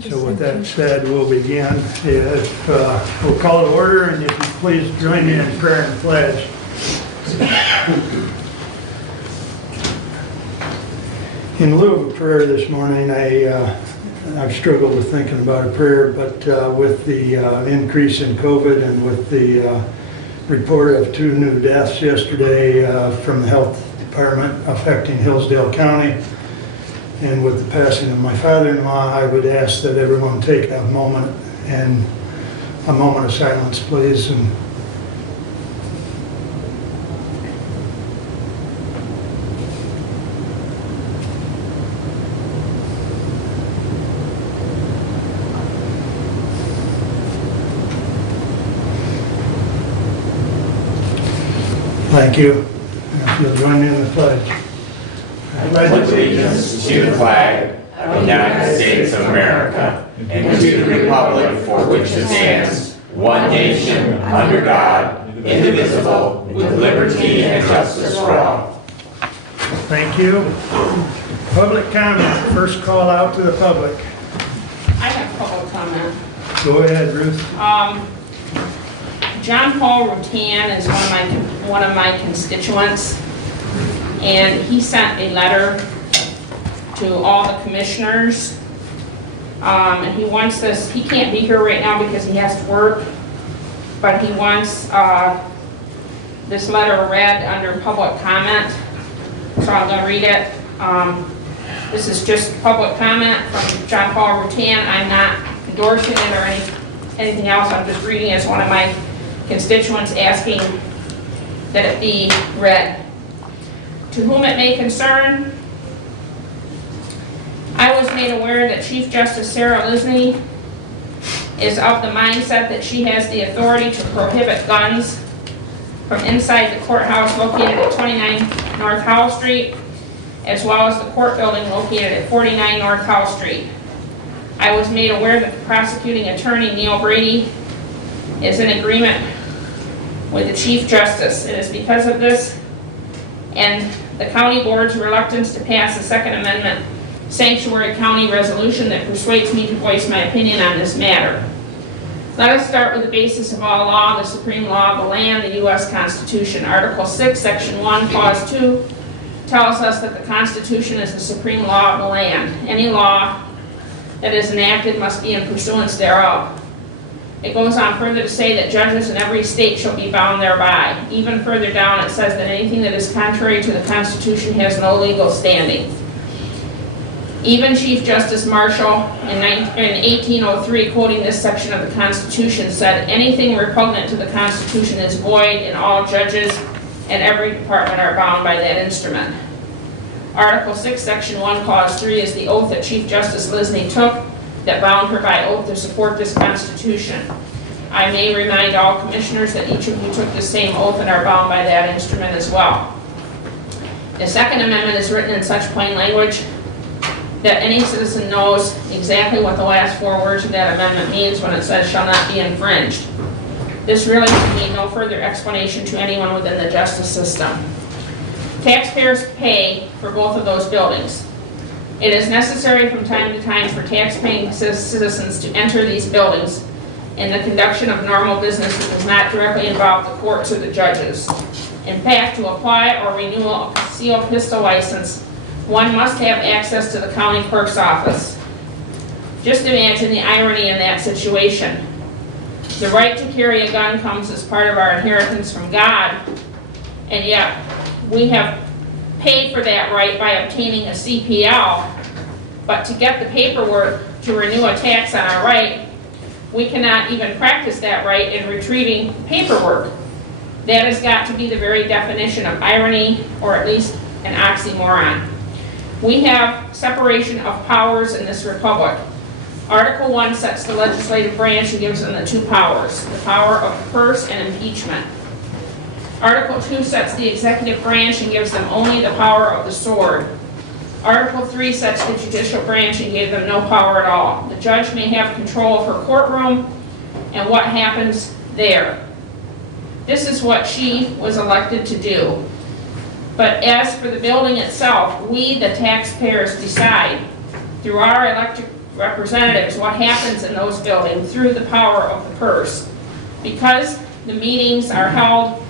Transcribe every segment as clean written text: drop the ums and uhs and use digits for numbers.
So with that said, we'll begin. If we'll call to order, and if you please join me in prayer and pledge. In lieu of a prayer this morning, I've struggled with thinking about a prayer, but with the increase in COVID and with the report of 2 new deaths yesterday from the health department affecting Hillsdale County, and with the passing of my father-in-law, I would ask that everyone take a moment of silence, please. And thank you. If you'll join me in the pledge. I pledge allegiance to the flag of the United States of America and to the republic for which it stands, one nation, under God, indivisible, with liberty and justice for all. Thank you. Public comment. First call out to the public. I have public comment. Go ahead, Ruth. John Paul Rutan is one of my constituents, and he sent a letter to all the commissioners, and he wants this. He can't be here right now because he has to work, but he wants this letter read under public comment, so I'm going to read it. This is just public comment from John Paul Rutan. I'm not endorsing it or anything else. I'm just reading as one of my constituents asking that it be read. To whom it may concern, I was made aware that Chief Justice Sarah Lisney is of the mindset that she has the authority to prohibit guns from inside the courthouse located at 29 North Howell Street, as well as the court building located at 49 North Howell Street. I was made aware that the prosecuting attorney, Neil Brady, is in agreement with the Chief Justice. It is because of this and the county board's reluctance to pass the Second Amendment sanctuary county resolution that persuades me to voice my opinion on this matter. Let us start with the basis of all law, the supreme law of the land, the U.S. Constitution. Article 6, Section 1, Clause 2 tells us that the Constitution is the supreme law of the land. Any law that is enacted must be in pursuance thereof. It goes on further to say that judges in every state shall be bound thereby. Even further down it says that anything that is contrary to the Constitution has no legal standing. Even Chief Justice Marshall in 1803, quoting this section of the Constitution, said, anything repugnant to the Constitution is void, and all judges and every department are bound by that instrument. Article 6, Section 1, Clause 3 is the oath that Chief Justice Lisney took that bound her by oath to support this Constitution. I may remind all commissioners that each of you took the same oath and are bound by that instrument as well. The Second Amendment is written in such plain language that any citizen knows exactly what the last 4 words of that amendment means when it says shall not be infringed. This really should need no further explanation to anyone within the justice system. Taxpayers pay for both of those buildings. It is necessary from time to time for tax-paying citizens to enter these buildings in the conduction of normal business that does not directly involve the courts or the judges. In fact, to apply or renew a concealed pistol license, one must have access to the county clerk's office. Just imagine the irony in that situation. The right to carry a gun comes as part of our inheritance from God, and yet we have paid for that right by obtaining a CPL, but to get the paperwork to renew a tax on our right, we cannot even practice that right in retrieving paperwork. That has got to be the very definition of irony, or at least an oxymoron. We have separation of powers in this republic. Article 1 sets the legislative branch and gives them the 2 powers, the power of purse and impeachment. Article 2 sets the executive branch and gives them only the power of the sword. Article 3 sets the judicial branch and gave them no power at all. The judge may have control of her courtroom and what happens there. This is what she was elected to do. But as for the building itself, we, the taxpayers, decide through our elected representatives what happens in those buildings through the power of the purse. Because the meetings are held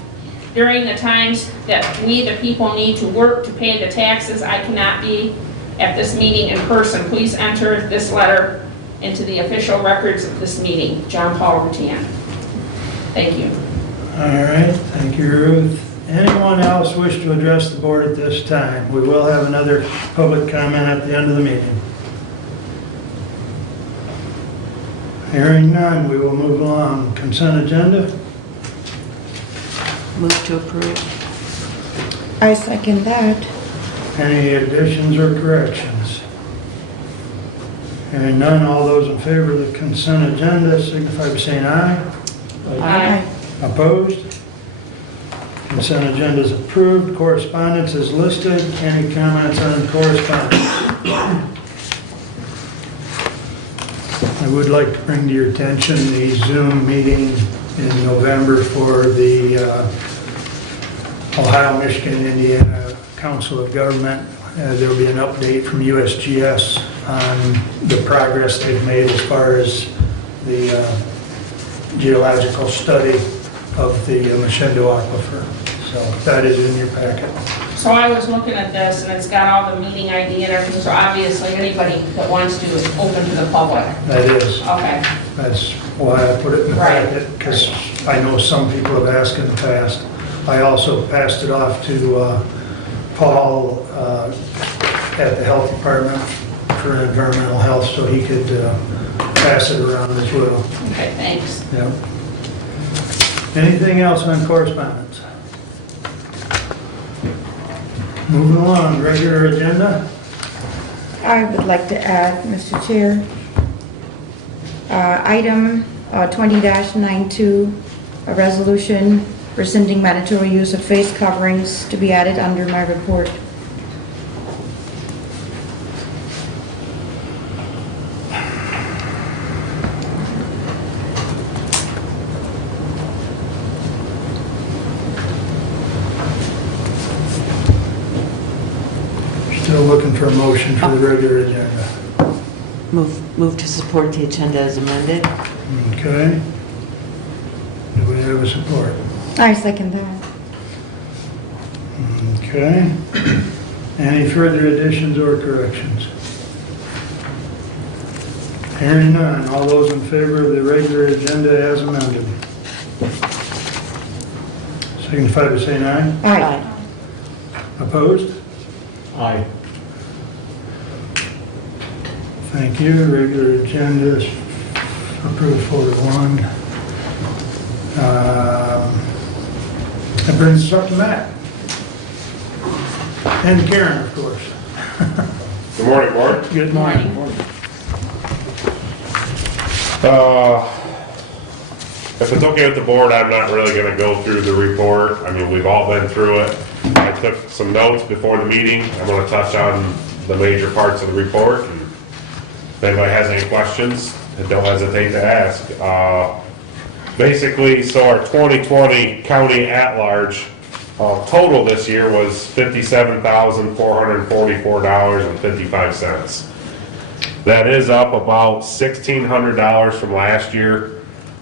during the times that we, the people, need to work to pay the taxes, I cannot be at this meeting in person. Please enter this letter into the official records of this meeting. John Paul Rutan. Thank you. All right, thank you, Ruth. Anyone else wish to address the board at this time? We will have another public comment at the end of the meeting. Hearing none, we will move along. Consent agenda? Move to approve. I second that. Any additions or corrections? Hearing none, all those in favor of the consent agenda signify by saying aye. Aye. Opposed? Consent agenda is approved. Correspondence is listed. Any comments on correspondence? I would like to bring to your attention the Zoom meeting in November for the Ohio, Michigan, Indiana Council of Government. There will be an update from USGS on the progress they've made as far as the geological study of the Meshendo Aquifer. So that is in your packet. So I was looking at this, and it's got all the meeting ID and everything, so obviously anybody that wants to is open to the public. That is. Okay. That's why I put it in the Right. packet, because I know some people have asked in the past. I also passed it off to Paul at the Health Department for environmental health, so he could pass it around as well. Okay, thanks. Yep. Anything else on correspondence? Moving along, regular agenda. I would like to add, Mr. Chair, item 20-92, a resolution rescinding mandatory use of face coverings to be added under my report. Still looking for a motion for the regular agenda. Move to support the agenda as amended. Okay. Do we have a support? I second that. Okay. Any further additions or corrections? Hearing none, all those in favor of the regular agenda as amended? Signify by saying aye. Aye. Opposed? Aye. Thank you. Regular agenda is approved 4-1. That brings us up to Matt. And Karen, of course. Good morning, Board. Good morning. If it's okay with the board, I'm not really going to go through the report. I mean, we've all been through it. I took some notes before the meeting. I'm going to touch on the major parts of the report. If anybody has any questions, don't hesitate to ask. Basically, so our 2020 county at-large total this year was $57,444.55. That is up about $1,600 from last year.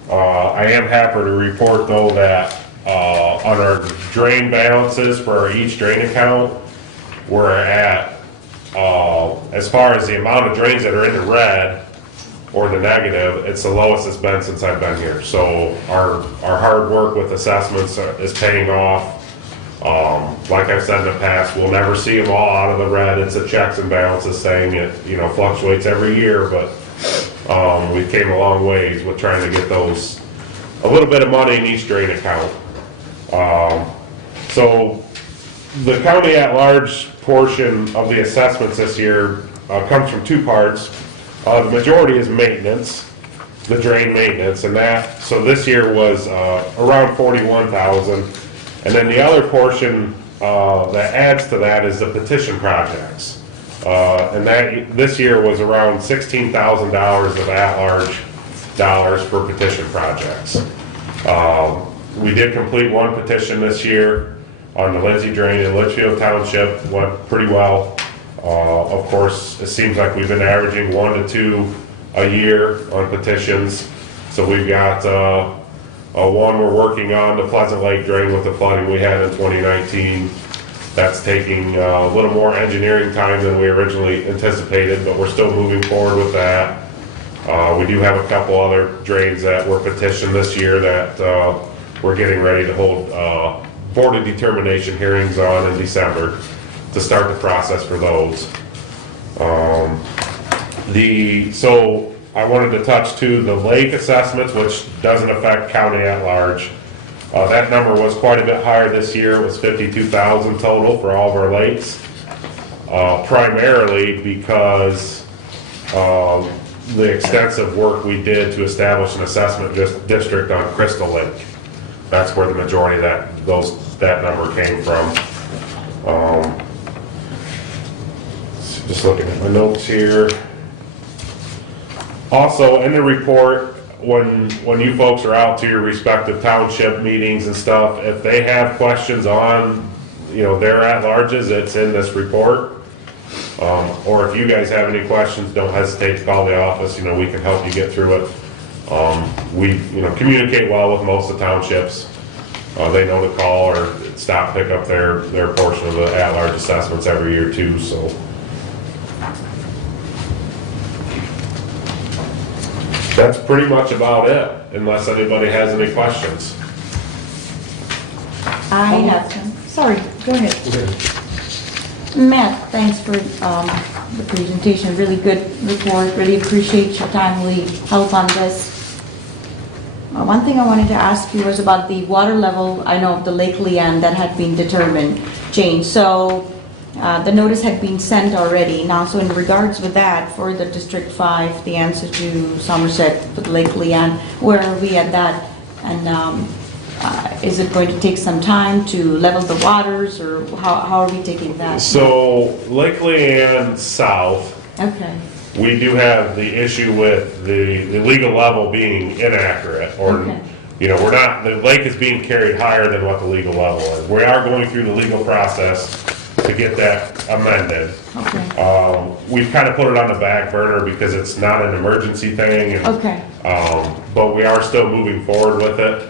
I am happy to report though that on our drain balances for each drain account, we're at, as far as the amount of drains that are in the red or the negative, it's the lowest it's been since I've been here. So our hard work with assessments is paying off. Like I've said in the past, we'll never see them all out of the red. It's a checks and balances thing. It, fluctuates every year, but we came a long ways with trying to get those, a little bit of money in each drain account. So the county at-large portion of the assessments this year comes from two parts. The majority is maintenance, the drain maintenance, and that, so this year was around 41,000. And then the other portion that adds to that is the petition projects. And that this year was around $16,000 of at-large dollars for petition projects. We did complete one petition this year on the Lindsay Drain in Litchfield Township, went pretty well. Of course, it seems like we've been averaging 1 to 2 a year on petitions. So we've got one we're working on, the Pleasant Lake drain with the flooding we had in 2019. That's taking a little more engineering time than we originally anticipated, but we're still moving forward with that. We do have a couple other drains that were petitioned this year that we're getting ready to hold board of determination hearings on in December to start the process for those. So I wanted to touch too the lake assessments, which doesn't affect county at large. That number was quite a bit higher this year. It was 52,000 total for all of our lakes, primarily because the extensive work we did to establish an assessment district on Crystal Lake. That's where the majority of that number came from. Just looking at my notes here. Also, in the report, when you folks are out to your respective township meetings and stuff, if they have questions on, their at-larges, it's in this report. Or if you guys have any questions, don't hesitate to call the office. We can help you get through it. We, communicate well with most of the townships. They know to call or stop, pick up their portion of the at-large assessments every year too, so. That's pretty much about it, unless anybody has any questions. I have some. Sorry, go ahead. Matt, thanks for the presentation. Really good report. Really appreciate your timely help on this. One thing I wanted to ask you was about the water level. I know of the Lake Leanne that had been determined changed. So the notice had been sent already. Now, so in regards with that, for the District 5, the answer to Somerset for the Lake Leanne, where are we at that? And is it going to take some time to level the waters, or how are we taking that? So Lake Leanne South, Okay. we do have the issue with the legal level being inaccurate, or Okay. the lake is being carried higher than what the legal level is. We are going through the legal process to get that amended. Okay. We've kind of put it on the back burner because it's not an emergency thing. And, Okay. but we are still moving forward with it.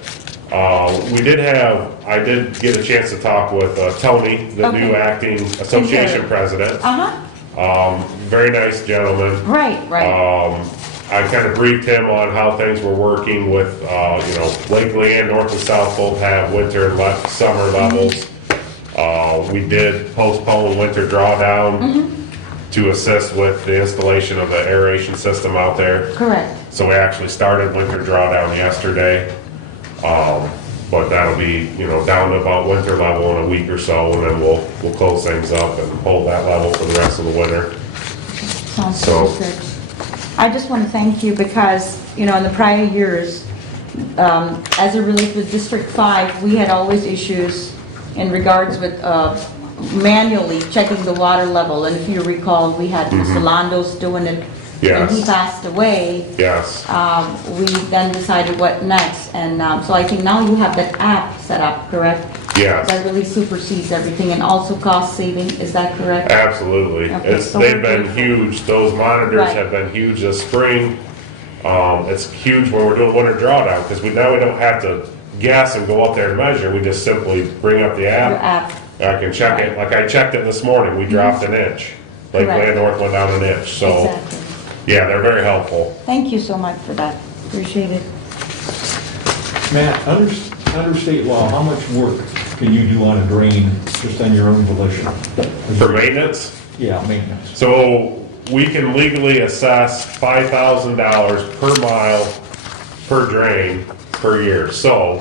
I did get a chance to talk with Tony, the Okay. new acting association president. Uh-huh. Very nice gentleman. Right, right. I kind of briefed him on how things were working with, Lake Leanne, North and South both have winter and summer levels. We did postpone winter drawdown to assist with the installation of the aeration system out there. Correct. So we actually started winter drawdown yesterday. But that'll be, down to about winter level in a week or so, and then we'll close things up and hold that level for the rest of the winter. Sounds So- good. I just want to thank you because, in the prior years, as it relates with District 5, we had always issues in regards with manually checking the water level. And if you recall, we had Mr. Londos doing it when he Yes. passed away. Yes. We then decided what next. And so I think now you have that app set up, correct? Yes. That really supersedes everything, and also cost saving, is that correct? Absolutely. Okay, so They've we're been grateful. huge. Those monitors Right. have been huge this spring. It's huge when we're doing winter drawdown, because now we don't have to guess and go up there and measure. We just simply bring up the Your app. app. I can check it. Like I checked it this morning. We dropped an inch. Lake Correct. Leanne North went down an inch. So, Exactly. yeah, they're very helpful. Thank you so much for that. Appreciate it. Matt, under state law, how much work can you do on a drain just on your own volition? For maintenance, Yeah, maintenance. so we can legally assess $5,000 per mile per drain per year. So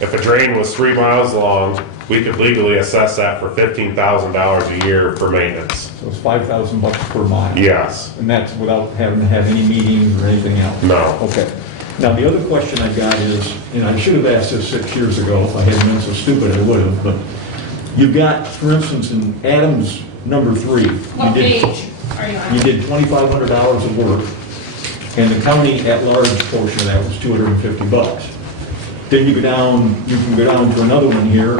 if a drain was 3 miles long, we could legally assess that for $15,000 a year for maintenance. So it's $5,000 per mile. Yes. And that's without having to have any meetings or anything else? No. Okay. Now, the other question I've got is, and I should have asked this 6 years ago. If I hadn't been so stupid, I would have. But you've got, for instance, in Adams number 3. What you did- page are you on? You did $2,500 of work, and the county at-large portion of that was $250. Then you can go down to another one here,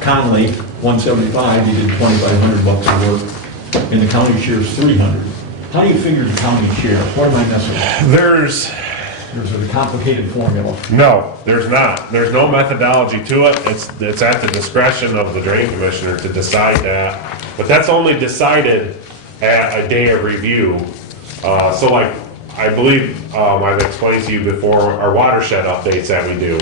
Conley, 175, you did $2,500 of work. and the county share is 300. How do you figure the county share? What am I missing? There's There's a complicated formula. No, there's not. There's no methodology to it. It's at the discretion of the drain commissioner to decide that. But that's only decided at a day of review. So like, I believe I've explained to you before our watershed updates that we do.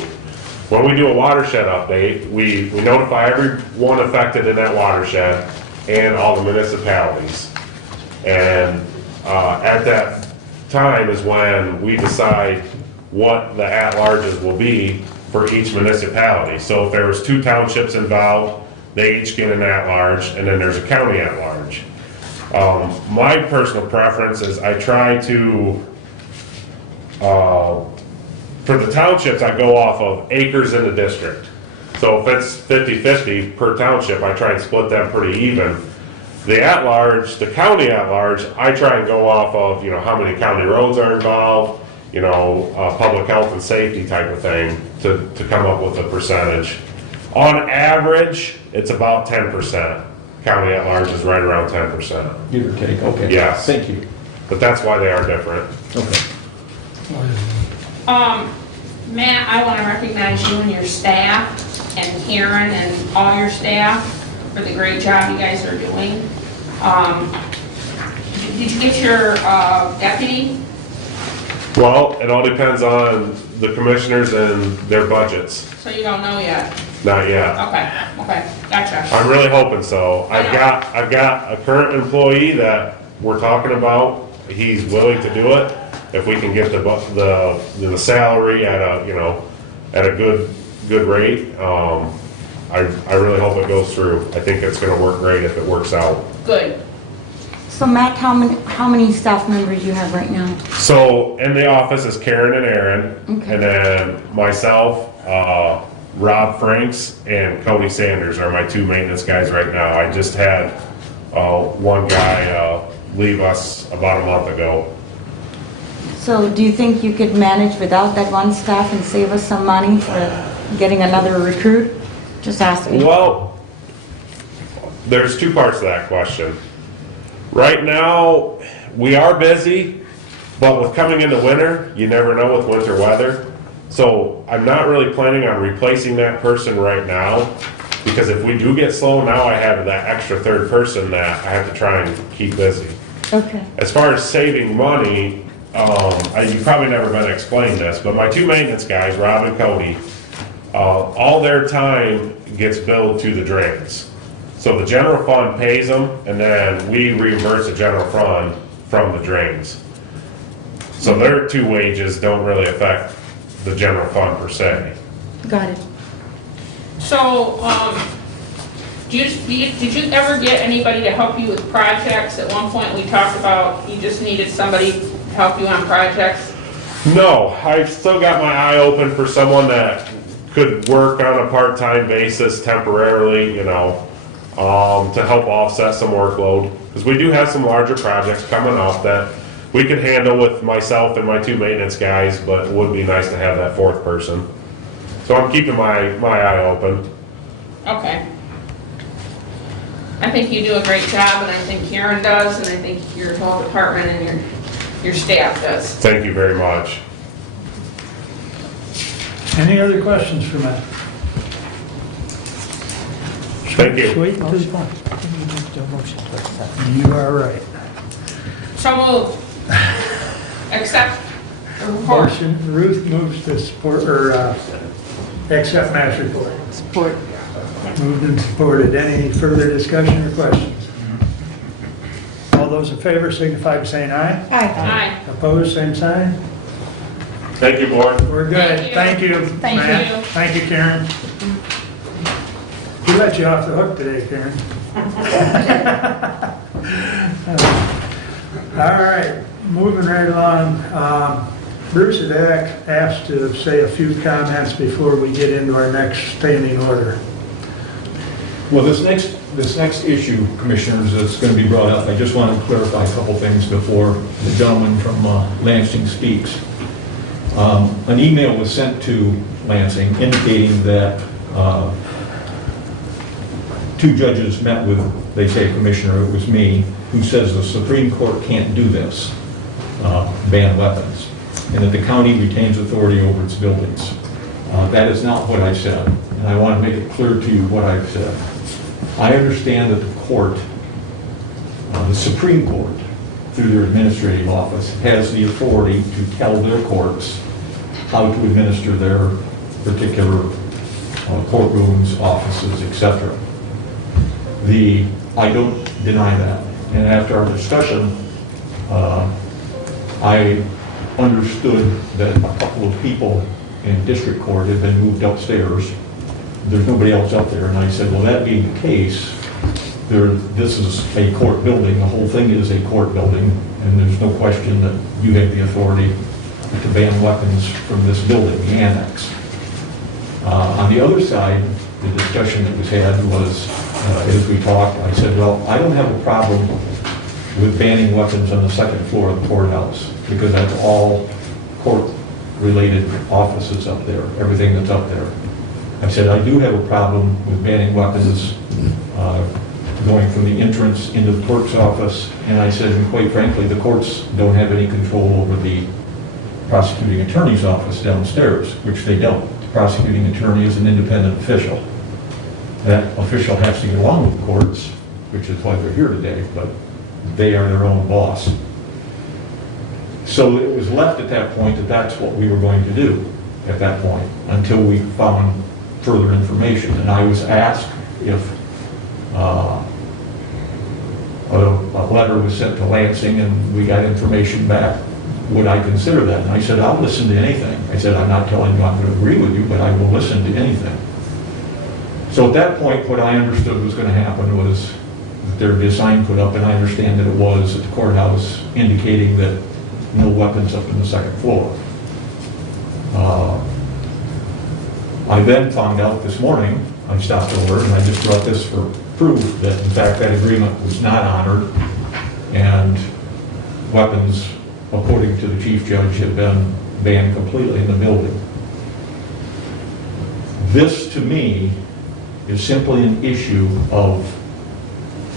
When we do a watershed update, we notify everyone affected in that watershed and all the municipalities. And at that time is when we decide what the at-larges will be for each municipality. So if there was 2 townships involved, they each get an at-large, and then there's a county at-large. My personal preference is I try to, for the townships, I go off of acres in the district. So if it's 50-50 per township, I try and split them pretty even. The at-large, the county at-large, I try and go off of, how many county roads are involved, public health and safety type of thing to come up with a percentage. On average, it's about 10%. County at-large is right around 10%. Give or take, okay. Yes. Thank you. But that's why they are different. Okay. Matt, I want to recognize you and your staff, and Karen and all your staff for the great job you guys are doing. Did you get your deputy? Well, it all depends on the commissioners and their budgets. So you don't know yet? Not yet. Okay, gotcha. I'm really hoping so. I know. I've got a current employee that we're talking about. He's willing to do it if we can get the salary at a good rate. I really hope it goes through. I think it's going to work great if it works out. Good. So Matt, how many staff members you have right now? So in the office is Karen and Aaron, Okay. and then myself, Rob Franks, and Cody Sanders are my 2 maintenance guys right now. I just had one guy leave us about a month ago. So do you think you could manage without that one staff and save us some money for getting another recruit? Just asking. Well, there's 2 parts to that question. Right now, we are busy, but with coming into winter, you never know with winter weather. So I'm not really planning on replacing that person right now, because if we do get slow, now I have that extra 3rd person that I have to try and keep busy. Okay. As far as saving money, you've probably never been explained this, but my 2 maintenance guys, Rob and Cody, all their time gets billed to the drains. So the general fund pays them, and then we reimburse the general fund from the drains. So their 2 wages don't really affect the general fund per se. Got it. So, did you ever get anybody to help you with projects? At one point, we talked about you just needed somebody to help you on projects. No, I've still got my eye open for someone that could work on a part-time basis temporarily, to help offset some workload. Because we do have some larger projects coming up that we could handle with myself and my 2 maintenance guys, but it would be nice to have that 4th person. So I'm keeping my eye open. Okay. I think you do a great job, and I think Karen does, and I think your whole department and your staff does. Thank you very much. Any other questions for Matt? Thank you. Sweet to the point. You are right. So moved. Accept the report. Motion, Ruth moves to support, or accept Matt's report. Support. Moved and supported. Any further discussion or questions? All those in favor signify by saying aye. Aye. Opposed, same sign. Thank you, board. We're good. Thank Thank you, Thank Matt. you. Thank you, Karen. We let you off the hook today, Karen. All right, moving right along. Bruce had asked to say a few comments before we get into our next standing order. Well, this next issue, Commissioners, that's going to be brought up, I just want to clarify a couple things before the gentleman from Lansing speaks. An email was sent to Lansing indicating that 2 judges met with, they say, Commissioner, it was me, who says the Supreme Court can't do this, ban weapons, and that the county retains authority over its buildings. That is not what I said, and I want to make it clear to you what I've said. I understand that the court, the Supreme Court, through their administrative office, has the authority to tell their courts how to administer their particular courtrooms, offices, etc. I don't deny that. And after our discussion, I understood that a couple of people in district court had been moved upstairs. There's nobody else up there. And I said, well, that being the case, this is a court building. The whole thing is a court building. And there's no question that you have the authority to ban weapons from this building, the annex. On the other side, the discussion that was had was, as we talked, I said, well, I don't have a problem with banning weapons on the second floor of the courthouse, because that's all court-related offices up there, everything that's up there. I said, I do have a problem with banning weapons going from the entrance into the clerk's office, and I said, and quite frankly, the courts don't have any control over the prosecuting attorney's office downstairs, which they don't. The prosecuting attorney is an independent official. That official has to get along with the courts, which is why they're here today, but they are their own boss. So it was left at that point that that's what we were going to do at that point, until we found further information. And I was asked if a letter was sent to Lansing and we got information back, would I consider that? And I said, I'll listen to anything. I said, I'm not telling you I'm going to agree with you, but I will listen to anything. So at that point, what I understood was going to happen was that there'd be a sign put up, and I understand that it was at the courthouse indicating that no weapons up in the second floor. I then found out this morning, I stopped over and I just brought this for proof that in fact that agreement was not honored, and weapons, according to the chief judge, have been banned completely in the building. This, to me, is simply an issue of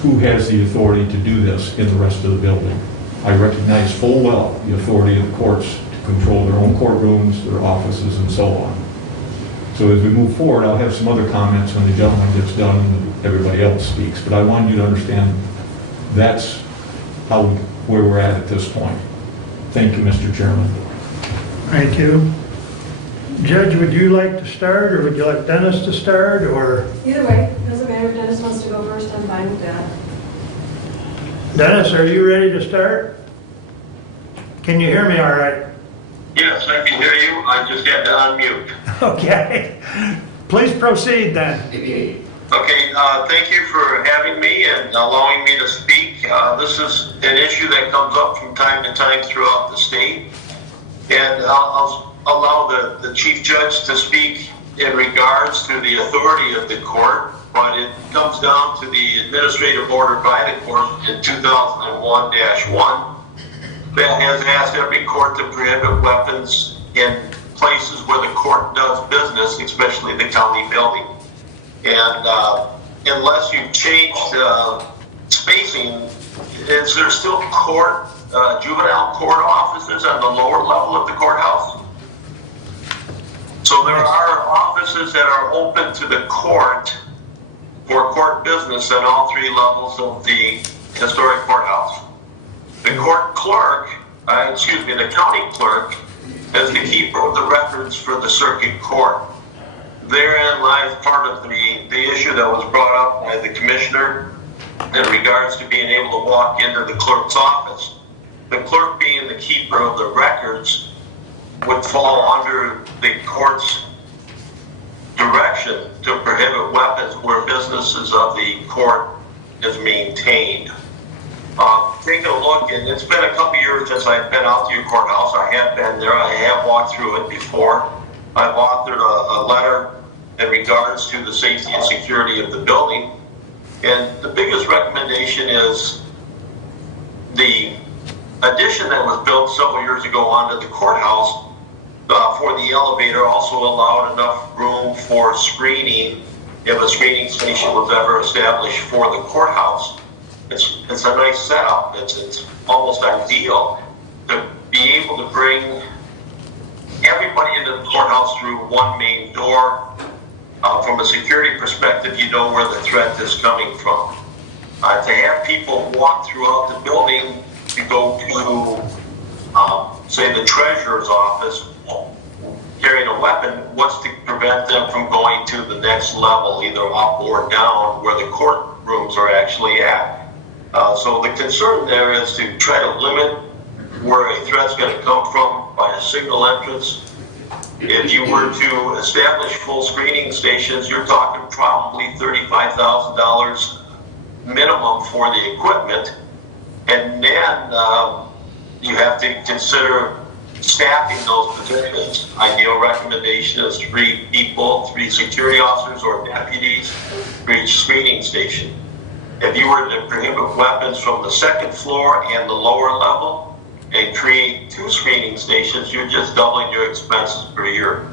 who has the authority to do this in the rest of the building. I recognize full well the authority of the courts to control their own courtrooms, their offices, and so on. So as we move forward, I'll have some other comments when the gentleman gets done and everybody else speaks. But I want you to understand that's where we're at this point. Thank you, Mr. Chairman. Thank you. Judge, would you like to start, or would you like Dennis to start, or? Either way, doesn't matter if Dennis wants to go first, I'm fine with that. Dennis, are you ready to start? Can you hear me all right? Yes, I can hear you. I just had to unmute. Okay. Please proceed then. Okay, thank you for having me and allowing me to speak. This is an issue that comes up from time to time throughout the state. And I'll allow the chief judge to speak in regards to the authority of the court, but it comes down to the administrative order by the court in 2001-1 that has asked every court to prohibit weapons in places where the court does business, especially the county building. And unless you change spacing, is there still juvenile court offices on the lower level of the courthouse? So there are offices that are open to the court for court business at all three levels of the historic courthouse. The court clerk, the county clerk, is the keeper of the records for the circuit court. Therein lies part of the issue that was brought up by the commissioner in regards to being able to walk into the clerk's office. The clerk, being the keeper of the records, would fall under the court's direction to prohibit weapons where businesses of the court is maintained. Take a look, and it's been a couple years since I've been out to your courthouse. I have been there. I have walked through it before. I've authored a letter in regards to the safety and security of the building. And the biggest recommendation is the addition that was built several years ago onto the courthouse for the elevator also allowed enough room for screening if a screening station was ever established for the courthouse. it's a nice setup. It's almost ideal to be able to bring everybody into the courthouse through one main door. From a security perspective, you know where the threat is coming from. To have people walk throughout the building to go to, say, the treasurer's office, carrying a weapon, what's to prevent them from going to the next level, either up or down, where the courtrooms are actually at. So the concern there is to try to limit where a threat's going to come from by a single entrance. If you were to establish full screening stations, you're talking probably $35,000 minimum for the equipment. And then you have to consider staffing those positions. Ideal recommendation is 3 people, 3 security officers or deputies for each screening station. If you were to prohibit weapons from the second floor and the lower level and create 2 screening stations, you're just doubling your expenses per year.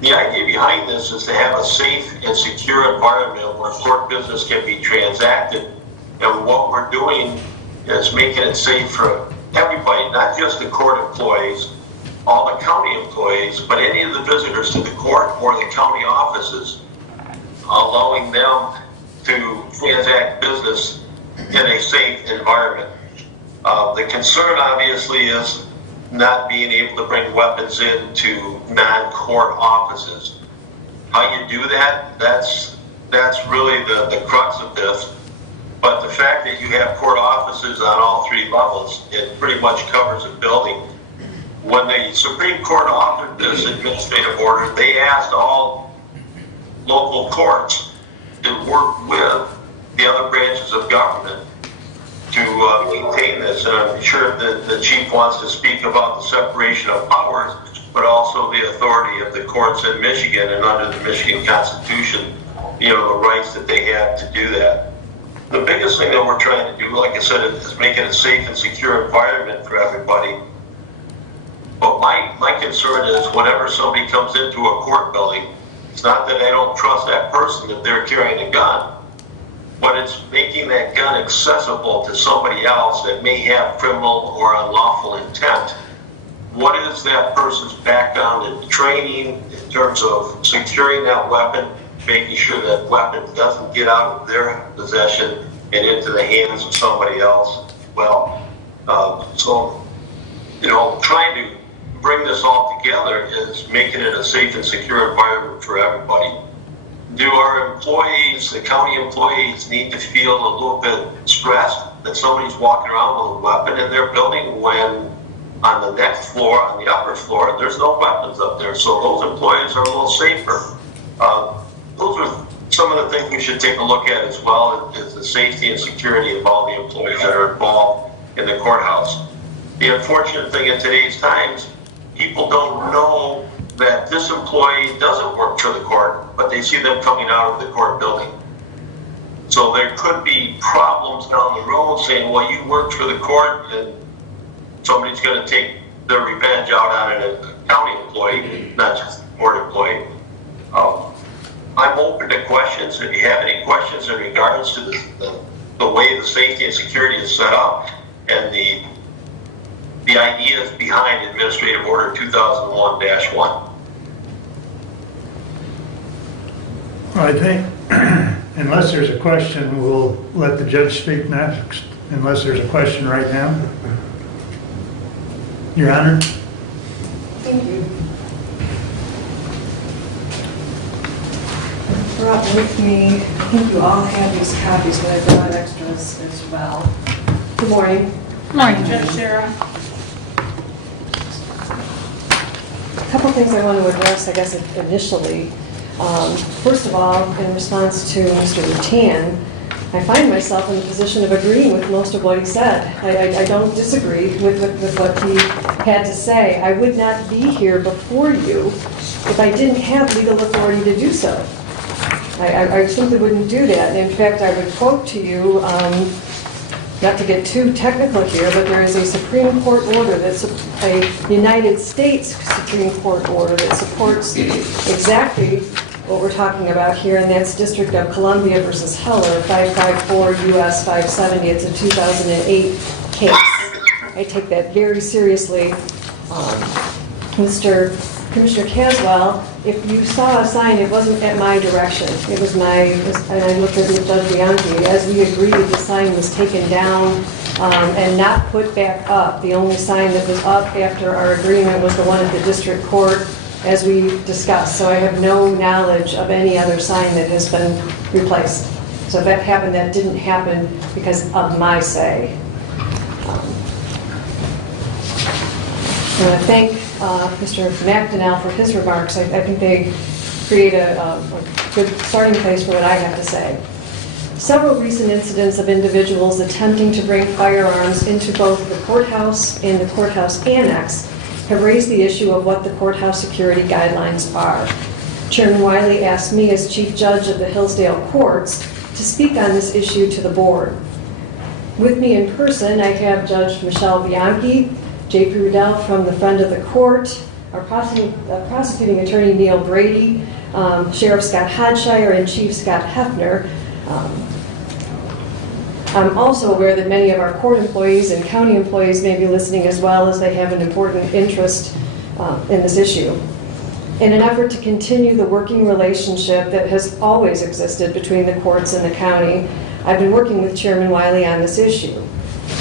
The idea behind this is to have a safe and secure environment where court business can be transacted. And what we're doing is making it safe for everybody, not just the court employees, all the county employees, but any of the visitors to the court or the county offices, allowing them to transact business in a safe environment. The concern obviously is not being able to bring weapons into non-court offices. How you do that, that's really the crux of this. But the fact that you have court offices on all 3 levels, it pretty much covers a building. When the Supreme Court authored this administrative order, they asked all local courts to work with the other branches of government to maintain this. And I'm sure that the chief wants to speak about the separation of powers, but also the authority of the courts in Michigan and under the Michigan Constitution, the rights that they have to do that. The biggest thing that we're trying to do, like I said, is make it a safe and secure environment for everybody. But my concern is whenever somebody comes into a court building, it's not that I don't trust that person that they're carrying a gun, but it's making that gun accessible to somebody else that may have criminal or unlawful intent. What is that person's background and training in terms of securing that weapon, making sure that weapon doesn't get out of their possession and into the hands of somebody else? Well, trying to bring this all together is making it a safe and secure environment for everybody. Do our employees, the county employees, need to feel a little bit stressed that somebody's walking around with a weapon in their building when on the next floor, on the upper floor, there's no weapons up there? So those employees are a little safer. Those are some of the things we should take a look at as well, is the safety and security of all the employees that are involved in the courthouse. The unfortunate thing in today's times, people don't know that this employee doesn't work for the court, but they see them coming out of the court building. So there could be problems down the road saying, well, you worked for the court, and somebody's going to take their revenge out on a county employee, not just a court employee. I'm open to questions. If you have any questions in regards to the way the safety and security is set up and the ideas behind Administrative Order 2001-1. I think, unless there's a question, we'll let the judge speak next, unless there's a question right now. Your Honor. Thank you. Brought with me, I think you all have these copies, but I brought extras as well. Good morning. Good morning, Judge Sarah. A couple things I want to address, I guess, initially. First of all, in response to Mr. Rutan, I find myself in the position of agreeing with most of what he said. I don't disagree with what he had to say. I would not be here before you if I didn't have legal authority to do so. I simply wouldn't do that. In fact, I would quote to you, not to get too technical here, but there is a Supreme Court order that's a United States Supreme Court order that supports exactly what we're talking about here, and that's District of Columbia versus Heller, 554 US 570. It's a 2008 case. I take that very seriously. Mr. Commissioner Caswell, if you saw a sign, it wasn't at my direction. It was and I looked at Judge Bianchi. As we agreed, the sign was taken down and not put back up. The only sign that was up after our agreement was the one at the district court, as we discussed. So I have no knowledge of any other sign that has been replaced. So if that happened, that didn't happen because of my say. I want to thank Mr. McDonnell for his remarks. I think they create a good starting place for what I have to say. Several recent incidents of individuals attempting to bring firearms into both the courthouse and the courthouse annex have raised the issue of what the courthouse security guidelines are. Chairman Wiley asked me as Chief Judge of the Hillsdale Courts to speak on this issue to the board. With me in person, I have Judge Michelle Bianchi, J.P. Riddell from the Friend of the Court, our prosecuting attorney Neil Brady, Sheriff Scott Hodshire, and Chief Scott Hefner. I'm also aware that many of our court employees and county employees may be listening as well, as they have an important interest in this issue. In an effort to continue the working relationship that has always existed between the courts and the county, I've been working with Chairman Wiley on this issue.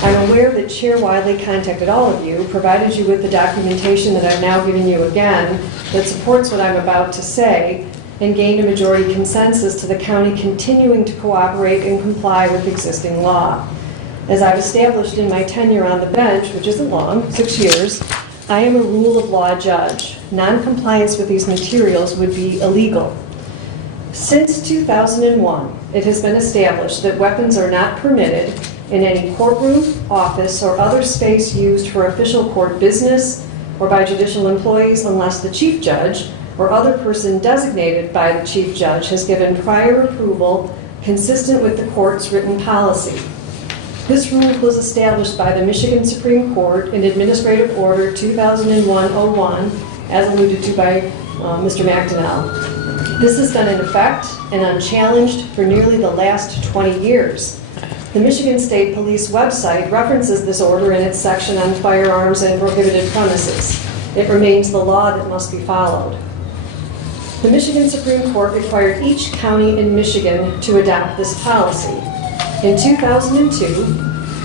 I'm aware that Chair Wiley contacted all of you, provided you with the documentation that I've now given you again that supports what I'm about to say, and gained a majority consensus to the county continuing to cooperate and comply with existing law. As I've established in my tenure on the bench, which isn't long, 6 years, I am a rule of law judge. Non-compliance with these materials would be illegal. Since 2001, it has been established that weapons are not permitted in any courtroom, office, or other space used for official court business or by judicial employees unless the chief judge or other person designated by the chief judge has given prior approval consistent with the court's written policy. This rule was established by the Michigan Supreme Court in Administrative Order 2001-01, as alluded to by Mr. McDonnell. This has been in effect and unchallenged for nearly the last 20 years. The Michigan State Police website references this order in its section on firearms and prohibited premises. It remains the law that must be followed. The Michigan Supreme Court required each county in Michigan to adopt this policy. In 2002,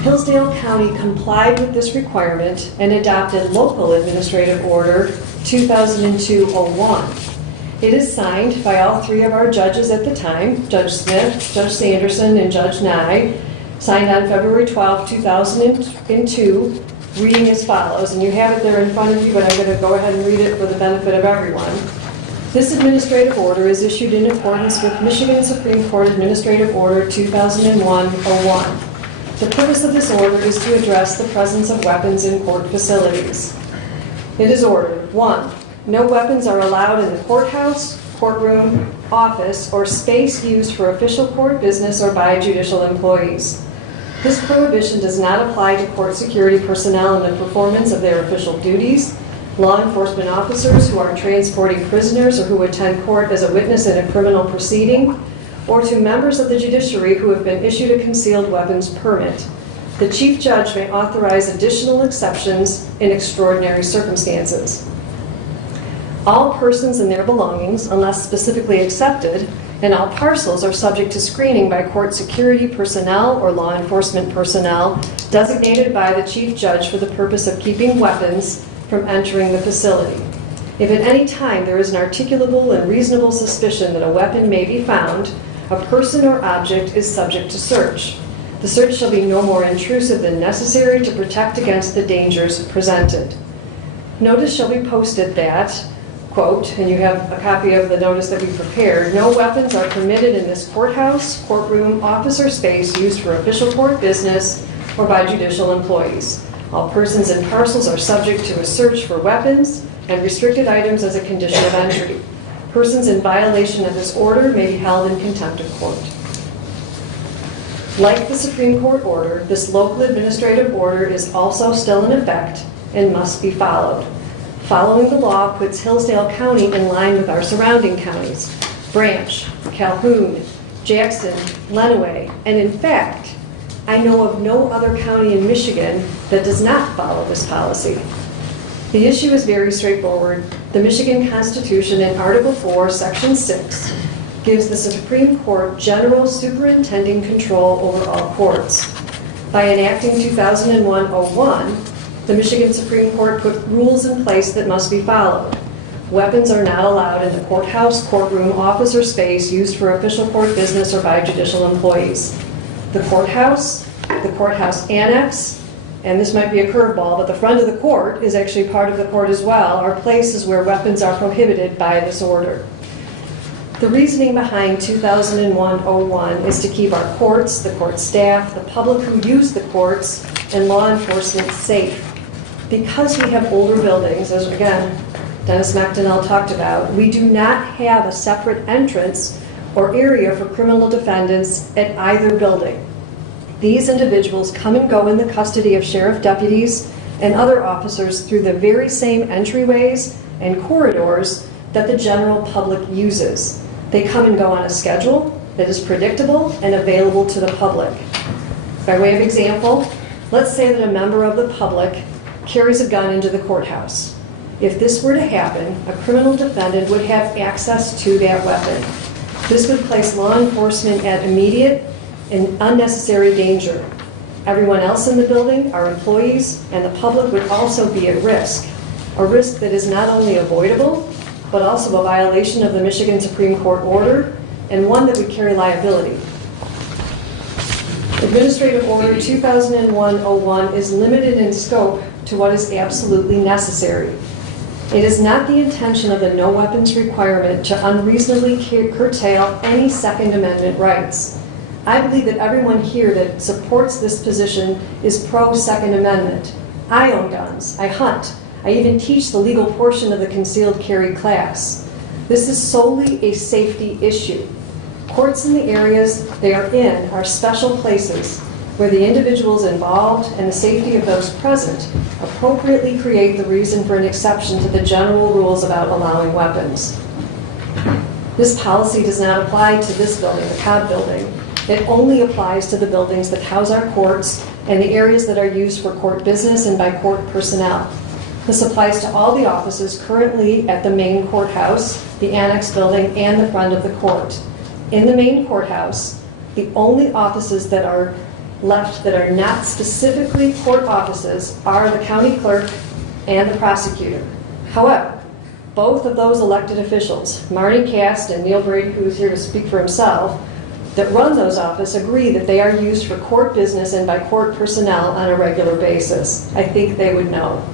Hillsdale County complied with this requirement and adopted Local Administrative Order 2002-01. It is signed by all three of our judges at the time, Judge Smith, Judge Sanderson, and Judge Nye, signed on February 12, 2002, reading as follows, and you have it there in front of you, but I'm going to go ahead and read it for the benefit of everyone. This administrative order is issued in accordance with Michigan Supreme Court Administrative Order 2001-01. The purpose of this order is to address the presence of weapons in court facilities. It is ordered, 1, no weapons are allowed in the courthouse, courtroom, office, or space used for official court business or by judicial employees. This prohibition does not apply to court security personnel in the performance of their official duties, law enforcement officers who are transporting prisoners or who attend court as a witness in a criminal proceeding, or to members of the judiciary who have been issued a concealed weapons permit. The Chief Judge may authorize additional exceptions in extraordinary circumstances. All persons and their belongings, unless specifically accepted, and all parcels are subject to screening by court security personnel or law enforcement personnel designated by the Chief Judge for the purpose of keeping weapons from entering the facility. If at any time there is an articulable and reasonable suspicion that a weapon may be found, a person or object is subject to search. The search shall be no more intrusive than necessary to protect against the dangers presented. Notice shall be posted that, quote, and you have a copy of the notice that we prepared, no weapons are permitted in this courthouse, courtroom, office, or space used for official court business or by judicial employees. All persons and parcels are subject to a search for weapons and restricted items as a condition of entry. Persons in violation of this order may be held in contempt of court. Like the Supreme Court order, this local administrative order is also still in effect and must be followed. Following the law puts Hillsdale County in line with our surrounding counties. Branch, Calhoun, Jackson, Lenawee, and in fact, I know of no other county in Michigan that does not follow this policy. The issue is very straightforward. The Michigan Constitution in Article 4, Section 6, gives the Supreme Court general superintending control over all courts. By enacting 2001-01, the Michigan Supreme Court put rules in place that must be followed. Weapons are not allowed in the courthouse, courtroom, office, or space used for official court business or by judicial employees. The courthouse annex, and this might be a curveball, but the front of the court is actually part of the court as well, are places where weapons are prohibited by this order. The reasoning behind 2001-01 is to keep our courts, the court staff, the public who use the courts, and law enforcement safe. Because we have older buildings, as again, Dennis McDonnell talked about, we do not have a separate entrance or area for criminal defendants at either building. These individuals come and go in the custody of sheriff deputies and other officers through the very same entryways and corridors that the general public uses. They come and go on a schedule that is predictable and available to the public. By way of example, let's say that a member of the public carries a gun into the courthouse. If this were to happen, a criminal defendant would have access to that weapon. This would place law enforcement at immediate and unnecessary danger. Everyone else in the building, our employees, and the public would also be at risk. A risk that is not only avoidable, but also a violation of the Michigan Supreme Court order, and one that would carry liability. Administrative Order 2001-01 is limited in scope to what is absolutely necessary. It is not the intention of the no weapons requirement to unreasonably curtail any Second Amendment rights. I believe that everyone here that supports this position is pro-Second Amendment. I own guns, I hunt, I even teach the legal portion of the concealed carry class. This is solely a safety issue. Courts in the areas they are in are special places where the individuals involved and the safety of those present appropriately create the reason for an exception to the general rules about allowing weapons. This policy does not apply to this building, the Cobb building. It only applies to the buildings that house our courts and the areas that are used for court business and by court personnel. This applies to all the offices currently at the main courthouse, the annex building, and the front of the court. In the main courthouse, the only offices that are left that are not specifically court offices are the county clerk and the prosecutor. However, both of those elected officials, Marty Cast and Neil Brady, who is here to speak for himself, that run those offices agree that they are used for court business and by court personnel on a regular basis. I think they would know.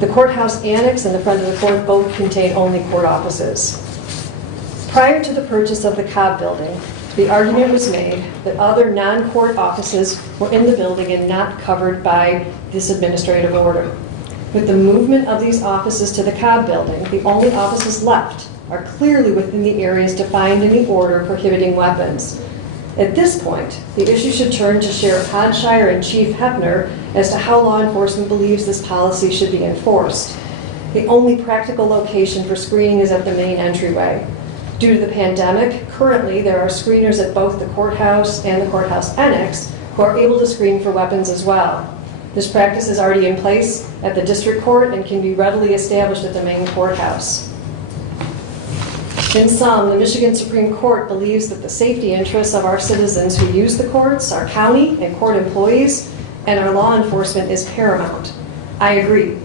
The courthouse annex and the front of the court both contain only court offices. Prior to the purchase of the Cobb building, the argument was made that other non-court offices were in the building and not covered by this administrative order. With the movement of these offices to the Cobb building, the only offices left are clearly within the areas defined in the order prohibiting weapons. At this point, the issue should turn to Sheriff Hodshire and Chief Hepner as to how law enforcement believes this policy should be enforced. The only practical location for screening is at the main entryway. Due to the pandemic, currently there are screeners at both the courthouse and the courthouse annex who are able to screen for weapons as well. This practice is already in place at the district court and can be readily established at the main courthouse. In sum, the Michigan Supreme Court believes that the safety interests of our citizens who use the courts, our county and court employees, and our law enforcement is paramount. I agree.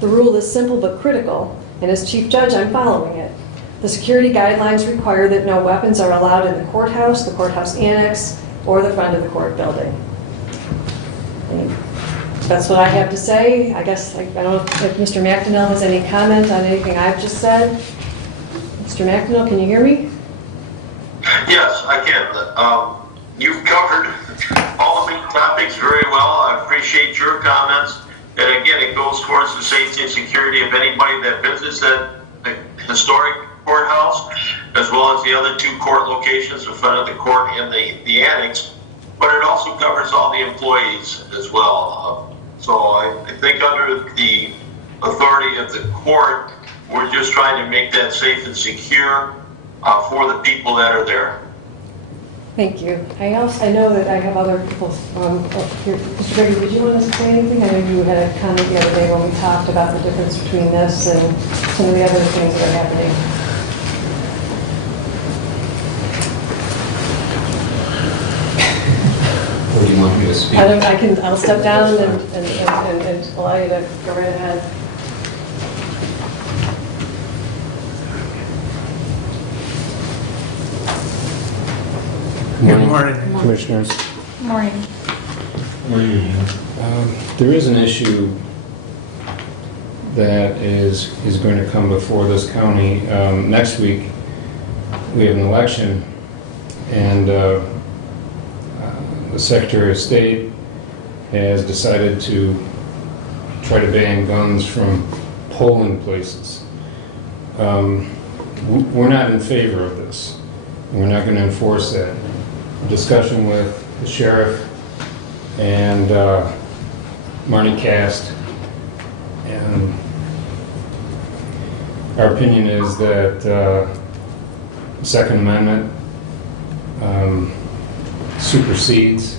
The rule is simple but critical, and as Chief Judge, I'm following it. The security guidelines require that no weapons are allowed in the courthouse annex, or the front of the court building. And that's what I have to say. I guess I don't know if Mr. McDonnell has any comment on anything I've just said. Mr. McDonnell, can you hear me? Yes, I can. You've covered all the main topics very well. I appreciate your comments. And again, it goes towards the safety and security of anybody that visits the historic courthouse, as well as the other two court locations in front of the court and the annex. But it also covers all the employees as well. So I think under the authority of the court, we're just trying to make that safe and secure. for the people that are there. Thank you. I know that I have other people up here. Mr. Gregory, did you want to say anything? I know you had a comment the other day when we talked about the difference between this and some of the other things that are happening. Or do you want me to speak? I'll step down and allow you to go right ahead. Good morning, Commissioners. Morning. There is an issue that is going to come before this county. Next week, we have an election, and the Secretary of State has decided to try to ban guns from polling places. We're not in favor of this. We're not going to enforce that. Discussion with the sheriff and Marnie Cast, and our opinion is that the Second Amendment supersedes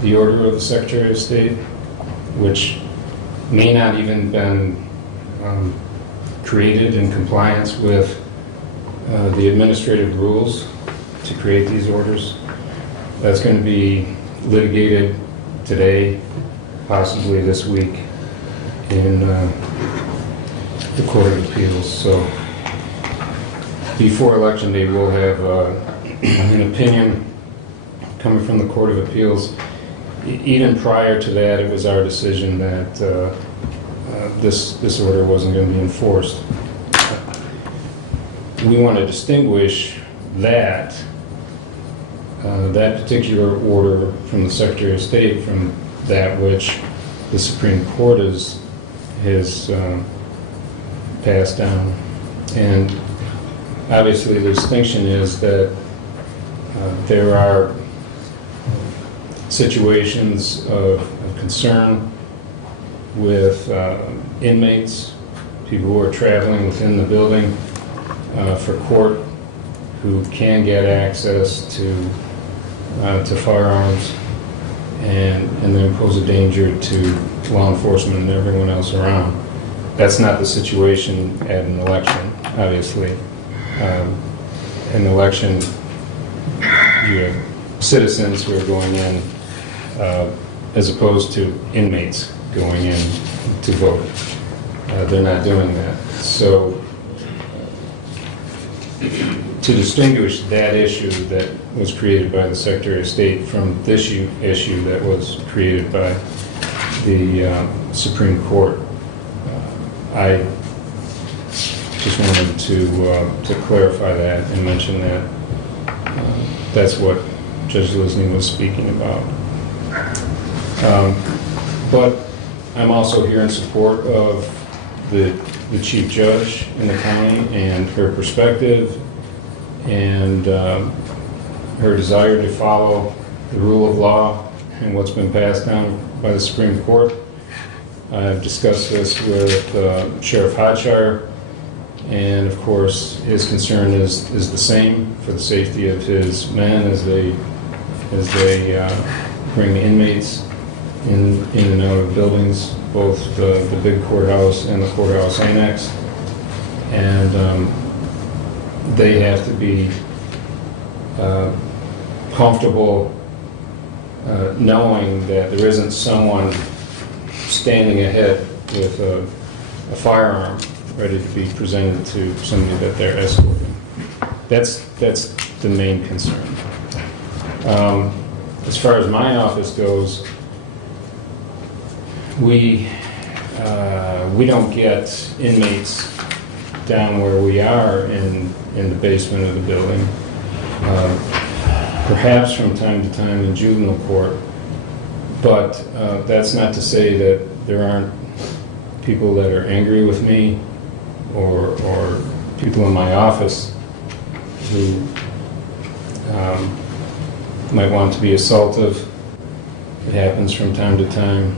the order of the Secretary of State, which may not even been created in compliance with the administrative rules to create these orders. That's going to be litigated today, possibly this week, in the Court of Appeals. So before Election Day, we'll have an opinion coming from the Court of Appeals. Even prior to that, it was our decision that this order wasn't going to be enforced. We want to distinguish that particular order from the Secretary of State from that which the Supreme Court has passed down. And obviously the distinction is that there are situations of concern with inmates, people who are traveling within the building for court, who can get access to firearms and then pose a danger to law enforcement and everyone else around. That's not the situation at an election, obviously. An election, you have citizens who are going in as opposed to inmates going in to vote. They're not doing that. So to distinguish that issue that was created by the Secretary of State from this issue that was created by the Supreme Court, I just wanted to clarify that and mention that that's what Judge Lisney was speaking about. But I'm also here in support of the Chief Judge in the county and her perspective and her desire to follow the rule of law and what's been passed down by the Supreme Court. I've discussed this with Sheriff Hodshire, and of course his concern is the same for the safety of his men as they bring inmates in and out of buildings, both the big courthouse and the courthouse annex. And they have to be comfortable knowing that there isn't someone standing ahead with a firearm ready to be presented to somebody that they're escorting. That's the main concern. As far as my office goes, we don't get inmates down where we are in the basement of the building. Perhaps from time to time in juvenile court, but that's not to say that there aren't people that are angry with me or people in my office who might want to be assaultive. It happens from time to time.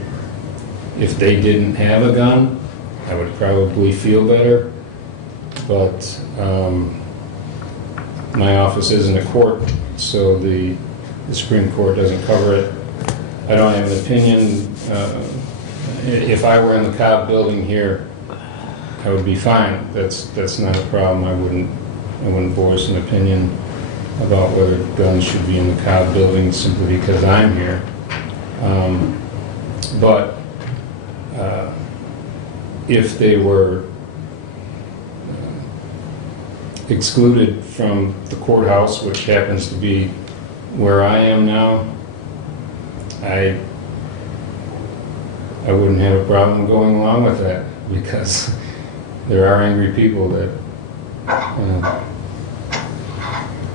If they didn't have a gun, I would probably feel better, but My office is in the court, so the Supreme Court doesn't cover it. I don't have an opinion. If I were in the Cobb building here, I would be fine. That's not a problem. I wouldn't voice an opinion about whether guns should be in the Cobb building simply because I'm here. But if they were excluded from the courthouse, which happens to be where I am now, I wouldn't have a problem going along with that, because there are angry people that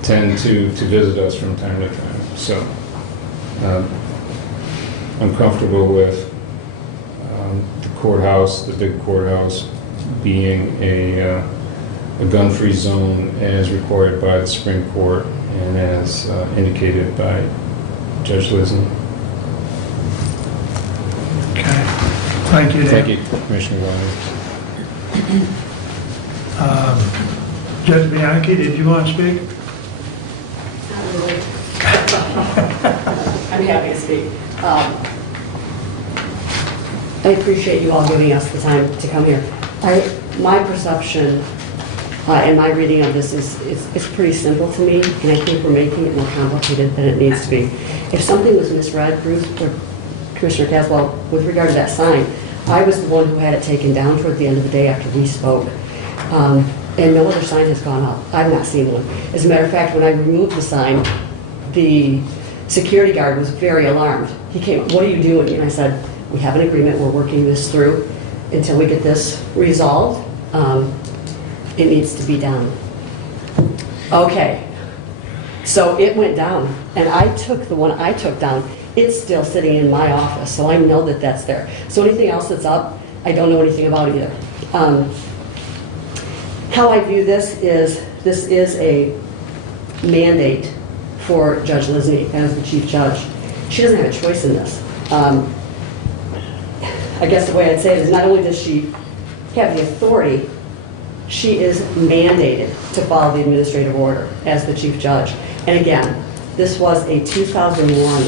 tend to visit us from time to time. So I'm comfortable with the courthouse, the big courthouse, being a gun-free zone as required by the Supreme Court and as indicated by Judge Lisney. Okay. Thank you, Dave. Thank you, Commissioner Williams. Judge Bianchi, did you want to speak? Not really. I'm happy to speak. I appreciate you all giving us the time to come here. My perception and my reading of this is pretty simple to me, and I think we're making it more complicated than it needs to be. If something was misread, Bruce or Commissioner Caswell, with regard to that sign, I was the one who had it taken down toward the end of the day after we spoke. And no other sign has gone up. I've not seen one. As a matter of fact, when I removed the sign, the security guard was very alarmed. He came, "What are you doing?" And I said, "We have an agreement. We're working this through until we get this resolved. It needs to be done." Okay. So it went down, and I took the one I took down. It's still sitting in my office, so I know that that's there. So anything else that's up, I don't know anything about either. How I view this is a mandate for Judge Lisney as the chief judge. She doesn't have a choice in this. I guess the way I'd say it is, not only does she have the authority, she is mandated to follow the administrative order as the chief judge. And again, this was a 2001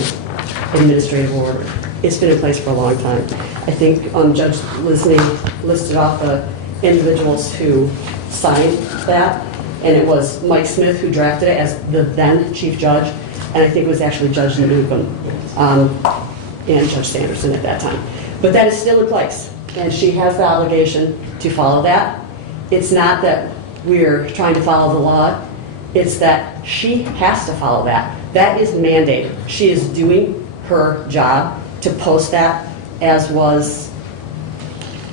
administrative order. It's been in place for a long time. I think Judge Lisney listed off the individuals who signed that, and it was Mike Smith who drafted it as the then chief judge, and I think it was actually Judge Newcomb and Judge Sanderson at that time. But that is still in place, and she has the obligation to follow that. It's not that we're trying to follow the law, it's that she has to follow that. That is mandated. She is doing her job to post that, as was,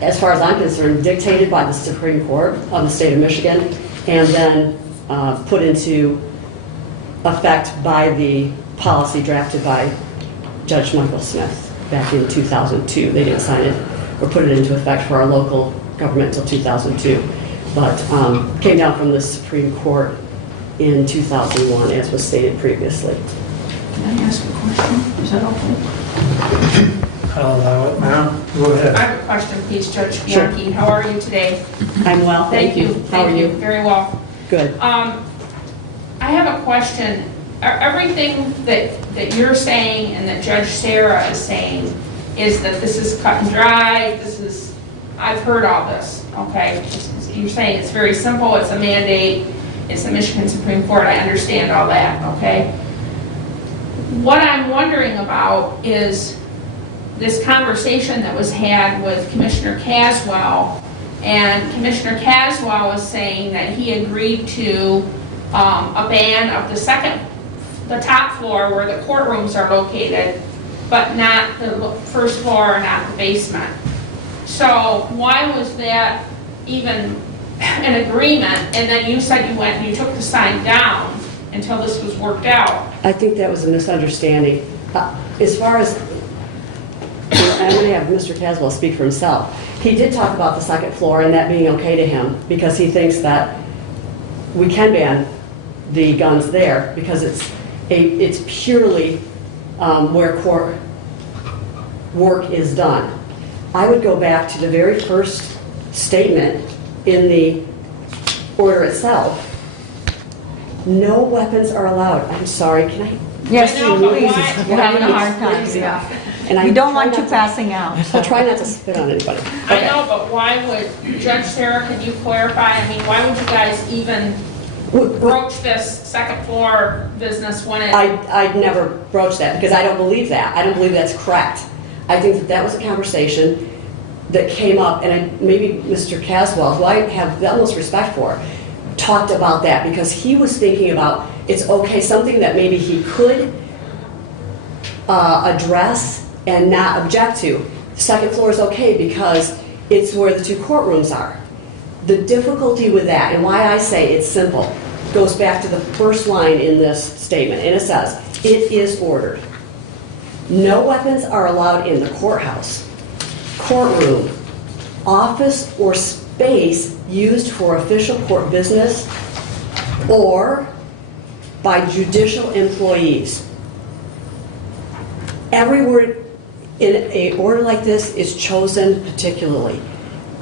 as far as I'm concerned, dictated by the Supreme Court of the state of Michigan, and then put into effect by the policy drafted by Judge Michael Smith back in 2002. They didn't sign it or put it into effect for our local government until 2002, but came down from the Supreme Court in 2001, as was stated previously. Can I ask a question? Is that okay? I'll allow it now. Go I ahead. have a question, please, Judge Sure. Bianchi. How are you today? I'm well, thank you. How are Thank you? Very well. Good. I have a question. Everything that you're saying and that Judge Sarah is saying is that this is cut and dry, I've heard all this, okay? You're saying it's very simple, it's a mandate, it's the Michigan Supreme Court, I understand all that, okay? What I'm wondering about is this conversation that was had with Commissioner Caswell, and Commissioner Caswell was saying that he agreed to a ban of the top floor where the courtrooms are located, but not the first floor, not the basement. So why was that even an agreement? And then you said you went and you took the sign down until this was worked out. I think that was a misunderstanding. As far as, I'm going to have Mr. Caswell speak for himself. He did talk about the second floor and that being okay to him because he thinks that we can ban the guns there because it's purely where court work is done. I would go back to the very first statement in the order itself No weapons are allowed. I'm sorry, can I? Yes, I know, but please, why- we're having a hard time. Yeah. And I We don't try want you not to- passing out. I'll try not to spit on anybody. I Okay. know, but why would, Judge Sarah, can you clarify? I mean, why would you guys even broach this second floor business when it? I'd never broach that because I don't believe that. I don't believe that's correct. I think that that was a conversation that came up, and maybe Mr. Caswell, who I have the utmost respect for, talked about that because he was thinking about it's okay, something that maybe he could address and not object to. The second floor is okay because it's where the two courtrooms are. The difficulty with that, and why I say it's simple, goes back to the first line in this statement, and it says, it is ordered. No weapons are allowed in the courthouse, courtroom, office, or space used for official court business or by judicial employees. Every word in an order like this is chosen particularly.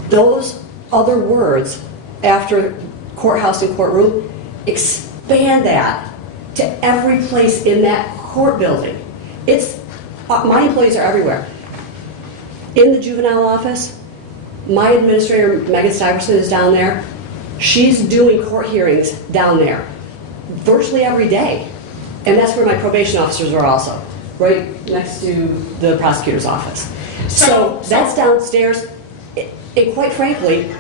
Those other words after courthouse and courtroom expand that to every place in that court building. My employees are everywhere. In the juvenile office, my administrator, Megan Stiverson, is down there. She's doing court hearings down there virtually every day. And that's where my probation officers are also, right next to the prosecutor's office. So that's downstairs. And quite frankly,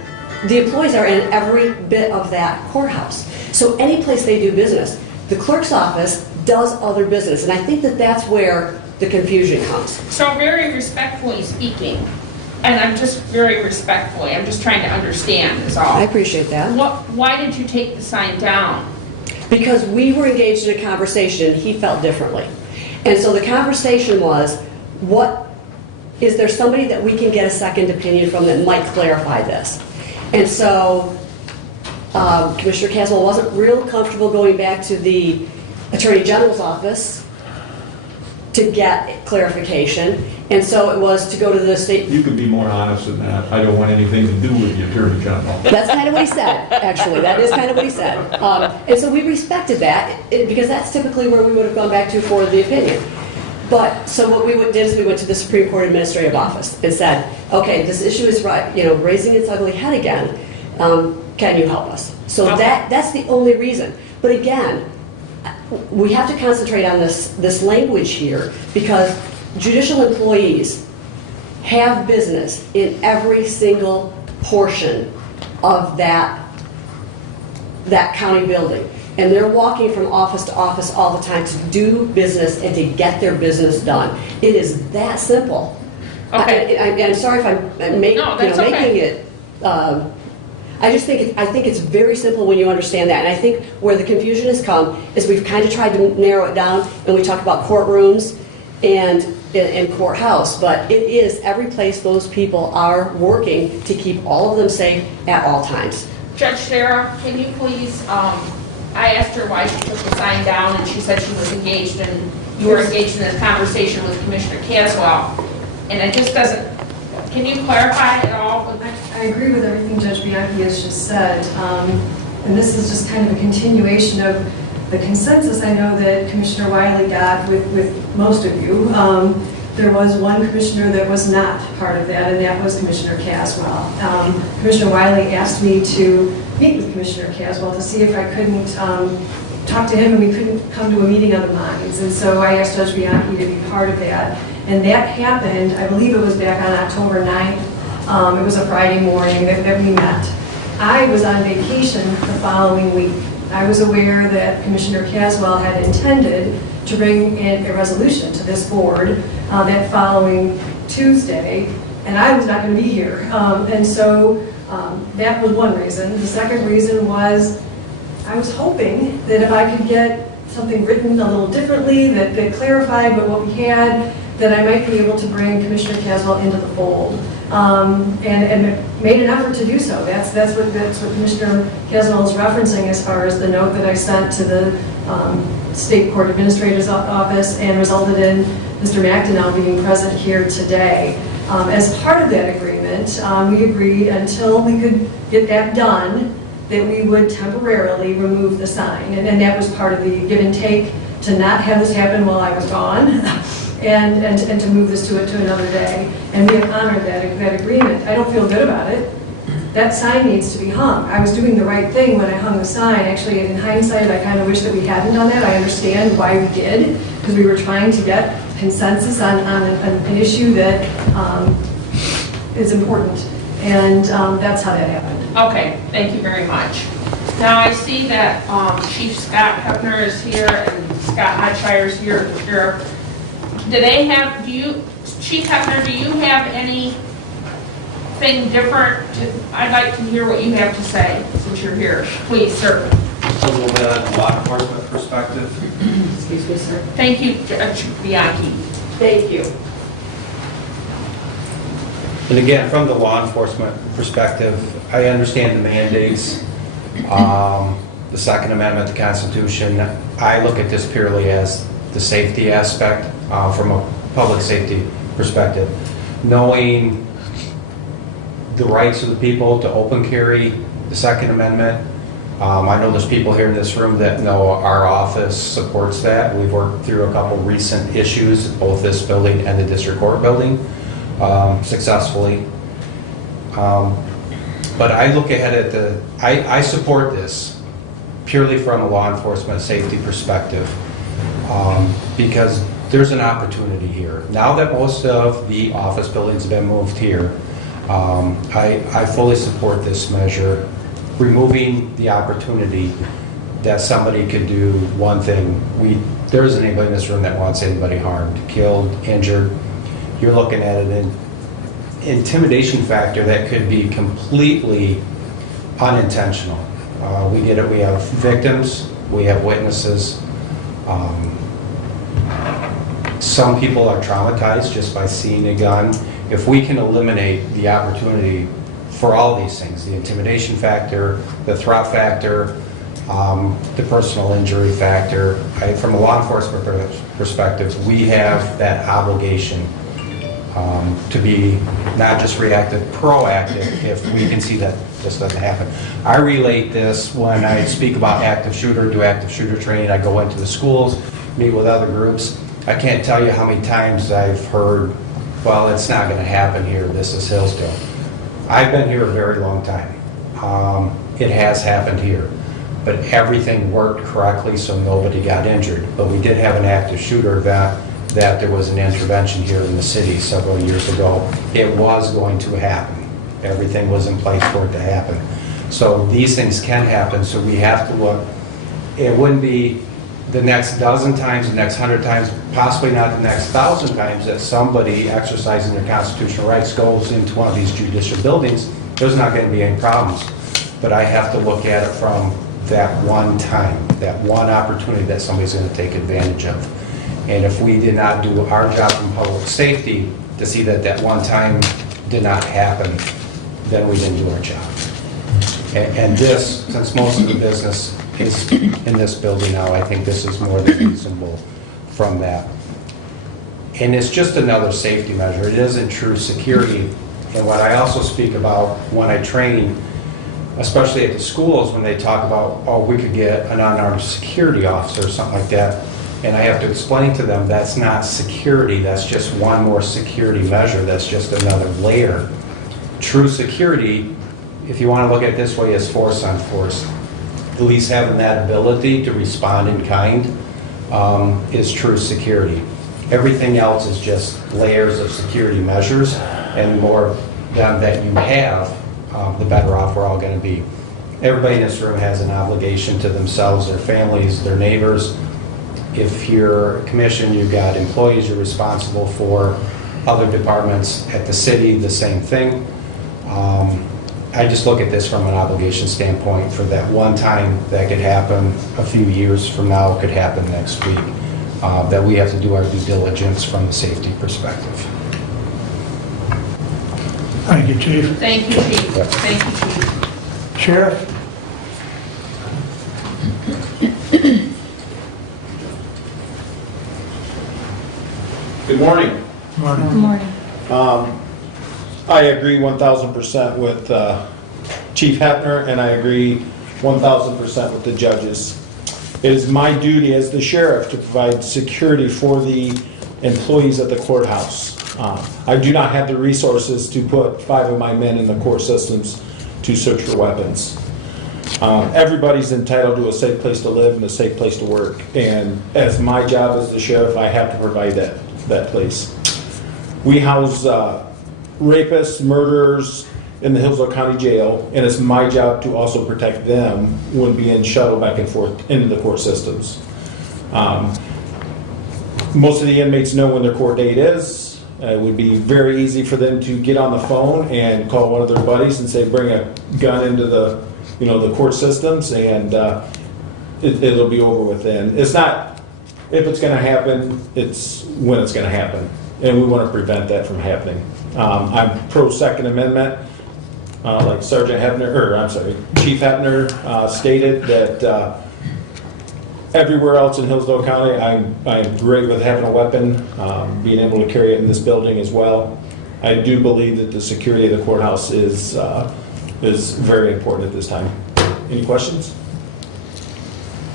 the employees are in every bit of that courthouse. So any place they do business, the clerk's office does other business. And I think that that's where the confusion comes. So very respectfully speaking, and I'm just very respectfully, I'm just trying to understand is all. I appreciate that. Why did you take the sign down? Because we were engaged in a conversation, he felt differently. And so the conversation was, is there somebody that we can get a second opinion from that might clarify this? And so Commissioner Caswell wasn't real comfortable going back to the Attorney General's office to get clarification. And so it was to go to the state. You could be more honest than that. I don't want anything to do with the Attorney General. That's kind of what he said, actually. That is kind of what he said. And so we respected that because that's typically where we would have gone back to for the opinion. But so what we did is we went to the Supreme Court Administrative Office and said, okay, this issue is raising its ugly head again. Can you help us? So that's the only reason. But again, we have to concentrate on this language here because judicial employees have business in every single portion of that county building. And they're walking from office to office all the time to do business and to get their business done. It is that simple. Okay. I'm sorry if I'm making it. I think it's very simple when you understand that. And I think where the confusion has come is we've kind of tried to narrow it down, and we talk about courtrooms and courthouse, but it is every place those people are working to keep all of them safe at all times. Judge Sarah, can you please, I asked her why she took the sign down, and she said she was you were engaged in a conversation with Commissioner Caswell, and it just doesn't, can you clarify at all? I agree with everything Judge Bianchi has just said, and this is just kind of a continuation of the consensus I know that Commissioner Wiley got with most of you. There was one commissioner that was not part of that, and that was Commissioner Caswell. Commissioner Wiley asked me to meet with Commissioner Caswell to see if I couldn't talk to him and we couldn't come to a meeting of the minds. And so I asked Judge Bianchi to be part of that. And that happened, I believe it was back on October 9th. It was a Friday morning that we met. I was on vacation the following week. I was aware that Commissioner Caswell had intended to bring in a resolution to this board that following Tuesday, and I was not going to be here. And so that was one reason. The second reason was I was hoping that if I could get something written a little differently that clarified what we had, that I might be able to bring Commissioner Caswell into the fold. And made an effort to do so. That's what Commissioner Caswell is referencing as far as the note that I sent to the State Court Administrator's Office and resulted in Mr. McDonnell being present here today. As part of that agreement, we agreed until we could get that done, that we would temporarily remove the sign. And that was part of the give and take, to not have this happen while I was gone, and to move this to another day. And we have honored that agreement. I don't feel good about it. That sign needs to be hung. I was doing the right thing when I hung the sign. Actually, in hindsight, I kind of wish that we hadn't done that. I understand why we did, because we were trying to get consensus on an issue that is important. And that's how that happened. Okay, thank you very much. Now I see that Chief Scott Hefner is here and Scott Hodshire is here. Chief Hefner, do you have anything different? I'd like to hear what you have to say since you're here. Please, sir. A little bit on the law enforcement perspective. Excuse me, sir. Thank you, Bianchi. Thank you. And again, from the law enforcement perspective, I understand the mandates, the Second Amendment, the Constitution. I look at this purely as the safety aspect from a public safety perspective. Knowing the rights of the people to open carry, the Second Amendment. I know there's people here in this room that know our office supports that. We've worked through a couple recent issues, both this building and the district court building, successfully. But I look ahead at I support this purely from a law enforcement safety perspective, because there's an opportunity here. Now that most of the office buildings have been moved here, I fully support this measure, removing the opportunity that somebody could do one thing. There isn't anybody in this room that wants anybody harmed, killed, injured. You're looking at an intimidation factor that could be completely unintentional. We get it. We have victims. We have witnesses. Some people are traumatized just by seeing a gun. If we can eliminate the opportunity for all these things, the intimidation factor, the threat factor, the personal injury factor, from a law enforcement perspective, we have that obligation to be not just reactive, proactive if we can see that this doesn't happen. I relate this when I speak about active shooter, do active shooter training. I go into the schools, meet with other groups. I can't tell you how many times I've heard, well, it's not going to happen here. This is Hillsdale. I've been here a very long time. It has happened here. But everything worked correctly, so nobody got injured. But we did have an active shooter event that there was an intervention here in the city several years ago. It was going to happen. Everything was in place for it to happen. So these things can happen, so we have to look. It wouldn't be the next dozen times, the next 100 times, possibly not the next 1,000 times that somebody exercising their constitutional rights goes into one of these judicial buildings. There's not going to be any problems. But I have to look at it from that one time, that one opportunity that somebody's going to take advantage of. And if we did not do our job in public safety to see that that one time did not happen, then we didn't do our job. And this, since most of the business is in this building now, I think this is more than reasonable from that. And it's just another safety measure. It isn't true security. And what I also speak about when I train, especially at the schools, when they talk about, oh, we could get an unarmed security officer or something like that, and I have to explain to them that's not security, that's just one more security measure, that's just another layer. True security, if you want to look at it this way, is force on force. At least having that ability to respond in kind is true security. Everything else is just layers of security measures, and the more that you have, the better off we're all going to be. Everybody in this room has an obligation to themselves, their families, their neighbors. If you're a commission, you've got employees you're responsible for, other departments at the city, the same thing. I just look at this from an obligation standpoint. For that one time that could happen a few years from now, it could happen next week, that we have to do our due diligence from the safety perspective. Thank you, Chief. Thank you, Chief. Yep. Thank you, Chief. Sheriff? Good morning. Morning. Good morning. I agree 1,000% with Chief Hepner, and I agree 1,000% with the judges. It is my duty as the sheriff to provide security for the employees at the courthouse. I do not have the resources to put 5 of my men in the court systems to search for weapons. Everybody's entitled to a safe place to live and a safe place to work. And as my job as the sheriff, I have to provide that place. We house rapists, murderers in the Hillsdale County Jail, and it's my job to also protect them when being shuttled back and forth into the court systems. Most of the inmates know when their court date is. It would be very easy for them to get on the phone and call one of their buddies and say, bring a gun into the court systems, and it'll be over with then. It's not if it's going to happen, it's when it's going to happen. And we want to prevent that from happening. I'm pro Second Amendment, like Chief Hebner stated that everywhere else in Hillsdale County, I'm great with having a weapon, being able to carry it in this building as well. I do believe that the security of the courthouse is very important at this time. Any questions?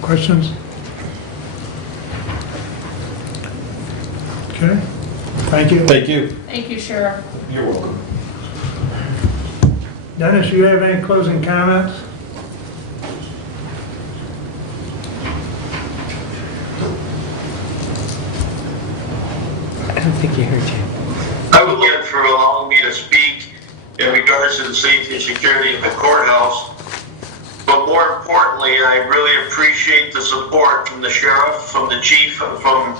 Questions? Okay, thank you. Thank you. Thank you, Sheriff. You're welcome. Dennis, you have any closing comments? I don't think he heard you. I would like for allowing me to speak in regards to the safety and security of the courthouse. But more importantly, I really appreciate the support from the sheriff, from the chief, and from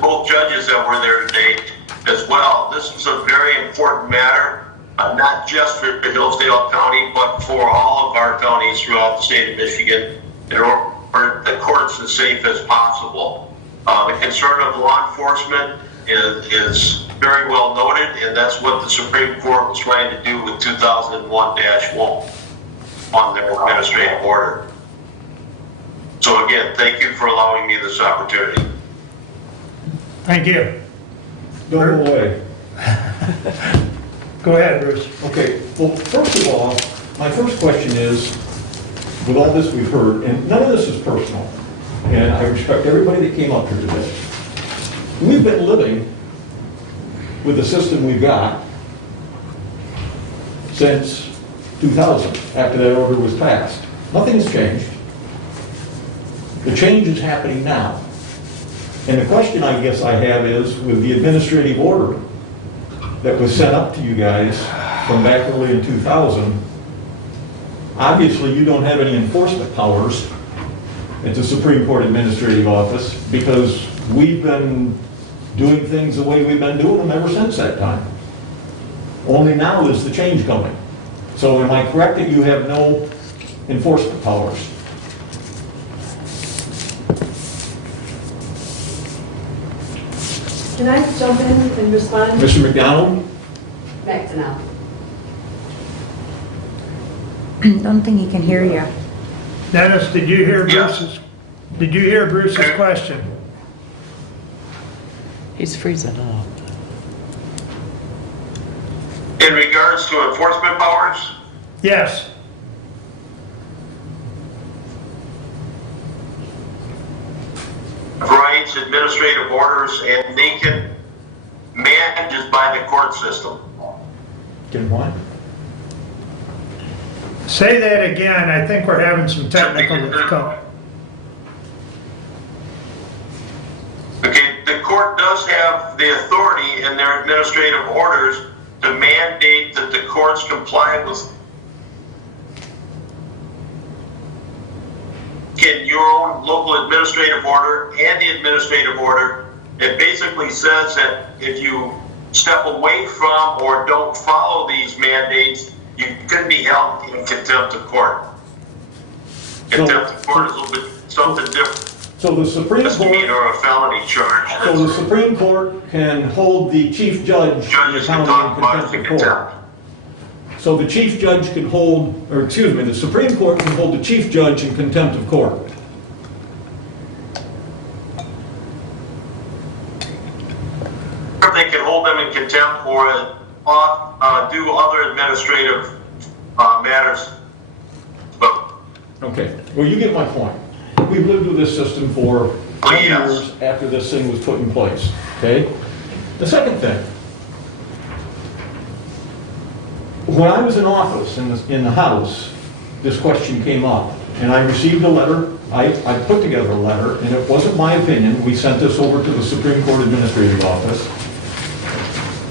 both judges that were there today as well. This is a very important matter, not just for Hillsdale County, but for all of our counties throughout the state of Michigan, in order for the courts as safe as possible. The concern of law enforcement is very well noted, and that's what the Supreme Court was trying to do with 2001-1 on their administrative order. So again, thank you for allowing me this opportunity. Thank you. Don't go away. Go ahead, Bruce. Okay, well, first of all, my first question is, with all this we've heard, and none of this is personal, and I respect everybody that came up here today. We've been living with the system we've got since 2000, after that order was passed. Nothing's changed. The change is happening now. And the question I guess I have is, with the administrative order that was sent up to you guys from back early in 2000, obviously you don't have any enforcement powers at the Supreme Court Administrative Office, because we've been doing things the way we've been doing them ever since that time. Only now is the change coming. So am I correct that you have no enforcement powers? Can I jump in and respond? Mr. McDonald? Back to now. Don't think he can hear you. Dennis, did you hear Yes. Bruce's question? He's freezing up. In regards to enforcement powers, Yes. rights, administrative orders, and they can managed by the court system. Can what? Say that again. I think we're having some technical difficulty. Okay, the court does have the authority in their administrative orders to mandate that the courts comply with in your own local administrative order and the administrative order. It basically says that if you step away from or don't follow these mandates, you could be held in contempt of court. Contempt of court is a little bit something different. So the Supreme Misdemeanor Court, or a felony charge. so the Supreme Court can hold the chief judge in the Judges can county talk in about it in contempt of court. contempt. So the chief judge can hold, or excuse me, the Supreme Court can hold the chief judge in contempt of court. They can hold them in contempt or do other administrative matters. But Okay, well, you get my point. We've lived with this system for 20 years after this thing was put in place, okay? The second thing, when I was in office in the House, this question came up, and I received a letter. I put together a letter, and it wasn't my opinion. We sent this over to the Supreme Court Administrative Office.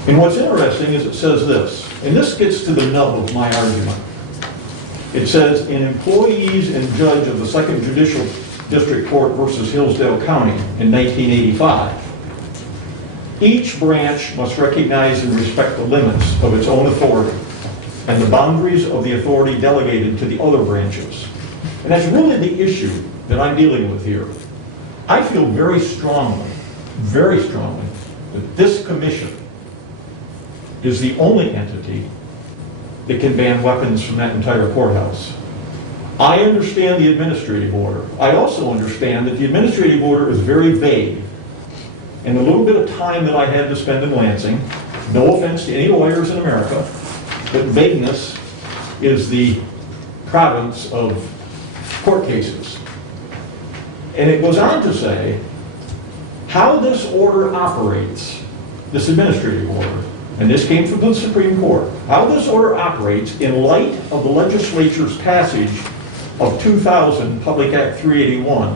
And what's interesting is it says this, and this gets to the nub of my argument. It says, in employees and judge of the Second Judicial District Court versus Hillsdale County in 1985, each branch must recognize and respect the limits of its own authority and the boundaries of the authority delegated to the other branches. And that's really the issue that I'm dealing with here. I feel very strongly that this commission is the only entity that can ban weapons from that entire courthouse. I understand the administrative order. I also understand that the administrative order is very vague. And the little bit of time that I had to spend in Lansing, no offense to any lawyers in America, but vagueness is the province of court cases. And it goes on to say how this order operates, this administrative order, and this came from the Supreme Court, how this order operates in light of the legislature's passage of 2000 Public Act 381,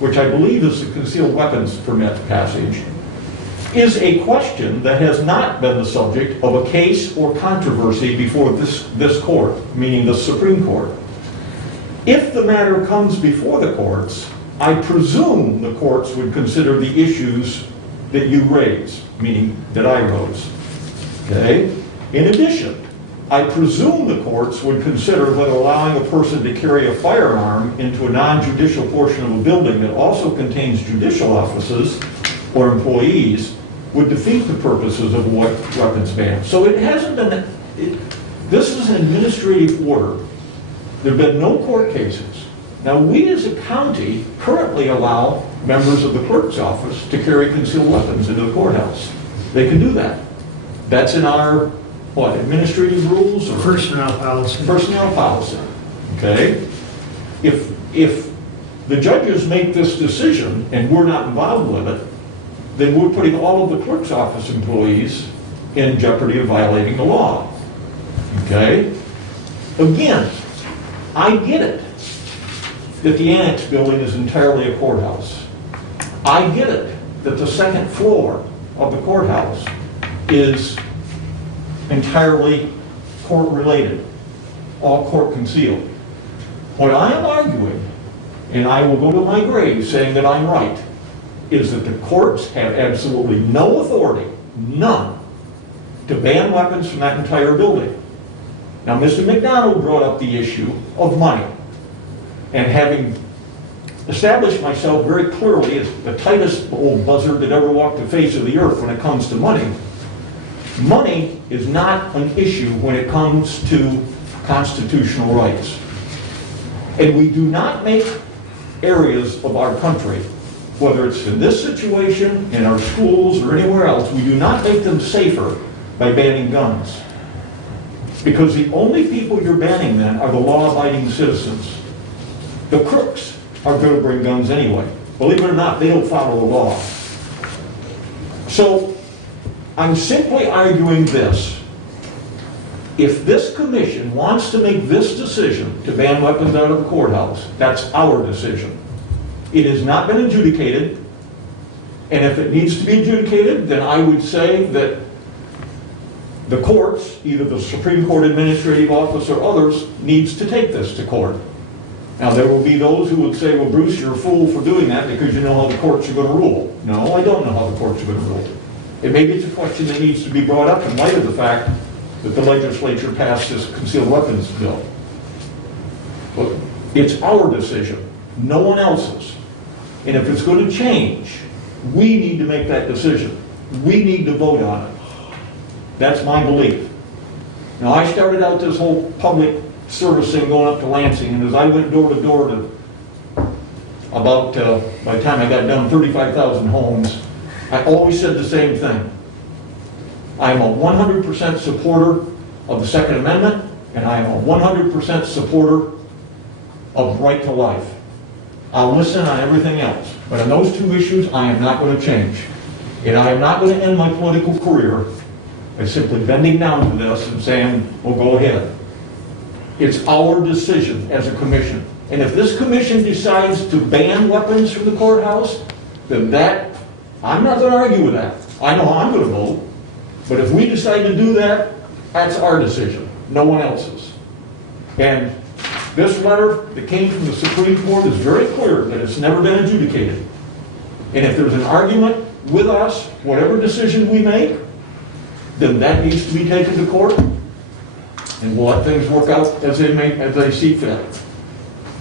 which I believe is the concealed weapons permit passage, is a question that has not been the subject of a case or controversy before this court, meaning the Supreme Court. If the matter comes before the courts, I presume the courts would consider the issues that you raise, meaning that I rose. Okay? In addition, I presume the courts would consider whether allowing a person to carry a firearm into a non-judicial portion of a building that also contains judicial offices or employees would defeat the purposes of what weapons ban. So it hasn't been, this is an administrative order. There have been no court cases. Now, we as a county currently allow members of the clerk's office to carry concealed weapons into the courthouse. They can do that. That's in our, what, administrative rules? Or Personnel policy. Personnel policy, okay? If the judges make this decision and we're not involved with it, then we're putting all of the clerk's office employees in jeopardy of violating the law, okay? Again, I get it that the annex building is entirely a courthouse. I get it that the second floor of the courthouse is entirely court-related, all court concealed. What I am arguing, and I will go to my grave saying that I'm right, is that the courts have absolutely no authority, none, to ban weapons from that entire building. Now, Mr. McDonald brought up the issue of money. And having established myself very clearly as the tightest old buzzard that ever walked the face of the earth when it comes to money, money is not an issue when it comes to constitutional rights. And we do not make areas of our country, whether it's in this situation, in our schools, or anywhere else, we do not make them safer by banning guns. Because the only people you're banning then are the law-abiding citizens. The crooks are going to bring guns anyway. Believe it or not, they don't follow the law. So, I'm simply arguing this. If this commission wants to make this decision to ban weapons out of the courthouse, that's our decision. It has not been adjudicated, and if it needs to be adjudicated, then I would say that the courts, either the Supreme Court Administrative Office or others, needs to take this to court. Now, there will be those who would say, well, Bruce, you're a fool for doing that because you know how the courts are going to rule. No, I don't know how the courts are going to rule. And maybe it's a question that needs to be brought up in light of the fact that the legislature passed this concealed weapons bill. But it's our decision, no one else's. And if it's going to change, we need to make that decision. We need to vote on it. That's my belief. Now, I started out this whole public service thing going up to Lansing, and as I went door to door to about, by the time I got done, 35,000 homes, I always said the same thing. I'm a 100% supporter of the Second Amendment, and I am a 100% supporter of right to life. I'll listen on everything else, but on those two issues, I am not going to change. And I am not going to end my political career by simply bending down to this and saying, well, go ahead. It's our decision as a commission. And if this commission decides to ban weapons from the courthouse, then I'm not going to argue with that. I know how I'm going to vote. But if we decide to do that, that's our decision, no one else's. And this letter that came from the Supreme Court is very clear that it's never been adjudicated. And if there's an argument with us, whatever decision we make, then that needs to be taken to court, and we'll let things work out as they see fit.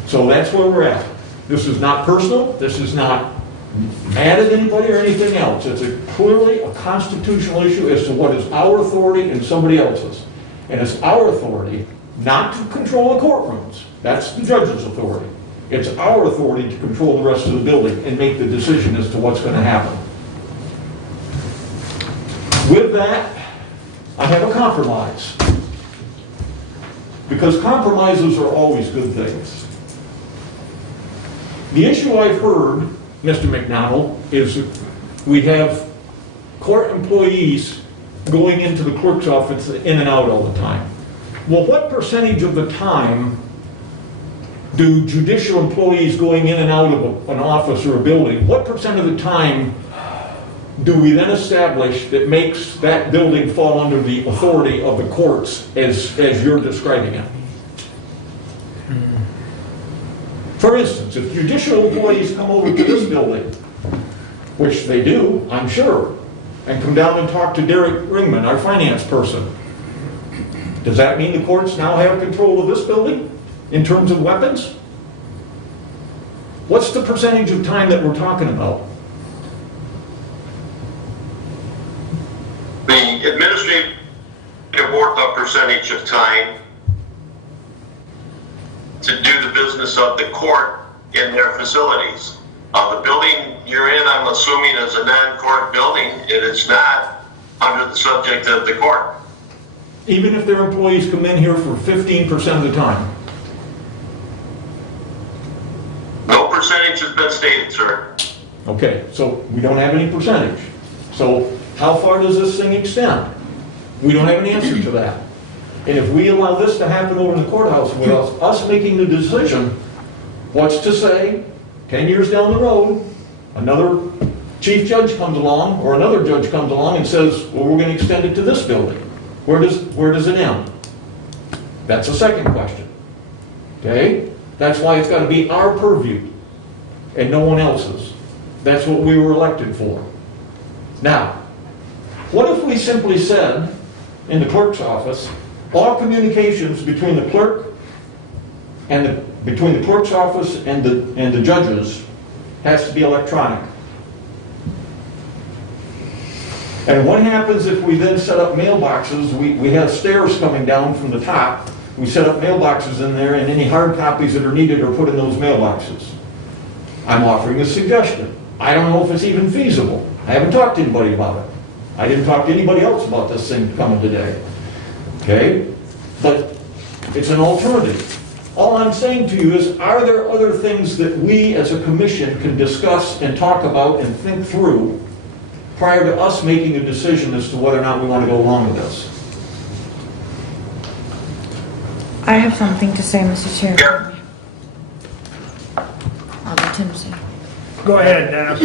So that's where we're at. This is not personal. This is not mad at anybody or anything else. It's clearly a constitutional issue as to what is our authority and somebody else's. And it's our authority not to control the courtrooms. That's the judge's authority. It's our authority to control the rest of the building and make the decision as to what's going to happen. With that, I have a compromise. Because compromises are always good things. The issue I've heard, Mr. McDonald, is we have court employees going into the clerk's office in and out all the time. Well, what percentage of the time do judicial employees going in and out of an office or a building, what percent of the time do we then establish that makes that building fall under the authority of the courts as you're describing it? For instance, if judicial employees come over to this building, which they do, I'm sure, and come down and talk to Derek Ringman, our finance person, does that mean the courts now have control of this building in terms of weapons? What's the percentage of time that we're talking about? The administrative award a percentage of time to do the business of the court in their facilities. The building you're in, I'm assuming, is a non-court building. It is not under the subject of the court. Even if their employees come in here for 15% of the time? No percentage has been stated, sir. Okay, so we don't have any percentage. So how far does this thing extend? We don't have an answer to that. And if we allow this to happen over in the courthouse without us making the decision, what's to say 10 years down the road, another chief judge comes along or another judge comes along and says, well, we're going to extend it to this building. Where does it end? That's a second question. Okay? That's why it's got to be our purview and no one else's. That's what we were elected for. Now, what if we simply said in the clerk's office, all communications between the clerk and between the clerk's office and the judges has to be electronic? And what happens if we then set up mailboxes? We have stairs coming down from the top. We set up mailboxes in there, and any hard copies that are needed are put in those mailboxes. I'm offering a suggestion. I don't know if it's even feasible. I haven't talked to anybody about it. I didn't talk to anybody else about this thing coming today. Okay? But it's an alternative. All I'm saying to you is, are there other things that we as a commission can discuss and talk about and think through prior to us making a decision as to whether or not we want to go along with this? I have something to say, Mr. Chair. Yeah. I'll let Tim say. Go ahead, Dennis.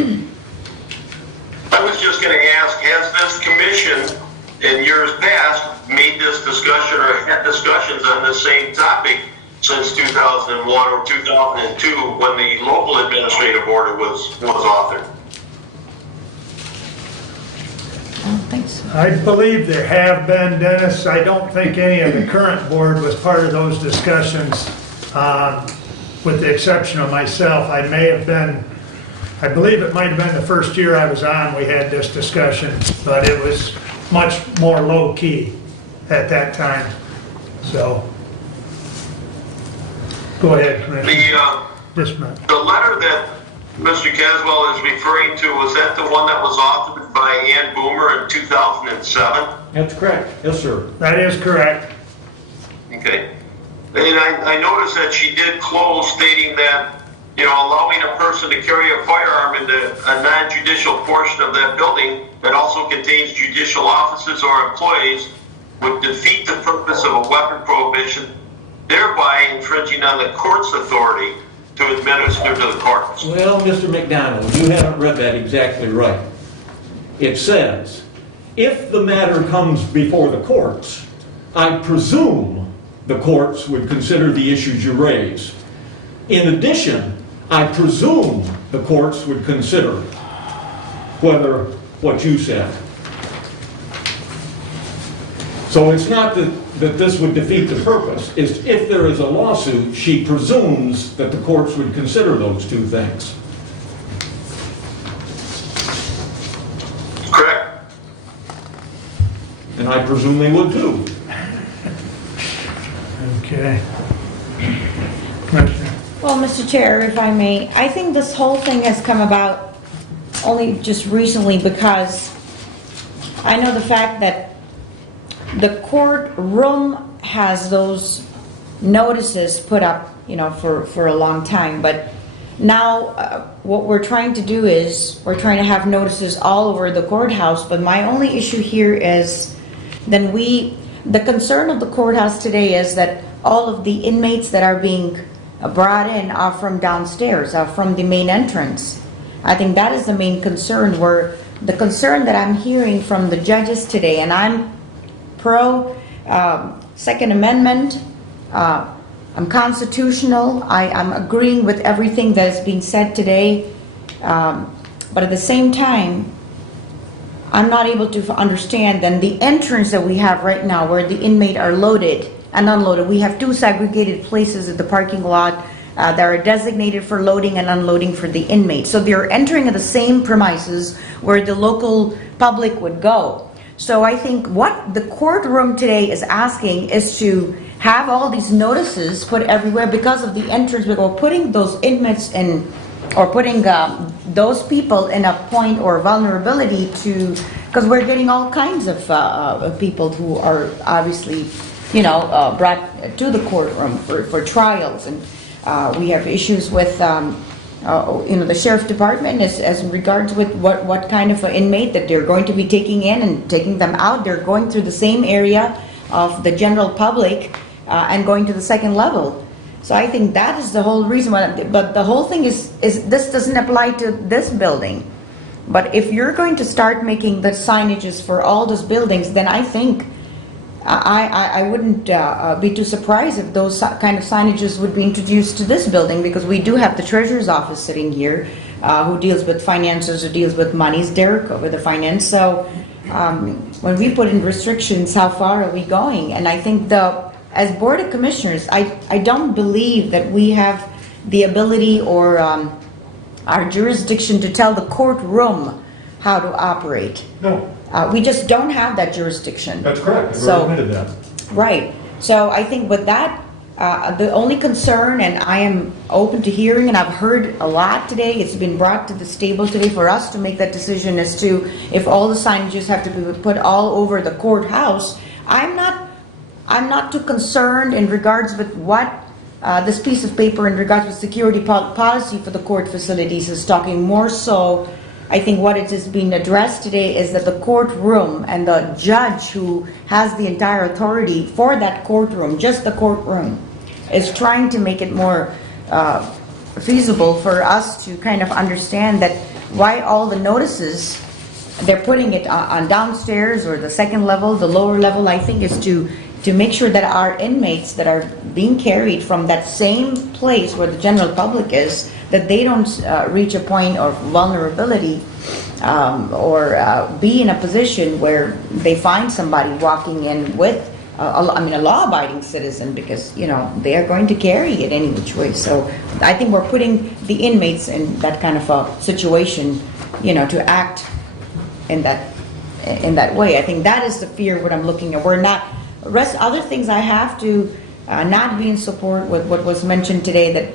I was just going to ask, has this commission in years past made this discussion or had discussions on this same topic since 2001 or 2002 when the local administrative order was authored? I don't think so. I believe there have been, Dennis. I don't think any of the current board was part of those discussions, with the exception of myself. I may have been, I believe it might have been the first year I was on, we had this discussion, but it was much more low-key at that time. So, go ahead, Commissioner. The letter that Mr. Caswell is referring to, was that the one that was authored by Ann Boomer in 2007? That's correct. Yes, sir. That is correct. Okay. And I noticed that she did close stating that, allowing a person to carry a firearm into a non-judicial portion of that building that also contains judicial offices or employees would defeat the purpose of a weapon prohibition, thereby infringing on the court's authority to administer to the courts. Well, Mr. McDonald, you haven't read that exactly right. It says, if the matter comes before the courts, I presume the courts would consider the issues you raise. In addition, I presume the courts would consider whether what you said. So it's not that this would defeat the purpose. It's if there is a lawsuit, she presumes that the courts would consider those two things. Correct? And I presume they would too. Okay. Commissioner? Well, Mr. Chair, if I may, I think this whole thing has come about only just recently because I know the fact that the courtroom has those notices put up, for a long time. But now what we're trying to do is we're trying to have notices all over the courthouse. But my only issue here is the concern of the courthouse today is that all of the inmates that are being brought in are from downstairs, from the main entrance. I think that is the main concern, where the concern that I'm hearing from the judges today, and I'm pro Second Amendment, I'm constitutional, I'm agreeing with everything that is being said today, but at the same time, I'm not able to understand then the entrance that we have right now where the inmates are loaded and unloaded. We have two segregated places at the parking lot that are designated for loading and unloading for the inmates. So they're entering at the same premises where the local public would go. So I think what the courtroom today is asking is to have all these notices put everywhere because of the entrance, or putting those inmates in, or putting those people in a point or vulnerability to, because we're getting all kinds of people who are obviously, brought to the courtroom for trials, and we have issues with, the sheriff's department as in regards with what kind of inmate that they're going to be taking in and taking them out. They're going through the same area of the general public and going to the second level. So I think that is the whole reason why, but the whole thing is this doesn't apply to this building. But if you're going to start making the signages for all those buildings, then I think I wouldn't be too surprised if those kind of signages would be introduced to this building, because we do have the treasurer's office sitting here who deals with finances, who deals with monies, Derek over the finance. So when we put in restrictions, how far are we going? And I think as Board of Commissioners, I don't believe that we have the ability or our jurisdiction to tell the courtroom how to operate. No, We just don't have that jurisdiction. that's correct. We've So- admitted that. Right. So I think with that, the only concern, and I am open to hearing, and I've heard a lot today, it's been brought to the table today for us to make that decision as to if all the signages have to be put all over the courthouse. I'm not too concerned in regards with what this piece of paper in regards with security policy for the court facilities is talking. More so, I think what it is being addressed today is that the courtroom and the judge who has the entire authority for that courtroom, just the courtroom, is trying to make it more feasible for us to kind of understand that why all the notices, they're putting it on downstairs or the second level, the lower level, I think is to make sure that our inmates that are being carried from that same place where the general public is, that they don't reach a point of vulnerability or be in a position where they find somebody walking in with, a law-abiding citizen, because, they are going to carry it any which way. So I think we're putting the inmates in that kind of a situation, to act in that way. I think that is the fear what I'm looking at. We're not, other things I have to not be in support with what was mentioned today, that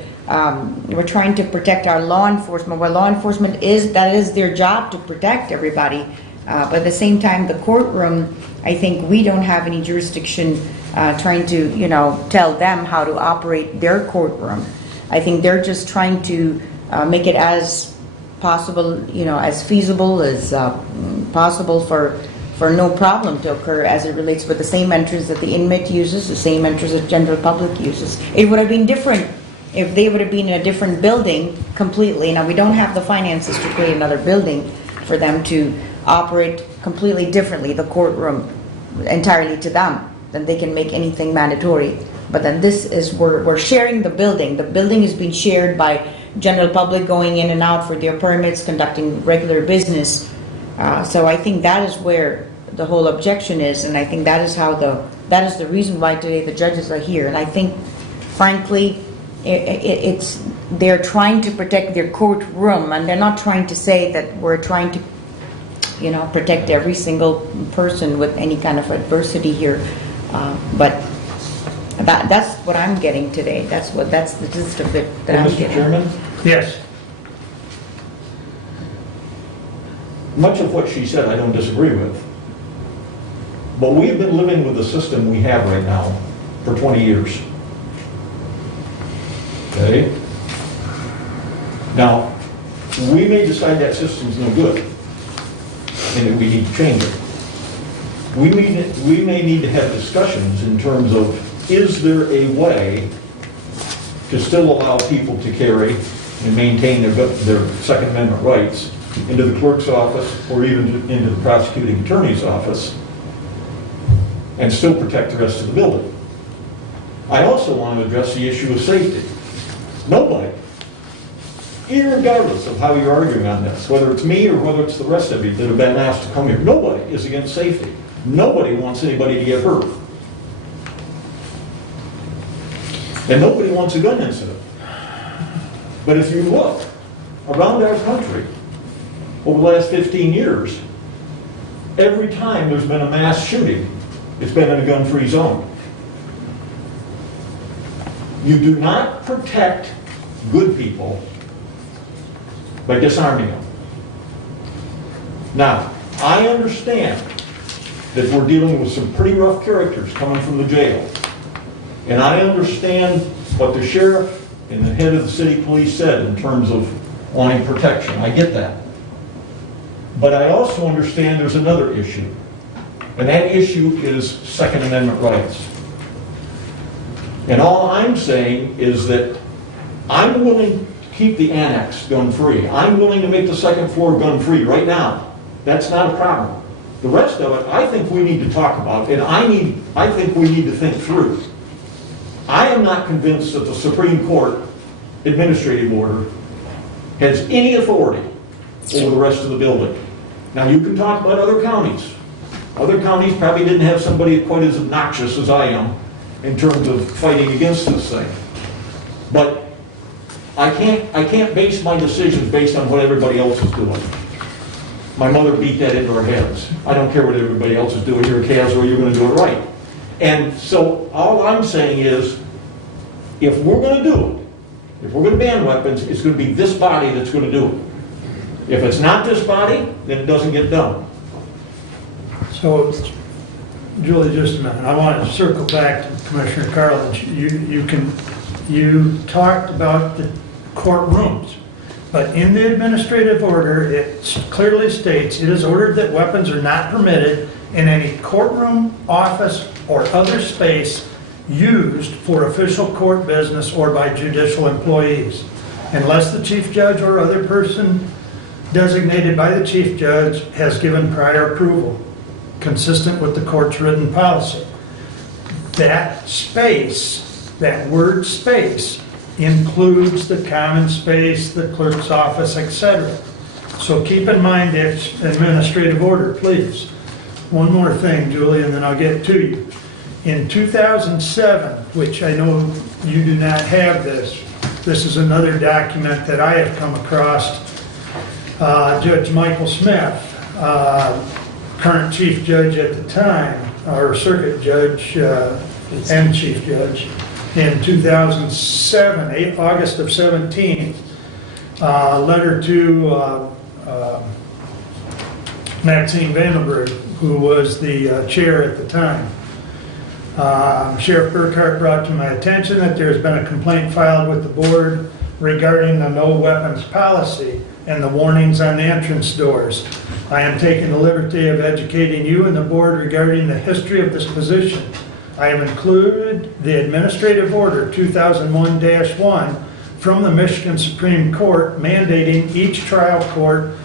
we're trying to protect our law enforcement. Well, law enforcement that is their job, to protect everybody. But at the same time, the courtroom, I think we don't have any jurisdiction trying to, tell them how to operate their courtroom. I think they're just trying to make it as possible, as feasible as possible for no problem to occur as it relates with the same entrance that the inmate uses, the same entrance that general public uses. It would have been different if they would have been in a different building completely. Now, we don't have the finances to create another building for them to operate completely differently, the courtroom entirely to them. Then they can make anything mandatory. But then this is, we're sharing the building. The building is being shared by general public going in and out for their permits, conducting regular business. So I think that is where the whole objection is, and I think that is the reason why today the judges are here. And I think, frankly, they're trying to protect their courtroom, and they're not trying to say that we're trying to, protect every single person with any kind of adversity here. But that's what I'm getting today. That's the gist of it that I'm Mr. getting. Chairman, Yes. much of what she said I don't disagree with. But we've been living with the system we have right now for 20 years. Okay? Now, we may decide that system's no good, and that we need to change it. We may need to have discussions in terms of, is there a way to still allow people to carry and maintain their Second Amendment rights into the clerk's office or even into the prosecuting attorney's office and still protect the rest of the building. I also want to address the issue of safety. Nobody, irregardless of how you're arguing on this, whether it's me or whether it's the rest of you that have been asked to come here, nobody is against safety. Nobody wants anybody to get hurt. And nobody wants a gun incident. But if you look around our country over the last 15 years, every time there's been a mass shooting, it's been in a gun-free zone. You do not protect good people by disarming them. Now, I understand that we're dealing with some pretty rough characters coming from the jail. And I understand what the sheriff and the head of the city police said in terms of wanting protection. I get that. But I also understand there's another issue. And that issue is Second Amendment rights. And all I'm saying is that I'm willing to keep the annex gun-free. I'm willing to make the second floor gun-free right now. That's not a problem. The rest of it, I think we need to talk about, and I think we need to think through. I am not convinced that the Supreme Court administrative order has any authority over the rest of the building. Now, you can talk about other counties. Other counties probably didn't have somebody quite as obnoxious as I am in terms of fighting against this thing. But I can't base my decisions based on what everybody else is doing. My mother beat that into our heads. I don't care what everybody else is doing here at Caswell, you're going to do it right. And so all I'm saying is, if we're going to do it, if we're going to ban weapons, it's going to be this body that's going to do it. If it's not this body, then it doesn't get done. So, Julie, just a minute. I want to circle back to Commissioner Carlin. You talked about the courtrooms, but in the administrative order, it clearly states, it is ordered that weapons are not permitted in any courtroom, office, or other space used for official court business or by judicial employees, unless the chief judge or other person designated by the chief judge has given prior approval, consistent with the court's written policy. That space, that word space, includes the common space, the clerk's office, etc. So keep in mind the administrative order, please. One more thing, Julie, and then I'll get to you. In 2007, which I know you do not have this is another document that I have come across. Judge Michael Smith, current chief judge at the time, or circuit judge and chief judge, in 2007, August of 17, letter to Maxine Vandenberg, who was the chair at the time. Sheriff Burkhart brought to my attention that there's been a complaint filed with the board regarding the no weapons policy and the warnings on the entrance doors. I am taking the liberty of educating you and the board regarding the history of this position. I have included the Administrative Order 2001-1 from the Michigan Supreme Court mandating each trial court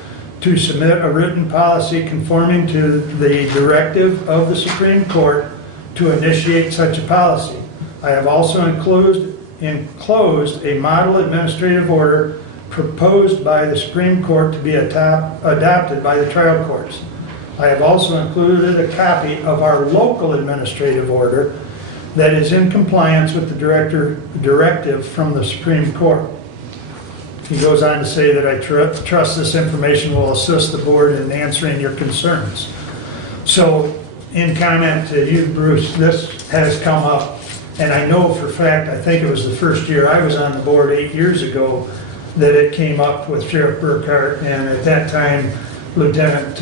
to submit a written policy conforming to the directive of the Supreme Court to initiate such a policy. I have also enclosed a model administrative order proposed by the Supreme Court to be adopted by the trial courts. I have also included a copy of our local administrative order that is in compliance with the directive from the Supreme Court. He goes on to say that I trust this information will assist the board in answering your concerns. So, in comment to you, Bruce, this has come up, and I know for a fact, I think it was the first year I was on the board 8 years ago, that it came up with Sheriff Burkhart, and at that time, Lieutenant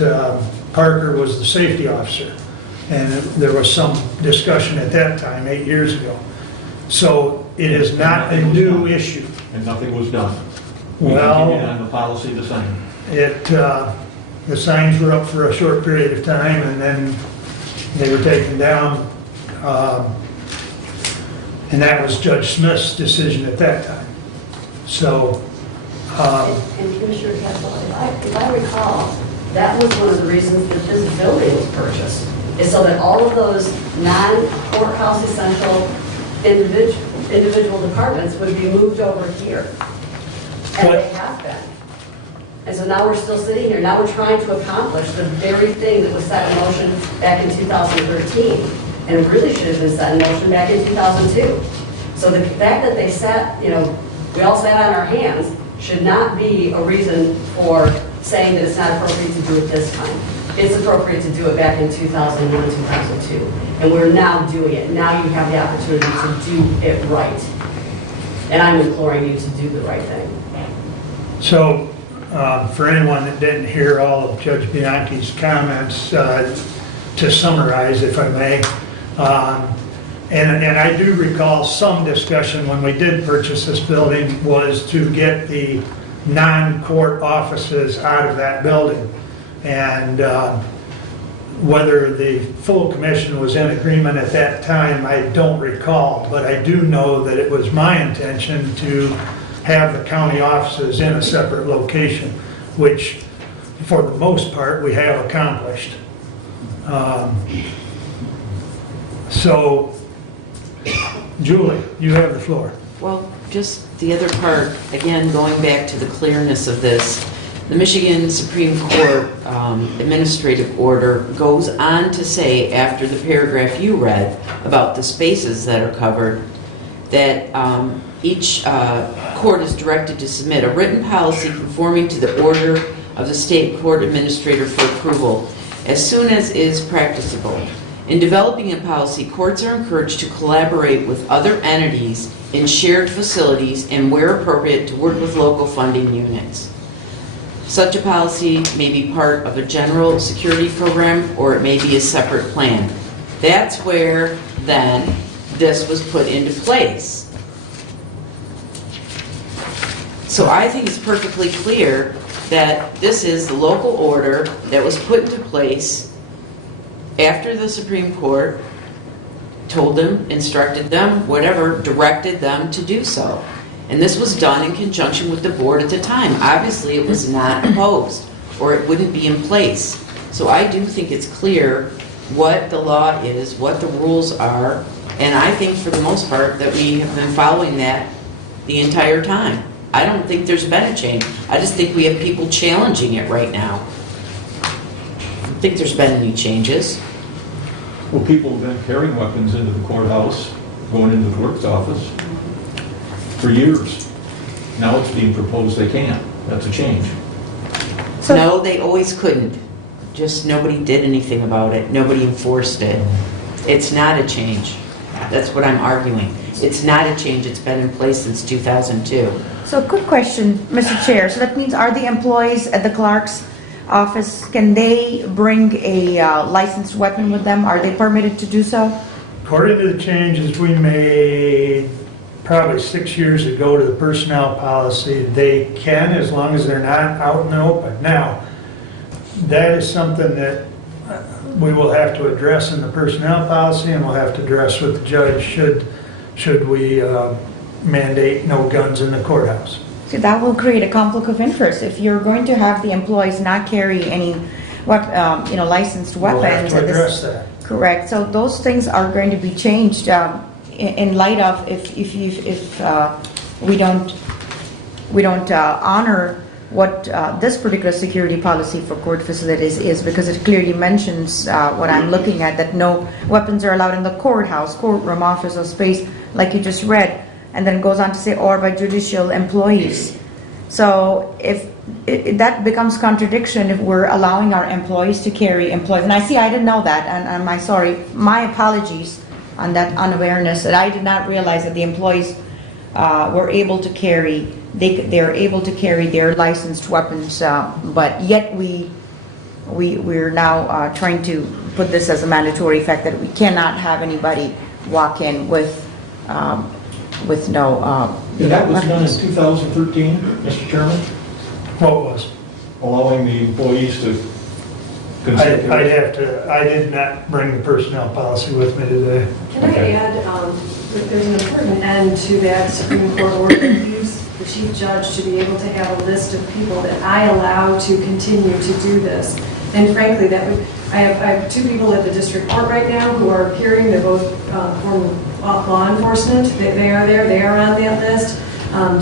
Parker was the safety officer. And there was some discussion at that time, 8 years ago. So it is not a new issue. And nothing was done. Well, We continued on the policy the same. The signs were up for a short period of time, and then they were taken down. And that was Judge Smith's decision at that time. So, And Commissioner Caswell, if I recall, that was one of the reasons that this building was purchased, is so that all of those non-courthouse essential individual departments would be moved over here. And they have been. And so now we're still sitting here, now we're trying to accomplish the very thing that was set in motion back in 2013, and it really should have been set in motion back in 2002. So the fact that they sat, we all sat on our hands, should not be a reason for saying that it's not appropriate to do it this time. It's appropriate to do it back in 2001, 2002. And we're now doing it. Now you have the opportunity to do it right. And I'm imploring you to do the right thing. So, for anyone that didn't hear all of Judge Bianchi's comments, to summarize, if I may, and I do recall some discussion when we did purchase this building was to get the non-court offices out of that building. And whether the full commission was in agreement at that time, I don't recall, but I do know that it was my intention to have the county offices in a separate location, which for the most part we have accomplished. So, Julie, you have the floor. Well, just the other part, again, going back to the clearness of this, the Michigan Supreme Court administrative order goes on to say, after the paragraph you read about the spaces that are covered, that each court is directed to submit a written policy conforming to the order of the state court administrator for approval as soon as is practicable. In developing a policy, courts are encouraged to collaborate with other entities in shared facilities and, where appropriate, to work with local funding units. Such a policy may be part of a general security program, or it may be a separate plan. That's where, then, this was put into place. So I think it's perfectly clear that this is the local order that was put into place after the Supreme Court told them, instructed them, whatever, directed them to do so. And this was done in conjunction with the board at the time. Obviously, it was not opposed, or it wouldn't be in place. So I do think it's clear what the law is, what the rules are, and I think for the most part that we have been following that the entire time. I don't think there's been a change. I just think we have people challenging it right now. I don't think there's been any changes. Well, people have been carrying weapons into the courthouse, going into the clerk's office for years. Now it's being proposed they can't. That's a change. No, they always couldn't. Just nobody did anything about it. Nobody enforced it. It's not a change. That's what I'm arguing. It's not a change. It's been in place since 2002. So quick question, Mr. Chair. So that means are the employees at the clerks office, can they bring a licensed weapon with them? Are they permitted to do so? According to the changes we made probably 6 years ago to the personnel policy, they can, as long as they're not out in the open. Now, that is something that we will have to address in the personnel policy, and we'll have to address with the judge should we mandate no guns in the courthouse. See, that will create a conflict of interest. If you're going to have the employees not carry any, licensed We'll weapons. have to address that. Correct. So those things are going to be changed in light of if we don't honor what this particular security policy for court facilities is, because it clearly mentions what I'm looking at, that no weapons are allowed in the courthouse, courtroom, office, or space, like you just read, and then it goes on to say, or by judicial employees. So if that becomes contradiction if we're allowing our employees to carry employees. And I didn't know that, and my apologies on that unawareness, that I did not realize that the employees were able to carry, they're able to carry their licensed weapons, but yet we're now trying to put this as a mandatory fact that we cannot have anybody walk in with no That was done in weapons. 2013, Mr. Chairman, What was? allowing the employees to I consider. I did not bring the personnel policy with me today. Can I add, that there's an important end to that Supreme Court order that gives the chief judge to be able to have a list of people that I allow to continue to do this. And frankly, I have two people at the district court right now who are appearing. They're both former law enforcement. They are there. They are on that list.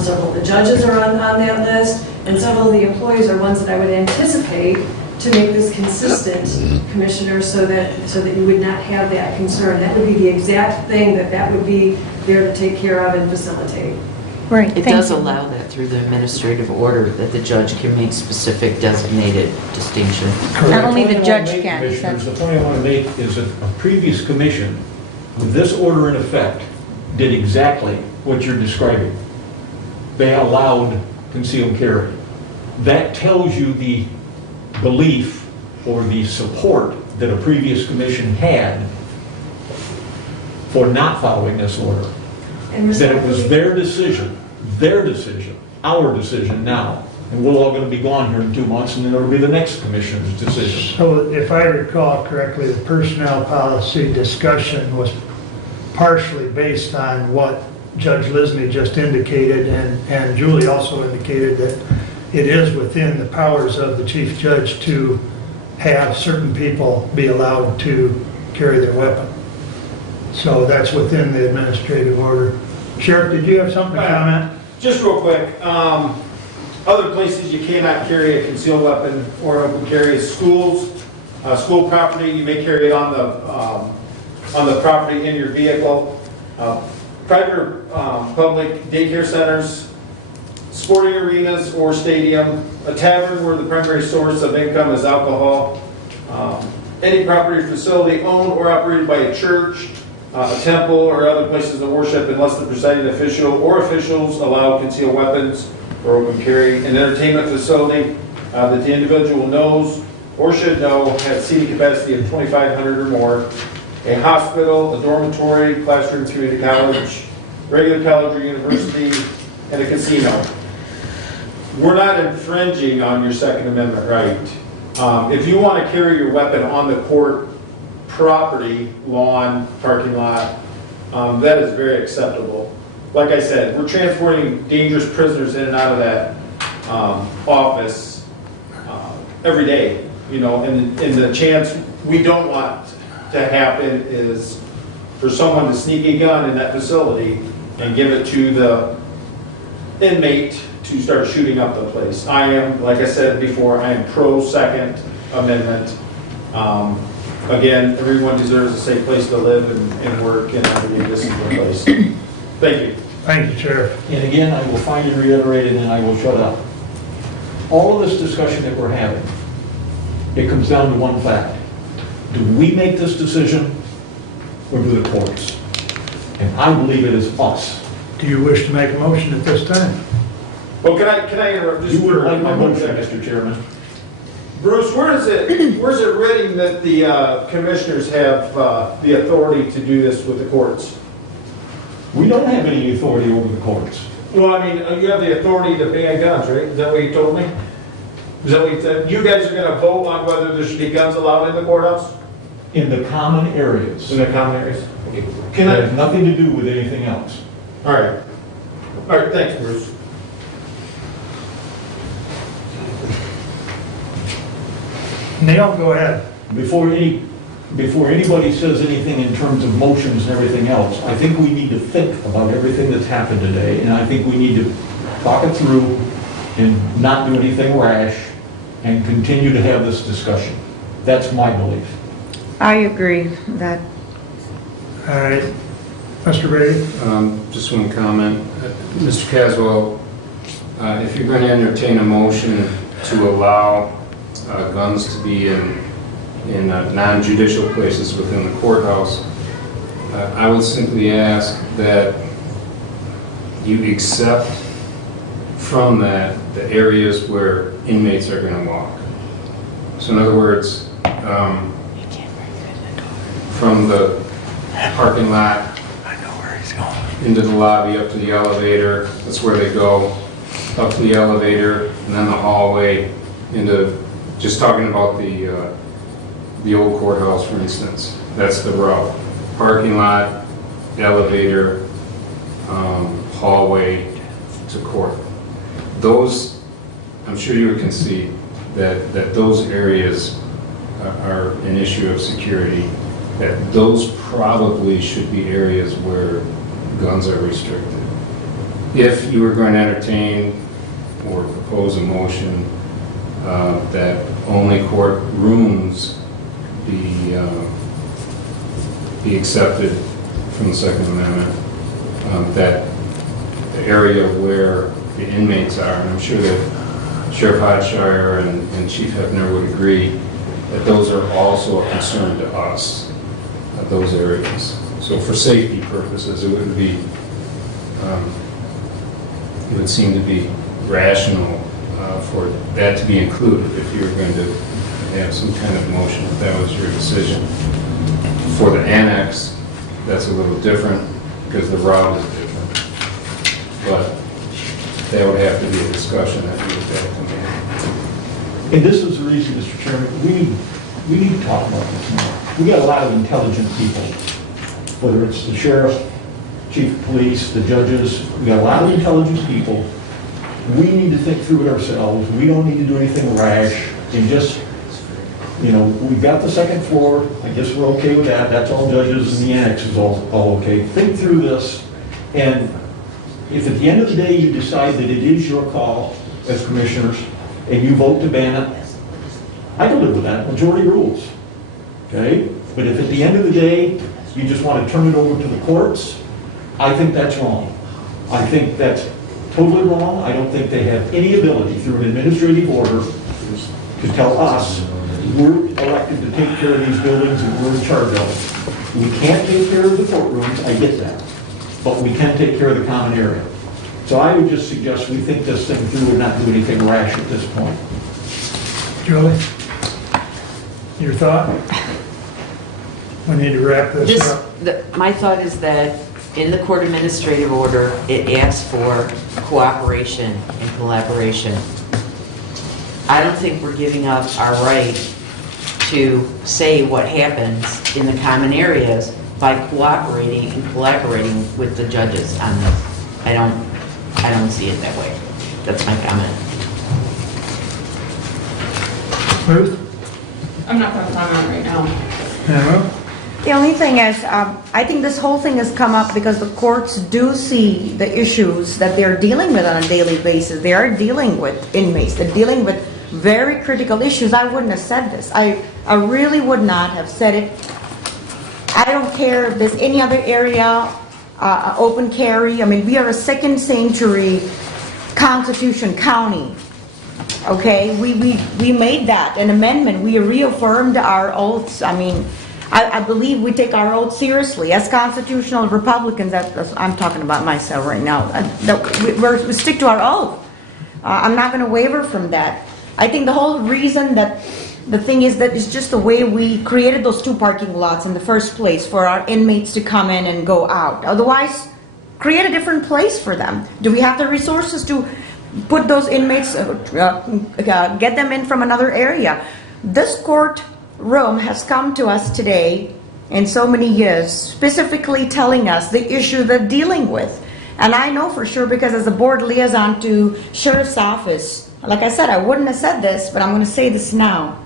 Several of the judges are on that list. And several of the employees are ones that I would anticipate to make this consistent, Commissioner, so that you would not have that concern. That would be the exact thing that would be there to take care of and facilitate. Right, It thank does you. allow that through the administrative order, that the judge can make specific designated distinction. Not only the point I judge wanna make, can, Commissioners, the point I want to make is that a previous commission, with this order in effect, did exactly what you're describing. They allowed concealed carry. That tells you the belief or the support that a previous commission had for not following this order. And That it was their decision, our decision now. And we're all going to be gone here in 2 months, and then it'll be the next commission's decision. So if I recall correctly, the personnel policy discussion was partially based on what Judge Lisney just indicated, and Julie also indicated that it is within the powers of the chief judge to have certain people be allowed to carry their weapon. So that's within the administrative order. Sheriff, did you have something to comment? Just real quick, other places you cannot carry a concealed weapon or open carry is schools, school property, you may carry it on the property in your vehicle. Private, public daycare centers, sporting arenas or stadium, a tavern where the primary source of income is alcohol, any property or facility owned or operated by a church, a temple, or other places of worship unless the presiding official or officials allow concealed weapons or open carry. An entertainment facility that the individual knows or should know has seating capacity of 2,500 or more. A hospital, a dormitory, classroom, community college, regular college or university, and a casino. We're not infringing on your Second Amendment right. If you want to carry your weapon on the court property, lawn, parking lot, that is very acceptable. Like I said, we're transporting dangerous prisoners in and out of that office every day, and the chance we don't want to happen is for someone to sneak a gun in that facility and give it to the inmate to start shooting up the place. I am, like I said before, I am pro Second Amendment. Again, everyone deserves a safe place to live and work, and I believe this is the place. Thank you. Thank you, Sheriff. And again, I will finally reiterate it and I will shut up. All of this discussion that we're having, it comes down to one fact. Do we make this decision or do the courts? And I believe it is us. Do you wish to make a motion at this time? Well, can I interrupt just You would for like my one motion, second? Mr. Chairman? Bruce, where's it written that the commissioners have the authority to do this with the courts? We don't have any authority over the courts. Well, I mean, you have the authority to ban guns, right? Is that what you told me? Is that what you said? You guys are gonna vote on whether there should be guns allowed in the courthouse? In the common areas. In the common areas? It has nothing to do with anything else. All right. All right, thanks, Bruce. Neil, go ahead. Before anybody says anything in terms of motions and everything else, I think we need to think about everything that's happened today, and I think we need to talk it through and not do anything rash and continue to have this discussion. That's my belief. I agree that. All right, Mr. Brady? Just one comment. Mr. Caswell, if you're going to entertain a motion to allow guns to be in non-judicial places within the courthouse, I would simply ask that you accept from that the areas where inmates are going to walk. So in other words, from the parking lot into the lobby, up to the elevator, that's where they go, up to the elevator, and then the hallway into, just talking about the old courthouse, for instance. That's the route. Parking lot, elevator, hallway to court. Those, I'm sure you would concede that those areas are an issue of security, that those probably should be areas where guns are restricted. If you were going to entertain or propose a motion that only court rooms be accepted from the Second Amendment, that the area where the inmates are, and I'm sure that Sheriff Hodshire and Chief Hefner would agree that those are also a concern to us, those areas. So for safety purposes, it would seem to be rational for that to be included if you were going to have some kind of motion, if that was your decision. For the annex, that's a little different because the route is different. But that would have to be a discussion that we would have to make. And this is the reason, Mr. Chairman, we need to talk about this more. We got a lot of intelligent people, whether it's the sheriff, chief of police, the judges. We got a lot of intelligent people. We need to think through it ourselves. We don't need to do anything rash and just, we've got the second floor. I guess we're okay with that. That's all judges, and the annex is all okay. Think through this, and if at the end of the day you decide that it is your call as commissioners and you vote to ban it, I can live with that. Majority rules. Okay? But if at the end of the day you just want to turn it over to the courts, I think that's wrong. I think that's totally wrong. I don't think they have any ability through an administrative order to tell us we're elected to take care of these buildings and we're in charge of it. We can't take care of the courtrooms, I get that, but we can take care of the common area. So I would just suggest we think this thing through and not do anything rash at this point. Julie? Your thought? We need to wrap this up. My thought is that in the court administrative order, it asks for cooperation and collaboration. I don't think we're giving up our right to say what happens in the common areas by cooperating and collaborating with the judges on this. I don't see it that way. That's my comment. Ruth? I'm not going to comment right now. Hannah? The only thing is, I think this whole thing has come up because the courts do see the issues that they're dealing with on a daily basis. They are dealing with inmates. They're dealing with very critical issues. I wouldn't have said this. I really would not have said it. I don't care if there's any other area, open carry. I mean, we are a second century Constitution county. Okay, we made that an amendment. We reaffirmed our oaths. I mean, I believe we take our oath seriously as constitutional Republicans. I'm talking about myself right now. We stick to our oath. I'm not going to waver from that. I think the whole reason that, the thing is that it's just the way we created those 2 parking lots in the first place for our inmates to come in and go out. Otherwise, create a different place for them. Do we have the resources to put those inmates, get them in from another area? This court room has come to us today in so many years, specifically telling us the issue they're dealing with. And I know for sure because as a board liaison to Sheriff's Office, like I said, I wouldn't have said this, but I'm going to say this now.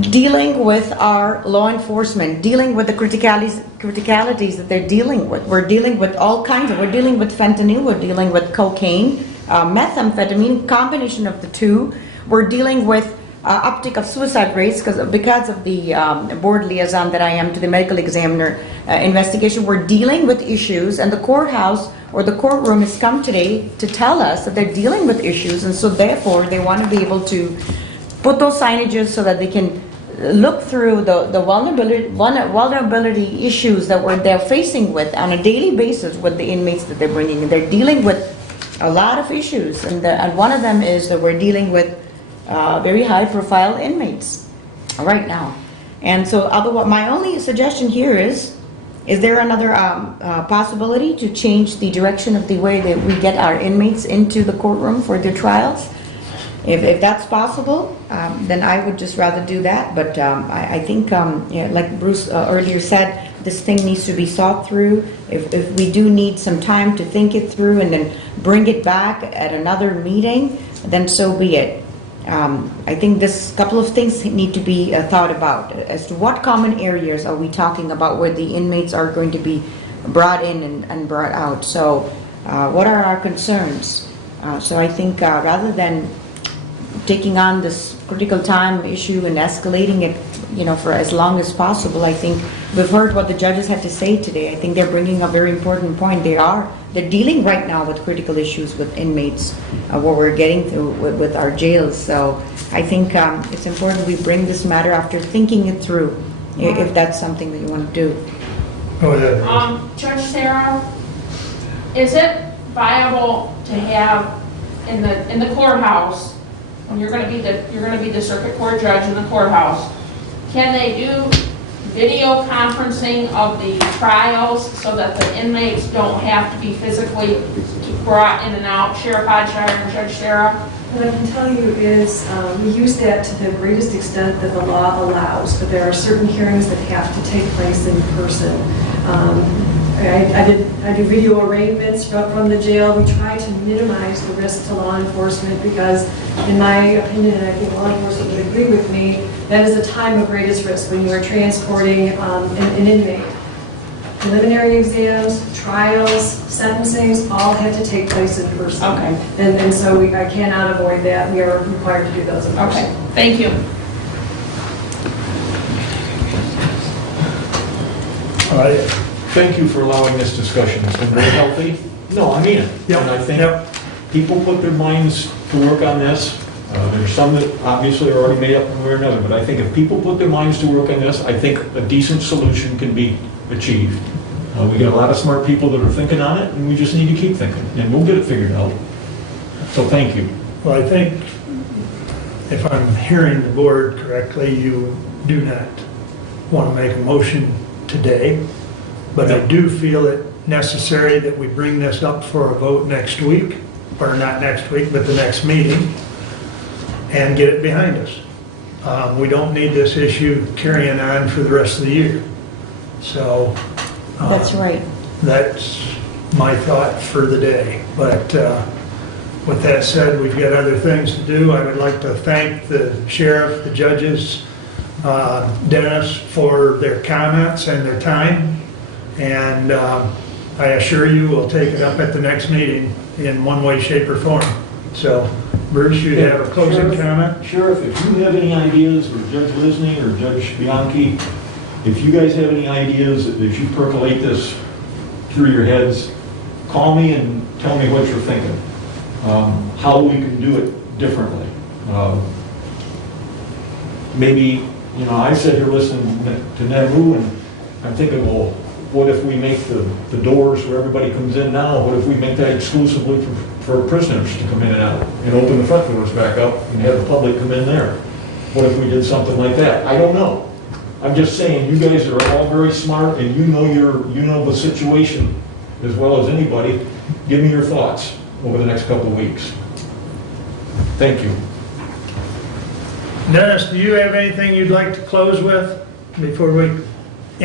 Dealing with our law enforcement, dealing with the criticalities that they're dealing with. We're dealing with all kinds of, we're dealing with fentanyl, we're dealing with cocaine, methamphetamine, combination of the two. We're dealing with uptick of suicide rates because of the board liaison that I am to the medical examiner investigation. We're dealing with issues, and the courthouse or the courtroom has come today to tell us that they're dealing with issues, and so therefore they want to be able to put those signages so that they can look through the vulnerability issues that they're facing with on a daily basis with the inmates that they're bringing in. They're dealing with a lot of issues, and one of them is that we're dealing with very high-profile inmates right now. And so my only suggestion here is there another possibility to change the direction of the way that we get our inmates into the courtroom for their trials? If that's possible, then I would just rather do that. But I think, like Bruce earlier said, this thing needs to be thought through. If we do need some time to think it through and then bring it back at another meeting, then so be it. I think this couple of things need to be thought about as to what common areas are we talking about where the inmates are going to be brought in and brought out. So what are our concerns? So I think rather than taking on this critical time issue and escalating it, for as long as possible, I think we've heard what the judges had to say today. I think they're bringing a very important point. They're dealing right now with critical issues with inmates, what we're getting through with our jails. So I think it's important we bring this matter after thinking it through, if that's something that you want to do. Go ahead. Judge Sarah, is it viable to have in the courthouse, when you're going to be the circuit court judge in the courthouse, can they do video conferencing of the trials so that the inmates don't have to be physically brought in and out? Sheriff Hodshire and Judge Sarah? What I can tell you is we use that to the greatest extent that the law allows, but there are certain hearings that have to take place in person. I do video arraignments from the jail. We try to minimize the risk to law enforcement because, in my opinion, and I think law enforcement would agree with me, that is a time of greatest risk when you are transporting an inmate. Preliminary exams, trials, sentencings, all have to take place in person. Okay. And so I cannot avoid that. We are required to do those in person. Okay, thank you. All right. Thank you for allowing this discussion. It's been very healthy. No, I mean it. Yep. And I think Yep. people put their minds to work on this. There's some that obviously are already made up one way or another, but I think if people put their minds to work on this, I think a decent solution can be achieved. We got a lot of smart people that are thinking on it, and we just need to keep thinking, and we'll get it figured out. So thank you. Well, I think if I'm hearing the board correctly, you do not want to make a motion today, but I do feel it necessary that we bring this up for a vote next week, or not next week, but the next meeting, and get it behind us. We don't need this issue carrying on for the rest of the year. So That's right. that's my thought for the day. But with that said, we've got other things to do. I would like to thank the sheriff, the judges, Dennis, for their comments and their time. And I assure you we'll take it up at the next meeting in one way, shape, or form. So, Bruce, you have a closing comment? Sheriff, if you have any ideas, or Judge Lisney or Judge Bianchi, if you guys have any ideas, as you percolate this through your heads, call me and tell me what you're thinking. How we can do it differently. Maybe, I sit here listening to Nehru and I'm thinking, well, what if we make the doors where everybody comes in now, what if we make that exclusively for prisoners to come in and out, and open the front doors back up and have the public come in there. What if we did something like that? I don't know. I'm just saying, you guys are all very smart, and you know the situation as well as anybody. Give me your thoughts over the next couple of weeks. Thank you. Dennis, do you have anything you'd like to close with before we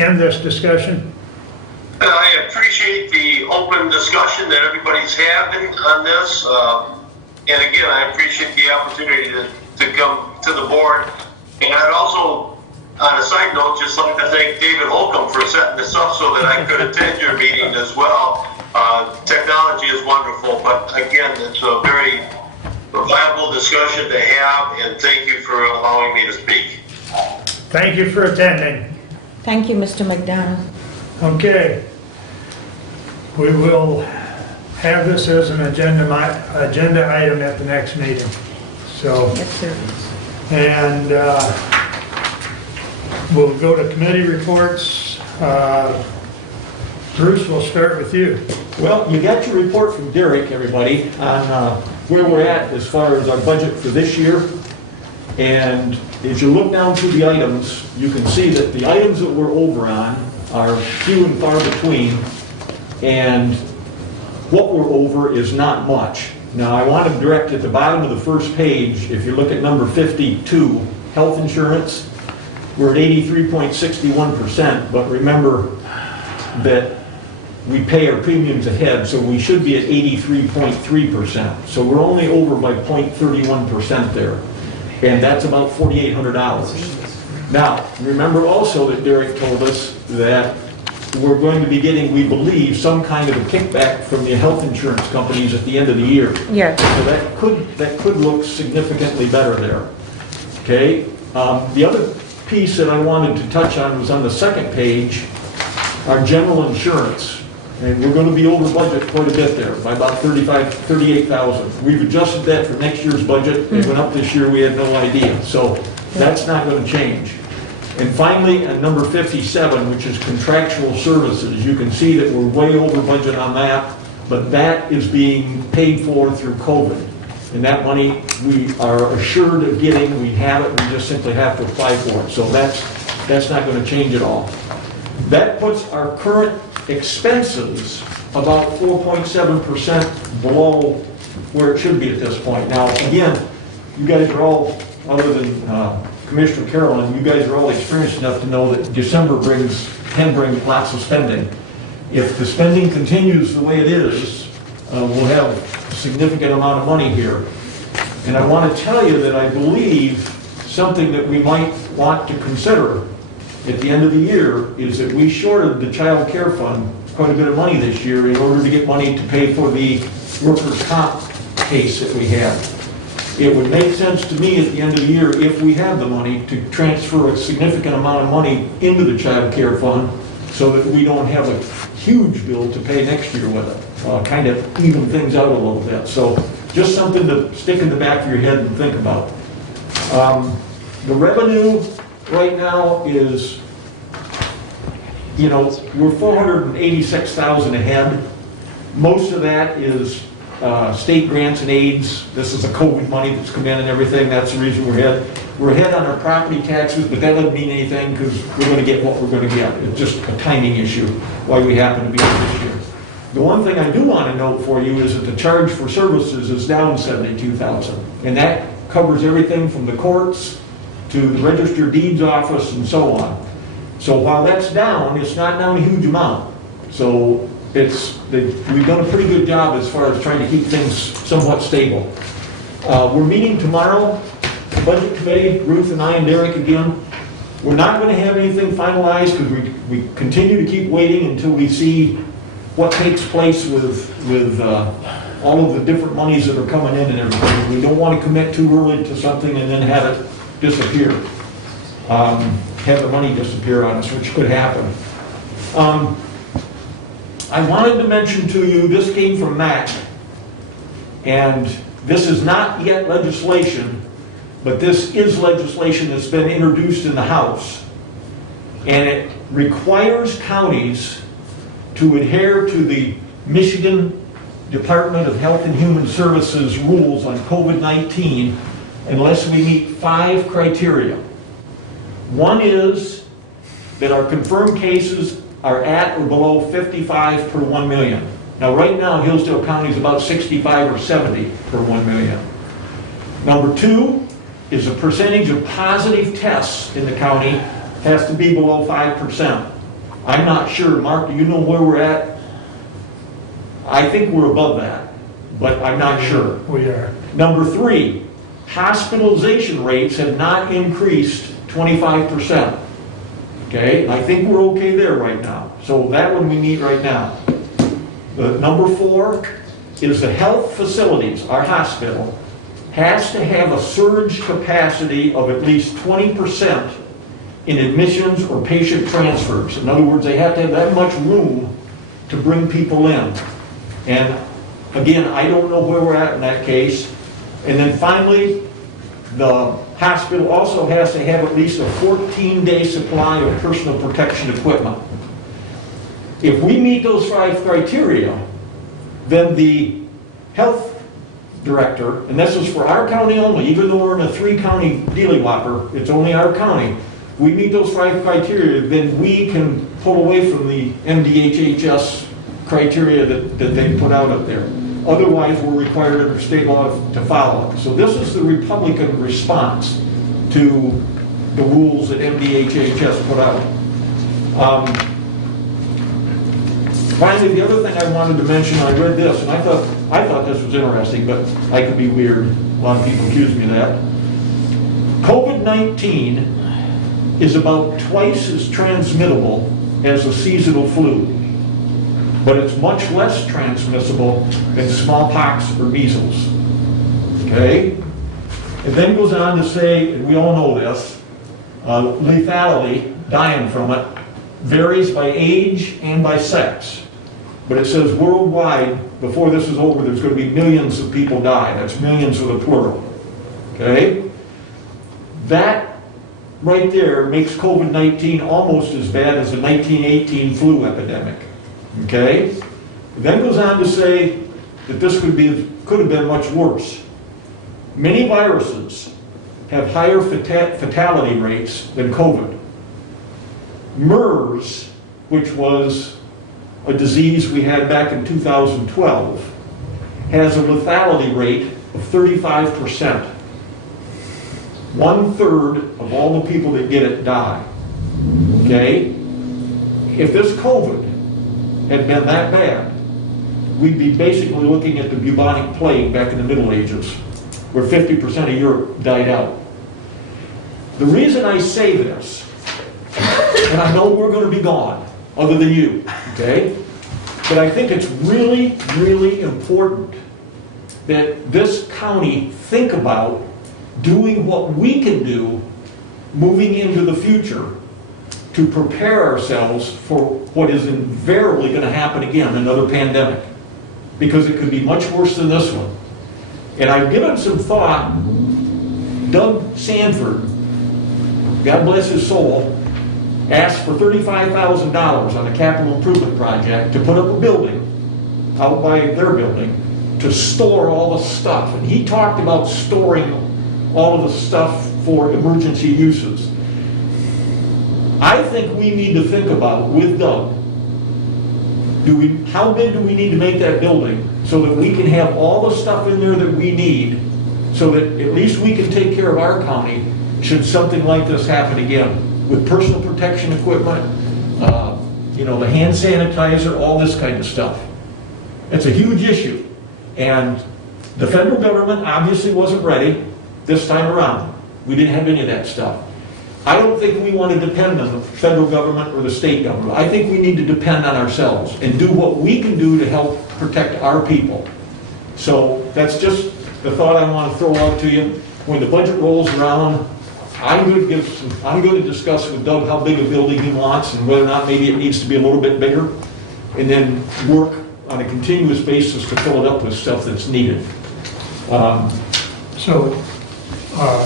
end this discussion? I appreciate the open discussion that everybody's having on this. And again, I appreciate the opportunity to come to the board. And I'd also, on a side note, just like to thank David Holcomb for setting this up so that I could attend your meeting as well. Technology is wonderful, but again, it's a very viable discussion to have, and thank you for allowing me to speak. Thank you for attending. Thank you, Mr. McDonough. Okay. We will have this as an agenda item at the next meeting. So, Yes, sir. and we'll go to committee reports. Bruce, we'll start with you. Well, you got your report from Derek, everybody, on where we're at as far as our budget for this year. And as you look down through the items, you can see that the items that we're over on are few and far between, and what we're over is not much. Now, I want to direct at the bottom of the first page, if you look at number 52, health insurance, we're at 83.61%, but remember that we pay our premiums ahead, so we should be at 83.3%. So we're only over by 0.31% there, and that's about $4,800. Now, remember also that Derek told us that we're going to be getting, we believe, some kind of a kickback from the health insurance companies at the end of the year. Yes. So that could look significantly better there. Okay? The other piece that I wanted to touch on was on the second page, our general insurance. And we're going to be over budget quite a bit there, by about $38,000. We've adjusted that for next year's budget. It went up this year, we had no idea. So that's not going to change. And finally, at number 57, which is contractual services, you can see that we're way over budget on that, but that is being paid for through COVID. And that money we are assured of getting, we have it, we just simply have to apply for it. So that's not going to change at all. That puts our current expenses about 4.7% below where it should be at this point. Now, again, you guys are all, other than Commissioner Carolyn, you guys are all experienced enough to know that December can bring lots of spending. If the spending continues the way it is, we'll have a significant amount of money here. And I want to tell you that I believe something that we might want to consider at the end of the year is that we shorted the child care fund quite a bit of money this year in order to get money to pay for the workers' comp case that we had. It would make sense to me at the end of the year, if we have the money, to transfer a significant amount of money into the child care fund so that we don't have a huge bill to pay next year with it. Kind of even things out a little bit. So just something to stick in the back of your head and think about. The revenue right now is, we're $486,000 ahead. Most of that is state grants and aids. This is the COVID money that's come in and everything. That's the reason we're ahead. We're ahead on our property taxes, but that doesn't mean anything because we're going to get what we're going to get. It's just a timing issue why we happen to be here this year. The one thing I do want to note for you is that the charge for services is down $72,000, and that covers everything from the courts to the Register of Deeds office and so on. So while that's down, it's not down a huge amount. So we've done a pretty good job as far as trying to keep things somewhat stable. We're meeting tomorrow, the Budget Committee, Ruth and I and Derek again. We're not going to have anything finalized because we continue to keep waiting until we see what takes place with all of the different monies that are coming in and everything. We don't want to commit too early to something and then have it disappear. Have the money disappear on us, which could happen. I wanted to mention to you, this came from Matt, and this is not yet legislation, but this is legislation that's been introduced in the House, and it requires counties to adhere to the Michigan Department of Health and Human Services rules on COVID-19 unless we meet 5 criteria. One is that our confirmed cases are at or below 55 per 1 million. Now, right now, Hillsdale County is about 65 or 70 per 1 million. Number 2 is the percentage of positive tests in the county has to be below 5%. I'm not sure. Mark, do you know where we're at? I think we're above that, but I'm not sure. We are. Number 3, hospitalization rates have not increased 25%. Okay, I think we're okay there right now. So that one we meet right now. The number 4 is the health facilities, our hospital, has to have a surge capacity of at least 20% in admissions or patient transfers. In other words, they have to have that much room to bring people in. And again, I don't know where we're at in that case. And then finally, the hospital also has to have at least a 14-day supply of personal protection equipment. If we meet those 5 criteria, then the health director, and this is for our county only, even though we're in a 3-county dealy-whopper, it's only our county. We meet those 5 criteria, then we can pull away from the MDHHS criteria that they put out up there. Otherwise, we're required under state law to follow it. So this is the Republican response to the rules that MDHHS put out. Finally, the other thing I wanted to mention, I read this, and I thought this was interesting, but I could be weird. A lot of people accuse me of that. COVID-19 is about twice as transmittable as a seasonal flu, but it's much less transmissible than smallpox or measles. Okay? It then goes on to say, and we all know this, lethality, dying from it, varies by age and by sex. But it says worldwide, before this is over, there's going to be millions of people die. That's millions with a plural. Okay? That right there makes COVID-19 almost as bad as the 1918 flu epidemic. Okay? It then goes on to say that this could have been much worse. Many viruses have higher fatality rates than COVID. MERS, which was a disease we had back in 2012, has a lethality rate of 35%. 1/3 of all the people that get it die. Okay? If this COVID had been that bad, we'd be basically looking at the bubonic plague back in the Middle Ages, where 50% of Europe died out. The reason I say this, and I know we're going to be gone, other than you, okay? But I think it's really, really important that this county think about doing what we can do moving into the future to prepare ourselves for what is invariably going to happen again, another pandemic. Because it could be much worse than this one. And I've given some thought. Doug Sanford, God bless his soul, asked for $35,000 on a capital improvement project to put up a building out by their building to store all the stuff. And he talked about storing all of the stuff for emergency uses. I think we need to think about, with Doug, how big do we need to make that building so that we can have all the stuff in there that we need so that at least we can take care of our county should something like this happen again, with personal protection equipment, the hand sanitizer, all this kind of stuff. It's a huge issue. And the federal government obviously wasn't ready this time around. We didn't have any of that stuff. I don't think we want to depend on the federal government or the state government. I think we need to depend on ourselves and do what we can do to help protect our people. So that's just the thought I want to throw out to you. When the budget rolls around, I'm going to discuss with Doug how big a building he wants and whether or not maybe it needs to be a little bit bigger, and then work on a continuous basis to fill it up with stuff that's needed.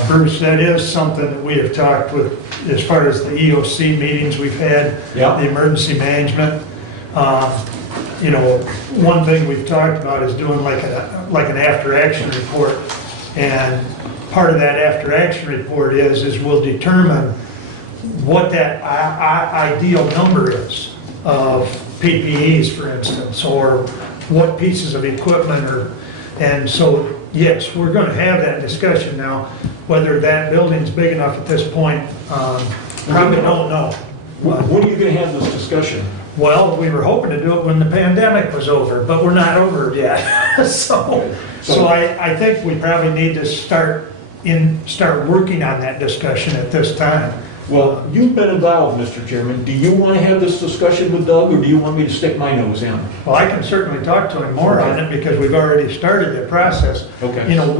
Bruce, that is something that we have talked with as far as the EOC meetings we've had, Yeah. the emergency management. you know, one thing we've talked about is doing like an after-action report. And part of that after-action report is we'll determine what that ideal number is of PPEs, for instance, or what pieces of equipment and so, yes, we're gonna have that discussion now. Whether that building's big enough at this point, probably don't know. When are you going to have this discussion? Well, we were hoping to do it when the pandemic was over, but we're not over yet. So I think we probably need to start working on that discussion at this time. Well, you've been involved, Mr. Chairman. Do you want to have this discussion with Doug, or do you want me to stick my nose in? Well, I can certainly talk to him more on it because we've already started the process. Okay. You know,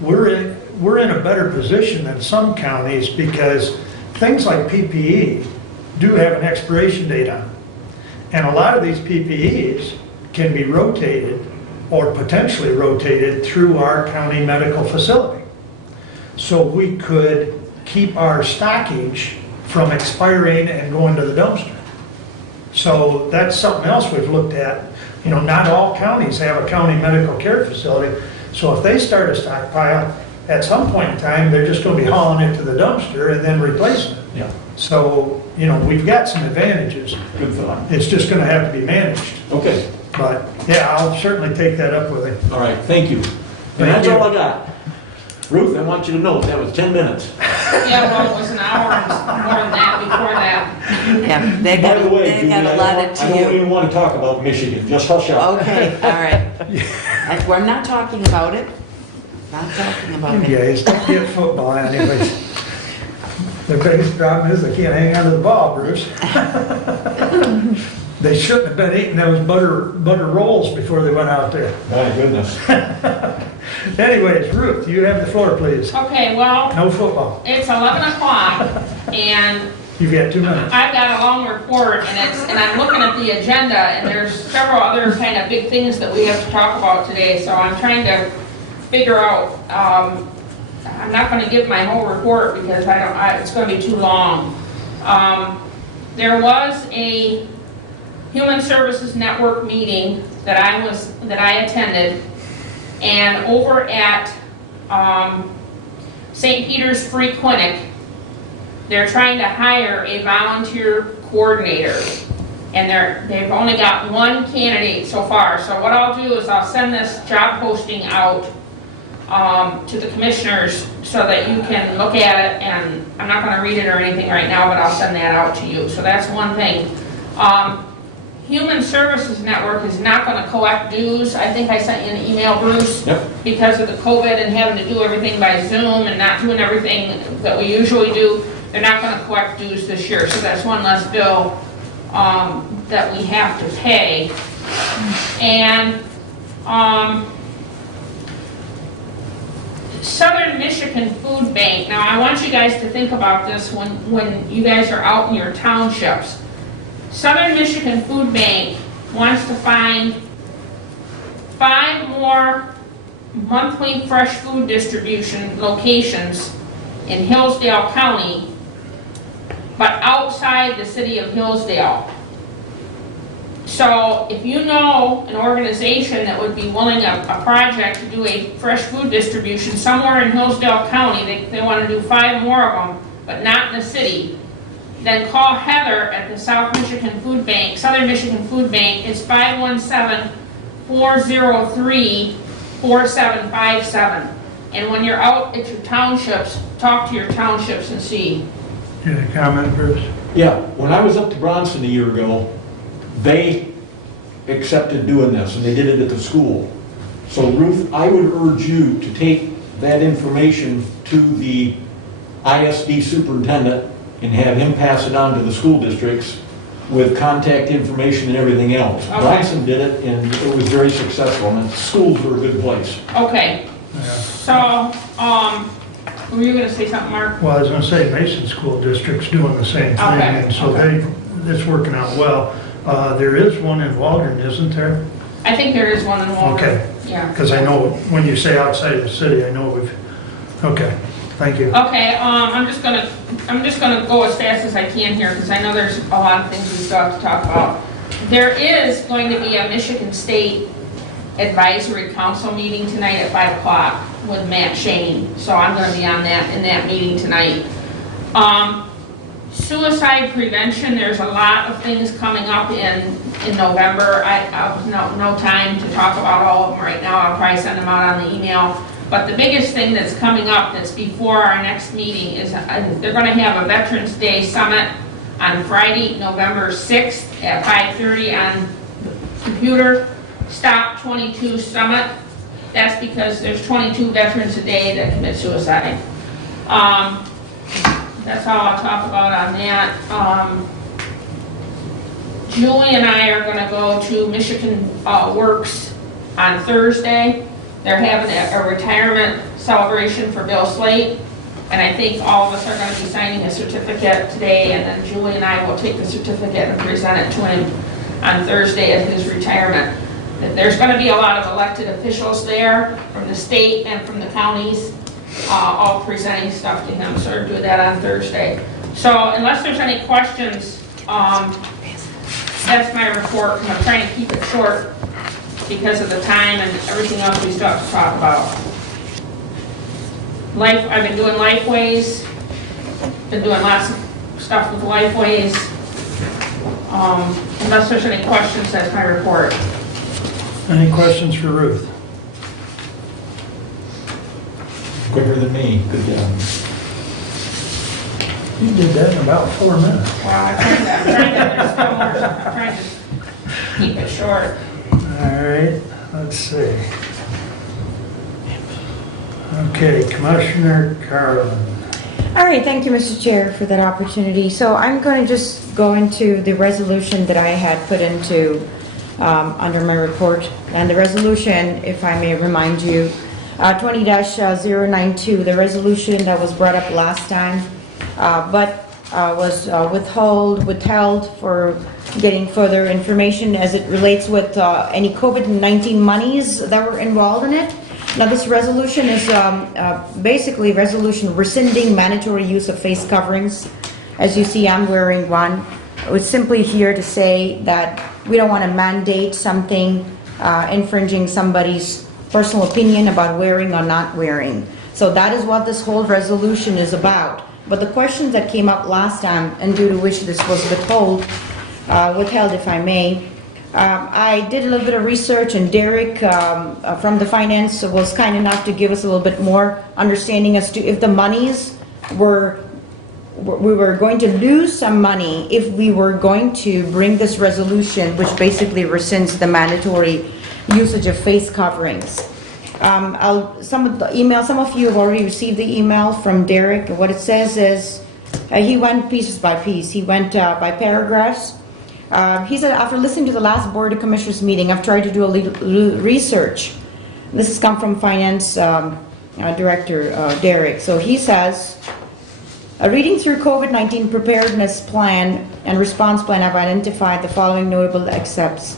we're in a better position than some counties because things like PPE do have an expiration date on them. And a lot of these PPEs can be rotated or potentially rotated through our county medical facility. So we could keep our stockage from expiring and going to the dumpster. So that's something else we've looked at. You know, not all counties have a county medical care facility. So if they start a stockpile, at some point in time, they're just going to be hauling it to the dumpster and then replacing it. Yeah. So, you know, we've got some advantages. Good thought. It's just going to have to be managed. Okay. But, yeah, I'll certainly take that up with him. All right, thank you. And that's all I got. Ruth, I want you to know that was 10 minutes. Yeah, well, it was an hour and more than that before that. Yeah, they By the way, got Judy, allotted I to don't you. even want to talk about Michigan. Just hush up. Okay, all right. I'm not talking about it. Not talking about You it. guys don't get football anyways. The biggest problem is they can't hang on to the ball, Bruce. They shouldn't have been eating those butter rolls before they went out there. My goodness. Anyways, Ruth, you have the floor, please. Okay, well, No football. it's 11 o'clock, and You've got 2 minutes. I've got a long report, and I'm looking at the agenda, and there's several other kind of big things that we have to talk about today, so I'm trying to figure out, I'm not gonna give my whole report because it's gonna be too long. There was a Human Services Network meeting that I attended, and over at St. Peter's Free Clinic, they're trying to hire a volunteer coordinator, and they've only got one candidate so far. So what I'll do is I'll send this job posting out to the commissioners so that you can look at it, and I'm not going to read it or anything right now, but I'll send that out to you. So that's one thing. Human Services Network is not going to collect dues. I think I sent you an email, Bruce. Yep. Because of the COVID and having to do everything by Zoom and not doing everything that we usually do, they're not going to collect dues this year. So that's one less bill that we have to pay. And Southern Michigan Food Bank. Now I want you guys to think about this when you guys are out in your townships. Southern Michigan Food Bank wants to find 5 more monthly fresh food distribution locations in Hillsdale County, but outside the city of Hillsdale. So if you know an organization that would be willing a project to do a fresh food distribution somewhere in Hillsdale County, they want to do 5 more of them, but not in the city, then call Heather at the South Michigan Food Bank, Southern Michigan Food Bank. It's 517-403-4757. And when you're out at your townships, talk to your townships and see. Any comment, Bruce? Yeah, when I was up to Bronson a year ago, they accepted doing this, and they did it at the school. So Ruth, I would urge you to take that information to the ISD superintendent and have him pass it on to the school districts with contact information and everything else. Okay. Bronson did it, and it was very successful, and schools were a good place. Okay, so, were you gonna say something, Mark? Well, I was going to say Mason School District's doing the same thing, Okay, and so it's working out well. There is one in Waldron, isn't there? I think there is one in Walker. Okay. Yeah. Because I know when you say outside of the city, I know okay, thank you. Okay, I'm just gonna go as fast as I can here because I know there's a lot of things we still have to talk about. There is going to be a Michigan State Advisory Council meeting tonight at 5 o'clock with Matt Shane, so I'm going to be on that, in that meeting tonight. Suicide prevention, there's a lot of things coming up in November. I have no time to talk about all of them right now. I'll probably send them out on the email. But the biggest thing that's coming up that's before our next meeting is they're going to have a Veterans Day Summit on Friday, November 6th at 5:30 on the computer. Stop 22 Summit. That's because there's 22 veterans a day that commit suicide. That's all I'll talk about on that. Julie and I are going to go to Michigan Works on Thursday. They're having a retirement celebration for Bill Slate, and I think all of us are going to be signing a certificate today, and then Julie and I will take the certificate and present it to him on Thursday at his retirement. There's going to be a lot of elected officials there from the state and from the counties, all presenting stuff to him, so we'll do that on Thursday. So unless there's any questions, that's my report. I'm trying to keep it short because of the time and everything else we still have to talk about. I've been doing Lifeways, been doing lots of stuff with Lifeways. Unless there's any questions, that's my report. Any questions for Ruth? Quicker than me. Good job. You did that in about 4 minutes. Well, I'm trying to keep it short. All right, let's see. Okay, Commissioner Carlin. All right, thank you, Mr. Chair, for that opportunity. So I'm going to just go into the resolution that I had put into under my report. And the resolution, if I may remind you, 20-092, the resolution that was brought up last time, but was withheld for getting further information as it relates with any COVID-19 monies that were involved in it. Now, this resolution is basically resolution rescinding mandatory use of face coverings. As you see, I'm wearing one. It's simply here to say that we don't want to mandate something infringing somebody's personal opinion about wearing or not wearing. So that is what this whole resolution is about. But the questions that came up last time, and due to which this was withheld, if I may, I did a little bit of research, and Derek from the finance was kind enough to give us a little bit more understanding as to if the monies we were going to lose some money if we were going to bring this resolution, which basically rescinds the mandatory usage of face coverings. Some of you have already received the email from Derek. What it says is, he went piece by piece. He went by paragraphs. He said, after listening to the last Board of Commissioners meeting, I've tried to do a little research. This has come from Finance Director Derek. So he says, reading through COVID-19 preparedness plan and response plan, I've identified the following notable excepts.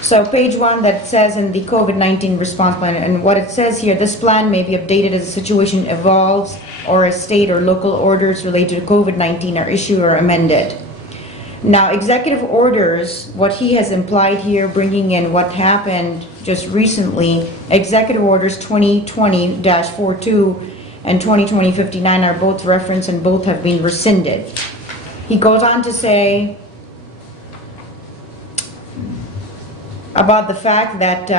So page 1 that says in the COVID-19 response plan, and what it says here, this plan may be updated as the situation evolves or as state or local orders related to COVID-19 are issued or amended. Now, executive orders, what he has implied here, bringing in what happened just recently, executive orders 2020-42 and 2020-59 are both referenced and both have been rescinded. He goes on to say about the fact that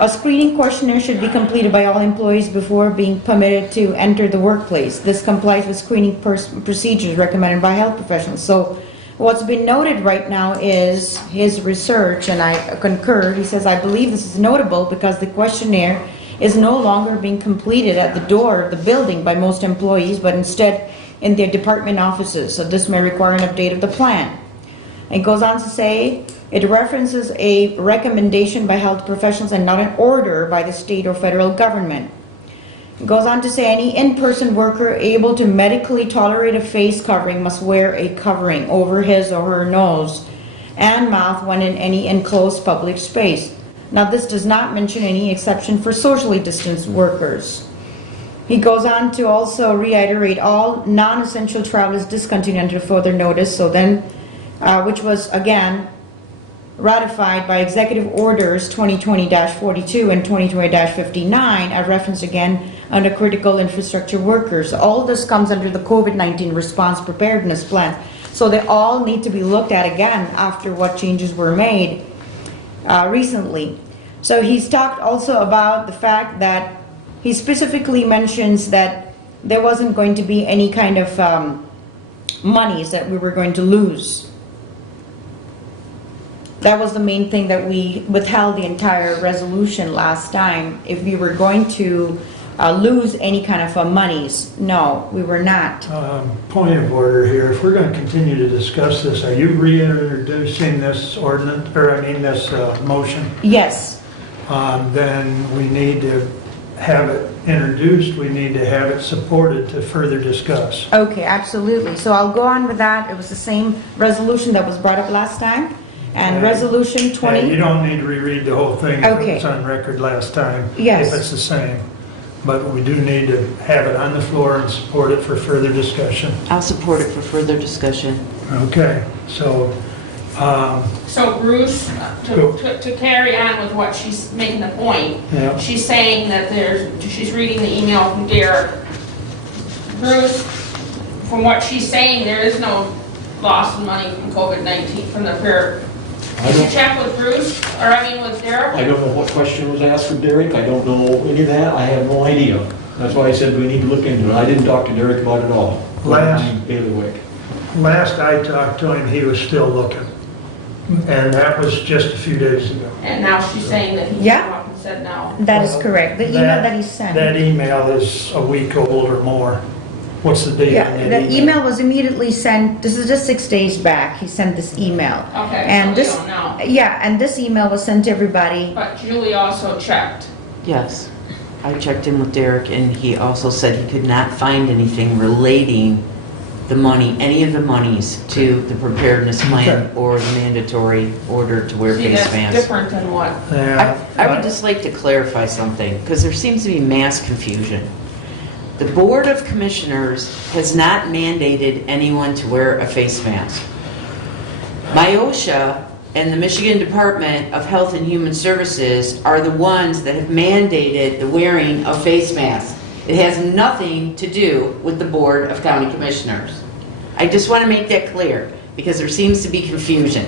a screening questionnaire should be completed by all employees before being permitted to enter the workplace. This complies with screening procedures recommended by health professionals. So what's been noted right now is his research, and I concur. He says, I believe this is notable because the questionnaire is no longer being completed at the door of the building by most employees, but instead in their department offices. So this may require an update of the plan. It goes on to say, it references a recommendation by health professionals and not an order by the state or federal government. It goes on to say any in-person worker able to medically tolerate a face covering must wear a covering over his or her nose and mouth when in any enclosed public space. Now, this does not mention any exception for socially distanced workers. He goes on to also reiterate all non-essential travel is discontinued until further notice. So then which was again ratified by Executive Orders 2020-42 and 2020-59. I reference again under critical infrastructure workers. All this comes under the COVID-19 response preparedness plan. So they all need to be looked at again after what changes were made recently. So he's talked also about the fact that he specifically mentions that there wasn't going to be any kind of monies that we were going to lose. That was the main thing that we withheld the entire resolution last time. If we were going to lose any kind of monies, no, we were not. Point of order here. If we're going to continue to discuss this, are you reintroducing this ordinance, or I mean this motion? Yes. Then we need to have it introduced. We need to have it supported to further discuss. Okay, absolutely. So I'll go on with that. It was the same resolution that was brought up last time. And resolution 20... And you don't need to reread the whole thing if Okay. it's on record last time. Yes. If it's the same. But we do need to have it on the floor and support it for further discussion. I'll support it for further discussion. Okay, so... So Bruce, to carry on with what she's making the point, Yeah. she's saying that she's reading the email from Derek. Bruce, from what she's saying, there is no loss in money from COVID-19 from the prayer. Did you check with Bruce, or I mean with Derek? I don't know what question was asked from Derek. I don't know any of that. I have no idea. That's why I said we need to look into it. I didn't talk to Derek about it at all. Bailiwick. Last I talked to him, he was still looking. And that was just a few days ago. And now she's saying that he came Yeah. up and said no. That is correct. The email that he sent. That email is a week old or more. What's the date on Yeah, that the email was immediately sent. This is just 6 days back. He sent this email. Okay, And so we this, don't know. yeah, and this email was sent to everybody. But Julie also checked. Yes. I checked in with Derek, and he also said he could not find anything relating the money, any of the monies, to the preparedness plan or the mandatory order to wear See, face that's masks. different than what? I would just like to clarify something, because there seems to be mass confusion. The Board of Commissioners has not mandated anyone to wear a face mask. MIOSHA and the Michigan Department of Health and Human Services are the ones that have mandated the wearing of face masks. It has nothing to do with the Board of County Commissioners. I just want to make that clear, because there seems to be confusion.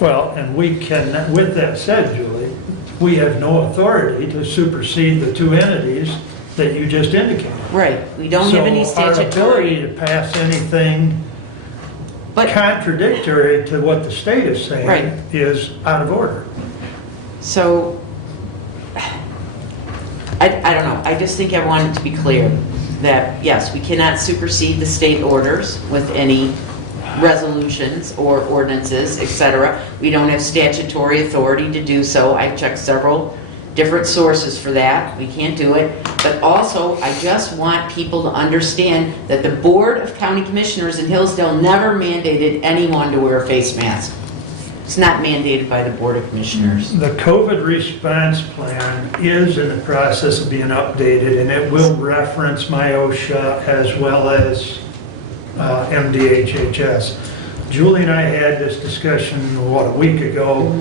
Well, and we can, with that said, Julie, we have no authority to supersede the two entities that you just indicated. Right, we don't have any So our statutory... ability to pass anything contradictory to what the state is saying Right. is out of order. So, I don't know, I just think I want it to be clear that, yes, we cannot supersede the state orders with any resolutions or ordinances, etc. We don't have statutory authority to do so. I checked several different sources for that. We can't do it. But also, I just want people to understand that the Board of County Commissioners in Hillsdale never mandated anyone to wear a face mask. It's not mandated by the Board of Commissioners. The COVID response plan is in the process of being updated, and it will reference MIOSHA as well as MDHHS. Julie and I had this discussion, a week ago,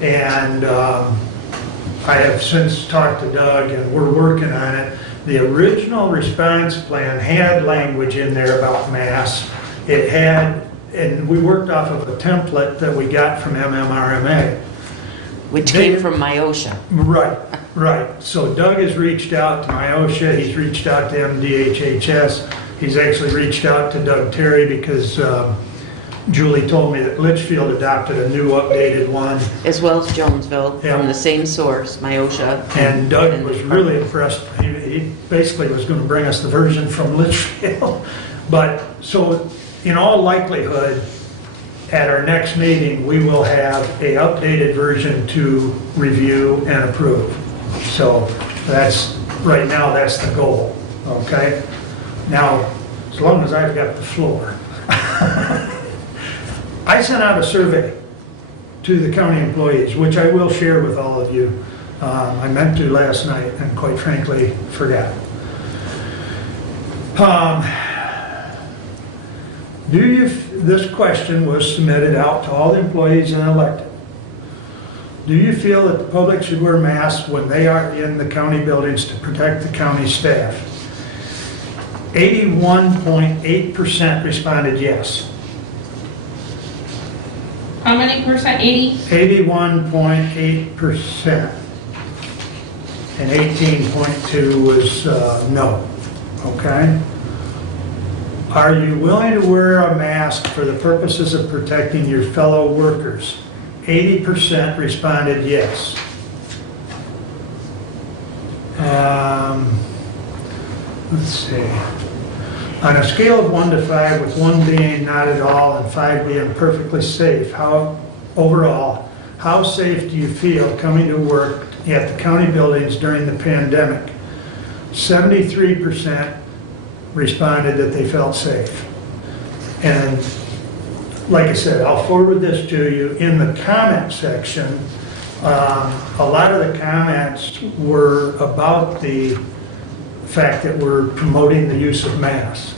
and I have since talked to Doug, and we're working on it. The original response plan had language in there about masks. It had, and we worked off of a template that we got from MMRMA. Which came from MIOSHA. Right. So Doug has reached out to MIOSHA, he's reached out to MDHHS, he's actually reached out to Doug Terry because Julie told me that Litchfield adopted a new updated one. As well as Jonesville, from the same source, MIOSHA. And Doug was really impressed. He basically was going to bring us the version from Litchfield. But so in all likelihood, at our next meeting, we will have a updated version to review and approve. So that's, right now, that's the goal, okay? Now, as long as I've got the floor. I sent out a survey to the county employees, which I will share with all of you. I meant to last night and quite frankly This question was submitted out to all the employees and elected. Do you feel that the public should wear masks when they are in the county buildings to protect the county staff? 81.8% responded yes. How many percent? 80? 81.8%. And 18.2 was no. Okay? Are you willing to wear a mask for the purposes of protecting your fellow workers? 80% responded yes. Let's see. On a scale of 1 to 5, with 1 being not at all and 5 being perfectly safe, overall, how safe do you feel coming to work at the county buildings during the pandemic? 73% responded that they felt safe. And like I said, I'll forward this to you. In the comment section, a lot of the comments were about the fact that we're promoting the use of masks.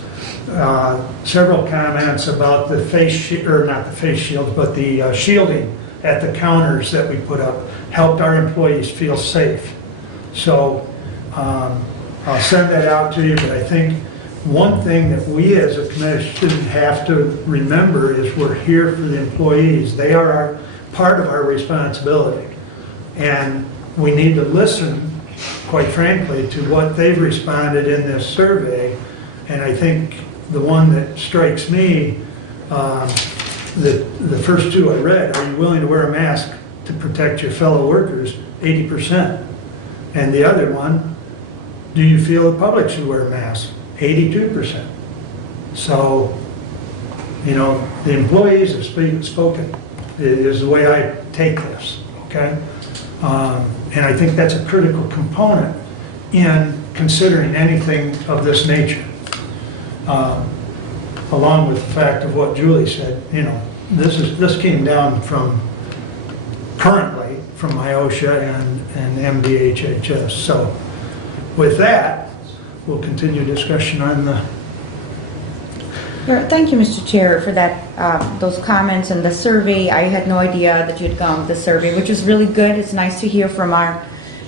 Several comments about the not the face shields, but the shielding at the counters that we put up helped our employees feel safe. So I'll send that out to you, but I think one thing that we as a commission have to remember is we're here for the employees. They are part of our responsibility. And we need to listen, quite frankly, to what they've responded in this survey. And I think the one that strikes me, the first two I read, are you willing to wear a mask to protect your fellow workers? 80%. And the other one, do you feel the public should wear a mask? 82%. So, the employees have spoken, is the way I take this, okay? And I think that's a critical component in considering anything of this nature. Along with the fact of what Julie said, this came down currently from OSHA and MDHHS. So with that, we'll continue discussion on the... Thank you, Mr. Chair, for that, those comments and the survey. I had no idea that you'd gone with the survey, which is really good. It's nice to hear from our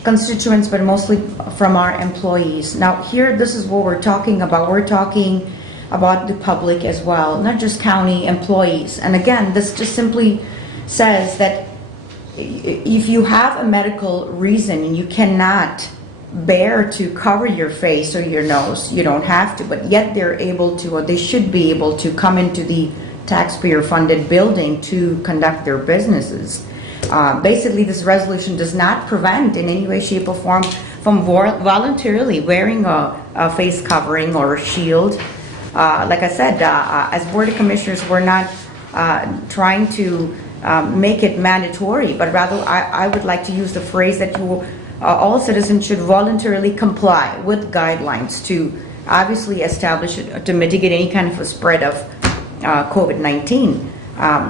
constituents, but mostly from our employees. Now, here, this is what we're talking about. We're talking about the public as well, not just county employees. And again, this just simply says that if you have a medical reason and you cannot bear to cover your face or your nose, you don't have to, but yet they're able to, or they should be able to come into the taxpayer-funded building to conduct their businesses. Basically, this resolution does not prevent in any way, shape, or form from voluntarily wearing a face covering or a shield. Like I said, as Board of Commissioners, we're not trying to make it mandatory, but rather I would like to use the phrase that all citizens should voluntarily comply with guidelines to obviously establish it, to mitigate any kind of a spread of COVID-19.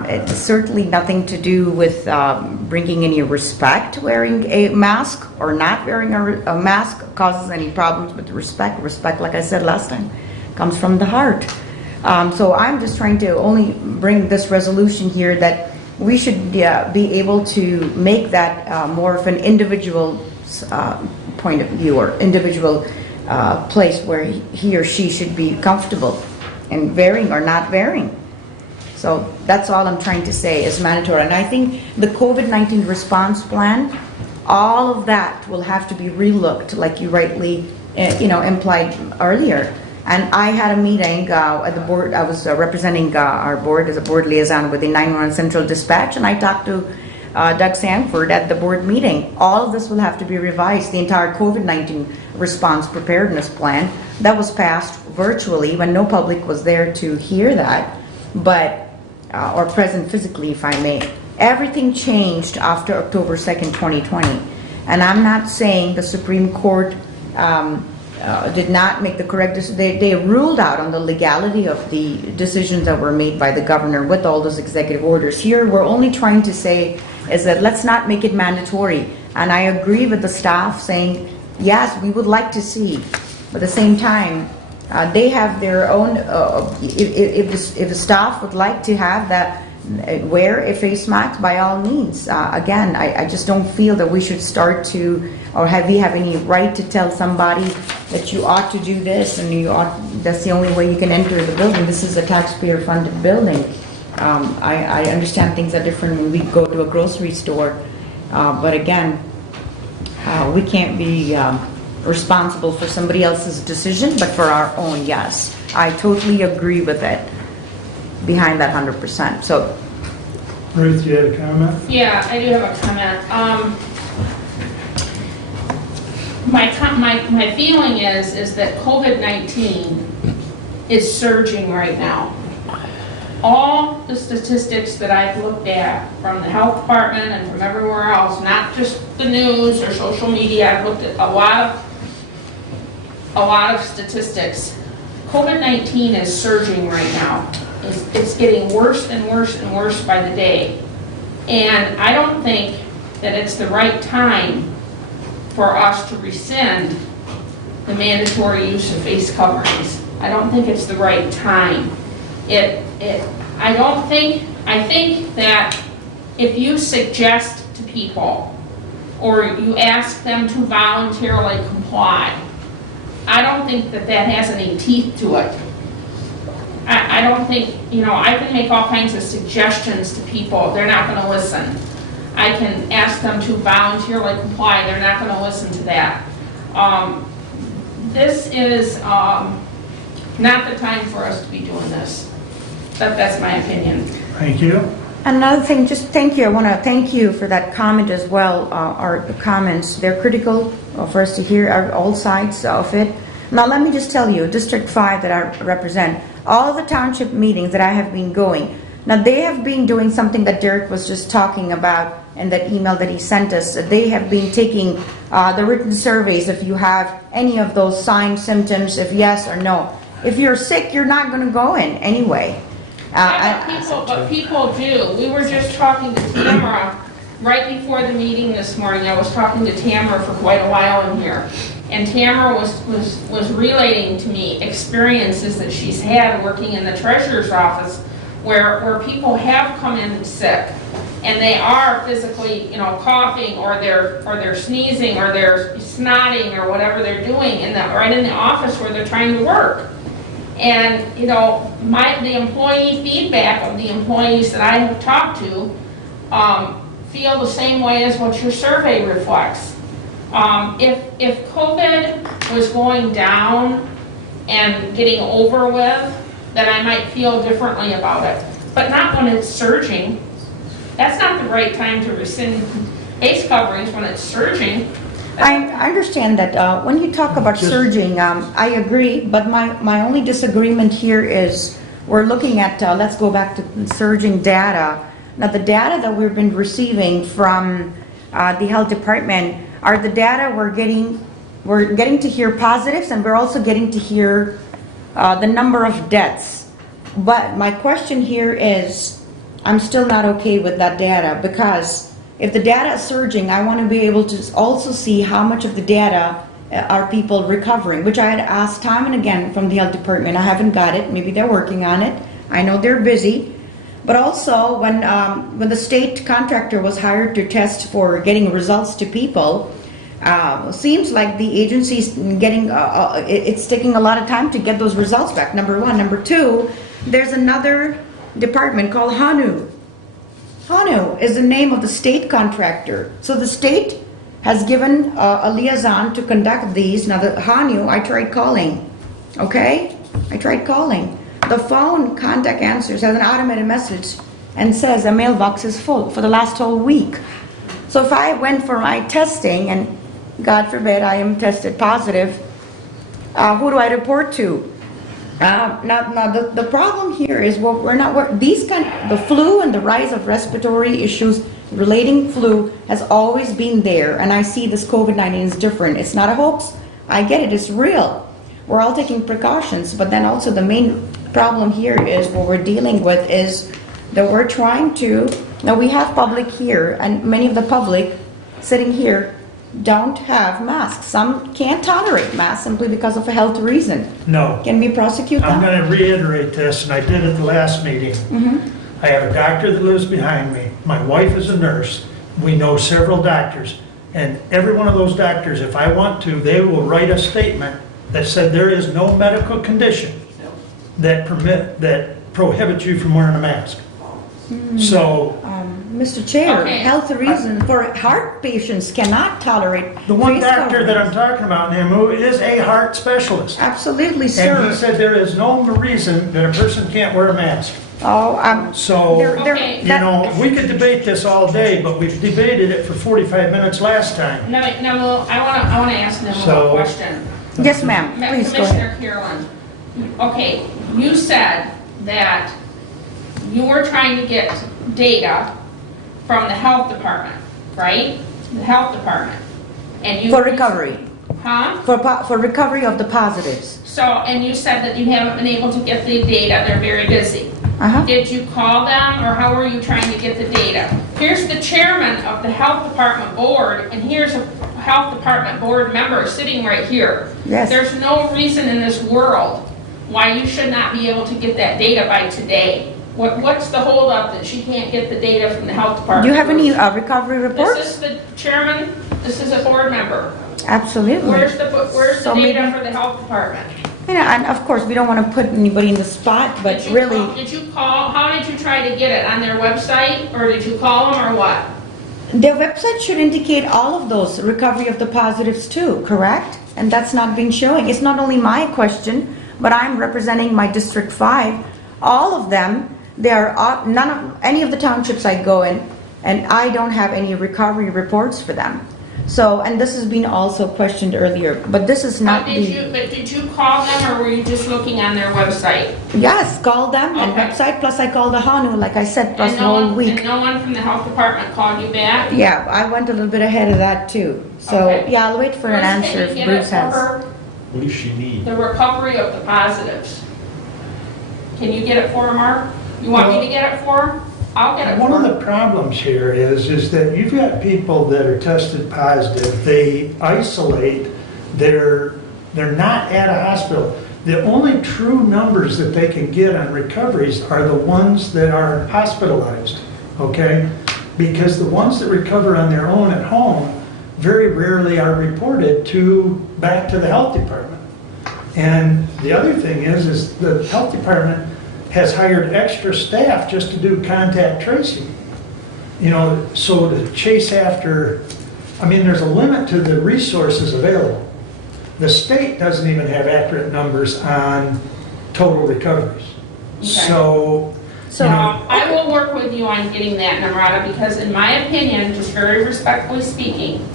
It's certainly nothing to do with bringing any respect wearing a mask or not wearing a mask causes any problems with respect. Respect, like I said last time, comes from the heart. So I'm just trying to only bring this resolution here that we should be able to make that more of an individual point of view or individual place where he or she should be comfortable in wearing or not wearing. So that's all I'm trying to say is mandatory. And I think the COVID-19 response plan, all of that will have to be relooked, like you rightly implied earlier. And I had a meeting at the board. I was representing our board as a board liaison with the 911 Central Dispatch, and I talked to Doug Sanford at the board meeting. All of this will have to be revised. The entire COVID-19 response preparedness plan that was passed virtually when no public was there to hear that, but or present physically, if I may. Everything changed after October 2nd, 2020, and I'm not saying the Supreme Court did not make the correct decision. They ruled out on the legality of the decisions that were made by the governor with all those executive orders. Here, we're only trying to say is that let's not make it mandatory. And I agree with the staff saying, yes, we would like to see, but at the same time, They have their own, if the staff would like to have that, wear a face mask by all means. Again, I just don't feel that we should start to, or we have any right to tell somebody that you ought to do this and that's the only way you can enter the building. This is a taxpayer funded building. I understand things are different when we go to a grocery store, but again, we can't be responsible for somebody else's decision, but for our own, yes. I totally agree with it, behind that 100%. So, Ruth, you had a comment? Yeah, I do have a comment. My feeling is that COVID-19 is surging right now. All the statistics that I've looked at from the health department and from everywhere else, not just the news or social media, I've looked at a lot of statistics. COVID-19 is surging right now. It's getting worse and worse and worse by the day. And I don't think that it's the right time for us to rescind the mandatory use of face coverings. I don't think it's the right time. I think that if you suggest to people or you ask them to voluntarily comply, I don't think that has any teeth to it. I don't think, I can make all kinds of suggestions to people, they're not going to listen. I can ask them to voluntarily comply, they're not going to listen to that. This is not the time for us to be doing this. That's my opinion. Thank you. another thing, just thank you. I want to thank you for that comment as well. Our comments, they're critical for us to hear all sides of it. Now, let me just tell you, District 5 that I represent, all the township meetings that I have been going, now they have been doing something that Derek was just talking about in that email that he sent us. They have been taking the written surveys if you have any of those signs, symptoms, if yes or no. If you're sick, you're not going to go in anyway. But people do. We were just talking to Tamara right before the meeting this morning. I was talking to Tamara for quite a while in here. And Tamara was relating to me experiences that she's had working in the treasurer's office where people have come in sick and they are physically, coughing or they're sneezing or they're snotting or whatever they're doing right in the office where they're trying to work. And, the employee feedback of the employees that I have talked to feel the same way as what your survey reflects. If COVID was going down and getting over with, then I might feel differently about it. But not when it's surging. That's not the right time to rescind face coverings when it's surging. I understand that when you talk about surging, I agree, but my only disagreement here is we're looking at, let's go back to surging data. Now, the data that we've been receiving from the health department are the data we're getting to hear positives, and we're also getting to hear the number of deaths. But my question here is, I'm still not okay with that data, because if the data is surging, I want to be able to also see how much of the data are people recovering, which I had asked time and again from the health department. I haven't got it. Maybe they're working on it. I know they're busy. But also, when the state contractor was hired to test for getting results to people, seems like the agency's getting, it's taking a lot of time to get those results back, number one. Number two, there's another department called HANU. HANU is the name of the state contractor. So the state has given a liaison to conduct these. Now the HANU, I tried calling, okay? I tried calling. The phone contact answers has an automated message and says a mailbox is full for the last whole week. So if I went for my testing and God forbid I am tested positive, who do I report to? Now the problem here is the flu and the rise of respiratory issues relating flu has always been there, and I see this COVID-19 is different. It's not a hoax. I get it. It's real. We're all taking precautions, but then also the main problem here is what we're dealing with is that we're trying to, now we have public here, and many of the public sitting here don't have masks. Some can't tolerate masks simply because of a health reason. No. Can we prosecute I'm them? going to reiterate this, and I did at the last meeting. I have a doctor that lives behind me. My wife is a nurse. We know several doctors. And every one of those doctors, if I want to, they will write a statement that said there is no medical condition that prohibits you from wearing a mask. So Mr. Chair, Okay. health reason for heart patients cannot tolerate the one face doctor that I'm coverings. talking about, Namu, is a heart specialist. Absolutely, And sir. he said there is no reason that a person can't wear a mask. Oh, So, Okay. you know, we could debate this all day, but we've debated it for 45 minutes last time. No, no, I wanna ask them So- a question. Yes, ma'am, please go ahead. Commissioner Carolyn, okay, you said that you were trying to get data from the health department, right? The health department. And you. For recovery, Huh? for recovery of the positives. So, and you said that you haven't been able to get the data, they're very busy. Uh-huh. Did you call them, or how were you trying to get the data? Here's the chairman of the health department board, and here's a health department board member sitting right here. Yes. There's no reason in this world why you should not be able to get that data by today. What's the holdup that she can't get the data from the health department? Do you have any recovery This reports? is the chairman, this is a board member. Absolutely. Where's the So data maybe- for the health department? Yeah, and of course, we don't want to put anybody in the spot, but Did you really, call- Did you call, how did you try to get it? On their website, or did you call them, or what? their website should indicate all of those recovery of the positives too, correct? And that's not been showing. It's not only my question, but I'm representing my District 5. All of them, any of the townships I go in, and I don't have any recovery reports for them. So, and this has been also questioned earlier, but this is not Did the, you call them, or were you just looking on their website? yes, call them and Okay. website, plus I called the HANU, like I said, plus And the no whole one- week. And no one from the health department called you back? Yeah, I went a little bit ahead of that too. So, Okay. yeah, I'll wait for an Bruce, can answer you if get Bruce it for has. her? What does she need? The recovery of the positives. Can you get it for her, Mark? You want me to get it for her? I'll get it One for of her. the problems here is that you've got people that are tested positive, they isolate, they're not at a hospital. The only true numbers that they can get on recoveries are the ones that are hospitalized, okay? Because the ones that recover on their own at home very rarely are reported back to the health department. And the other thing is the health department has hired extra staff just to do contact tracing. You know, so to chase after, I mean, there's a limit to the resources available. The state doesn't even have accurate numbers on total recoveries. So, So, I will work with you on getting that, Namrata, because in my opinion, just very respectfully speaking,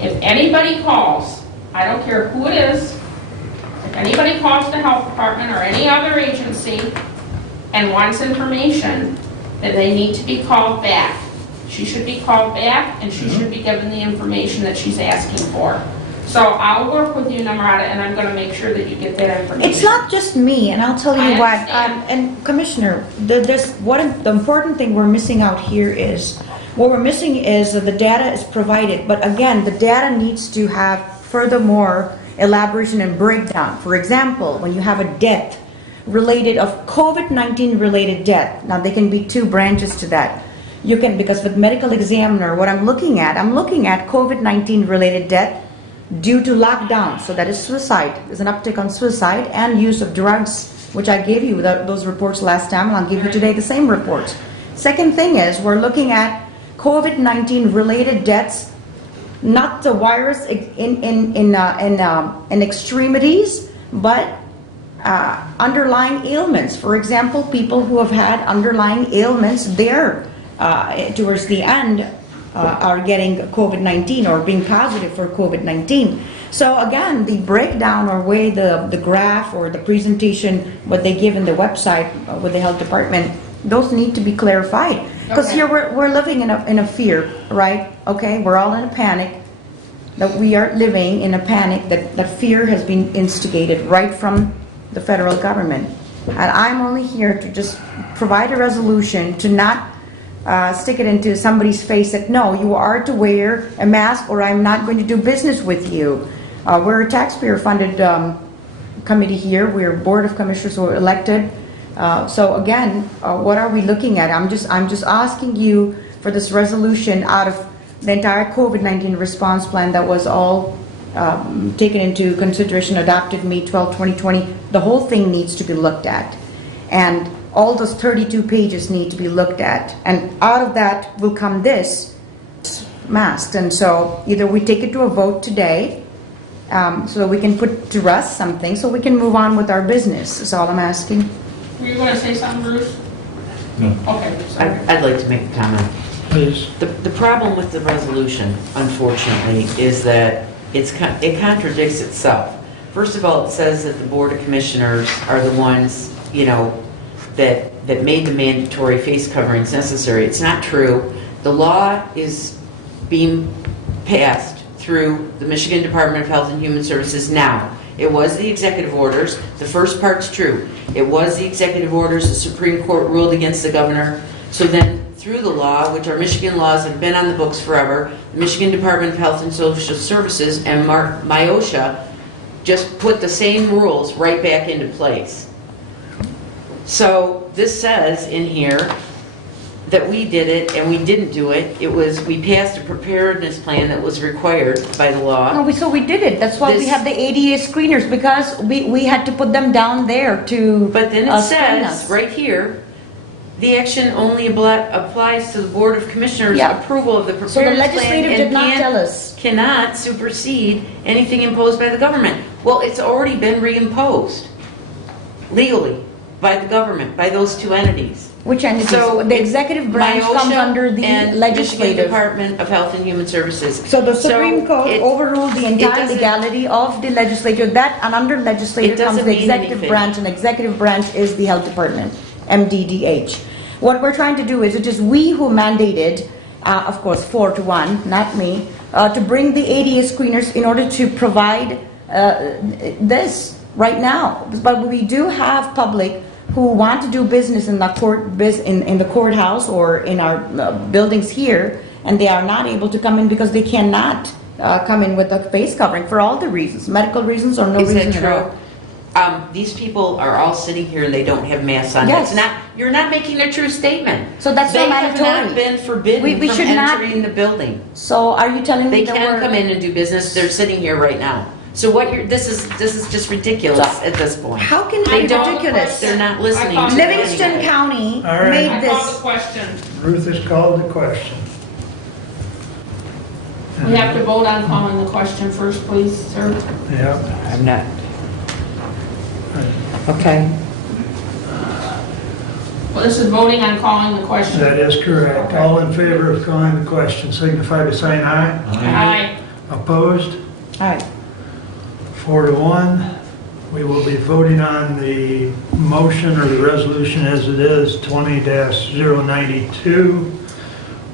if anybody calls, I don't care who it is, if anybody calls the health department or any other agency and wants information, then they need to be called back. She should be called back, and she should be given the information that she's asking for. So I'll work with you, Namrata, and I'm gonna make sure that you get that information. it's not just me, and I'll tell I you what, understand. and Commissioner, the important thing we're missing out here is, what we're missing is that the data is provided, but again, the data needs to have furthermore elaboration and breakdown. For example, when you have a death related of COVID-19 related death, now there can be two branches to that. You can, because with medical examiner, what I'm looking at COVID-19 related death due to lockdown, so that is suicide. There's an uptick on suicide and use of drugs, which I gave you those reports last time, and I'll give you today the same reports. Second thing is, we're looking at COVID-19 related deaths, not the virus in extremities, but underlying ailments. For example, people who have had underlying ailments there towards the end are getting COVID-19 or being positive for COVID-19. So again, the breakdown or way the graph or the presentation, what they give in the website with the health department, those need to be clarified. Because Okay. here we're living in a fear, right? Okay, we're all in a panic. That we are living in a panic, that fear has been instigated right from the federal government. And I'm only here to just provide a resolution to not stick it into somebody's face that, no, you are to wear a mask or I'm not going to do business with you. We're a taxpayer-funded committee here. We're Board of Commissioners who are elected. So again, what are we looking at? I'm just asking you for this resolution out of the entire COVID-19 response plan that was all taken into consideration, adopted May 12, 2020. The whole thing needs to be looked at. And all those 32 pages need to be looked at. And out of that will come this mask. And so either we take it to a vote today, so that we can put to rest something, so we can move on with our business, is all I'm asking. Were you going to say something, Bruce? No. Okay, sorry. I'd like to make a comment. Please. The problem with the resolution, unfortunately, is that it contradicts itself. First of all, it says that the Board of Commissioners are the ones, that made the mandatory face coverings necessary. It's not true. The law is being passed through the Michigan Department of Health and Human Services now. It was the executive orders. The first part's true. It was the executive orders. The Supreme Court ruled against the governor. So then through the law, which are Michigan laws, have been on the books forever, the Michigan Department of Health and Social Services and MIOSHA just put the same rules right back into place. So this says in here that we did it and we didn't do it. We passed a preparedness plan that was required by the law. No, so we did it. That's why we have the ADA screeners, because we had to put them down there to But then it screen says us. right here, the action only applies to the Board of Commissioners' Yeah. approval of the So the preparedness plan legislative and did not tell us. cannot supersede anything imposed by the government. Well, it's already been reimposed legally by the government, by those two entities. Which entities? So The executive branch comes MIOSHA under the and legislative. Michigan Department of Health and Human Services. So the Supreme Court it- overruled the it entire doesn't- legality of the legislature. That, and under legislature It doesn't comes the mean executive anything. branch, and executive branch is the health department, MDDH. What we're trying to do is, it is we who mandated, of course, 4-1, not me, to bring the ADA screeners in order to provide this right now. But we do have public who want to do business in the in the courthouse or in our buildings here, and they are not able to come in because they cannot come in with a face covering for all the reasons, medical reasons or no Is reason that at all. true? These people are all sitting here and they don't have masks on. Yes. You're not making a true statement. So that's They not have mandatory. not been forbidden We from should not- entering the building. So are you telling me They that can we're... come in and do business. They're sitting here right now. So this is just ridiculous at this point. How can it They be don't- ridiculous? They're not listening I to Livingston anybody. County All right. made I this... call the question. Ruth has called the question. We have to vote on calling the question first, please, sir. Yeah. I'm not. Okay. Well, this is voting on calling the question. That is correct. All in favor of calling the question, signify by saying aye. Aye. Opposed? All right. 4-1. We will be voting on the motion or the resolution as it is, 20-092.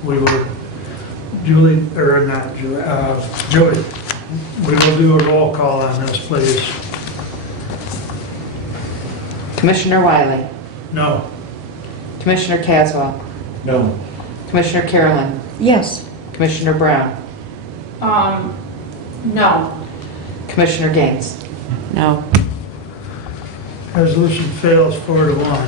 We will, Jody, we will do a roll call on this, please. Commissioner Wiley, No. Commissioner Caswell, No. Commissioner Carolyn, Yes. Commissioner Brown, No. Commissioner Gaines. No. Resolution fails 4-1.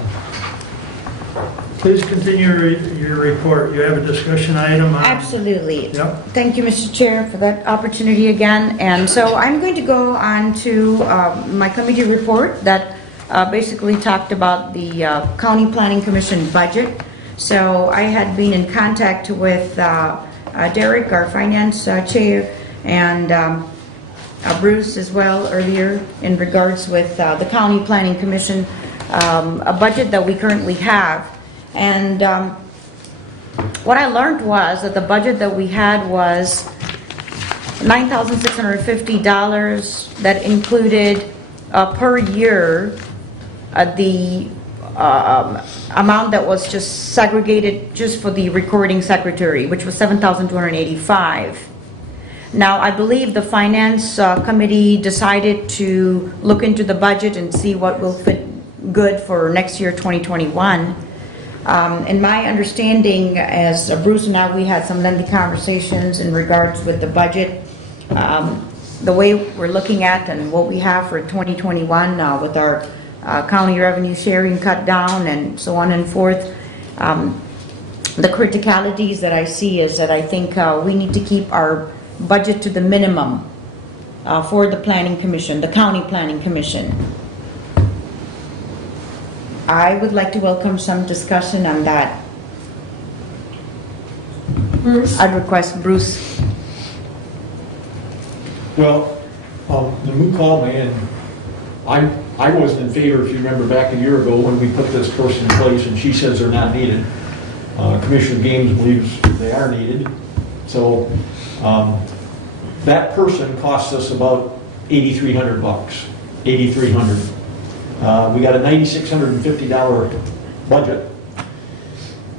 Please continue your report. You have a discussion item on... Absolutely. Yep. Thank you, Mr. Chair, for that opportunity again. And so I'm going to go on to my committee report that basically talked about the County Planning Commission budget. So I had been in contact with Derek, our finance chair, and Bruce as well earlier in regards with the County Planning Commission, a budget that we currently have. And what I learned was that the budget that we had was $9,650 that included per year the amount that was just segregated just for the recording secretary, which was $7,285. Now, I believe the Finance Committee decided to look into the budget and see what will fit good for next year, 2021. In my understanding, as Bruce and I, we had some lengthy conversations in regards with the budget. The way we're looking at and what we have for 2021 with our county revenue sharing cut down and so on and forth. The criticalities that I see is that I think we need to keep our budget to the minimum for the planning commission, the county planning commission. I would like to welcome some discussion on that. Bruce? I'd request Bruce. Well, the moot call man, I wasn't in favor, if you remember back a year ago when we put this person in place and she says they're not needed. Commissioner Gaines believes they are needed. So that person cost us about $8,300, $8,300. We got a $9,650 budget.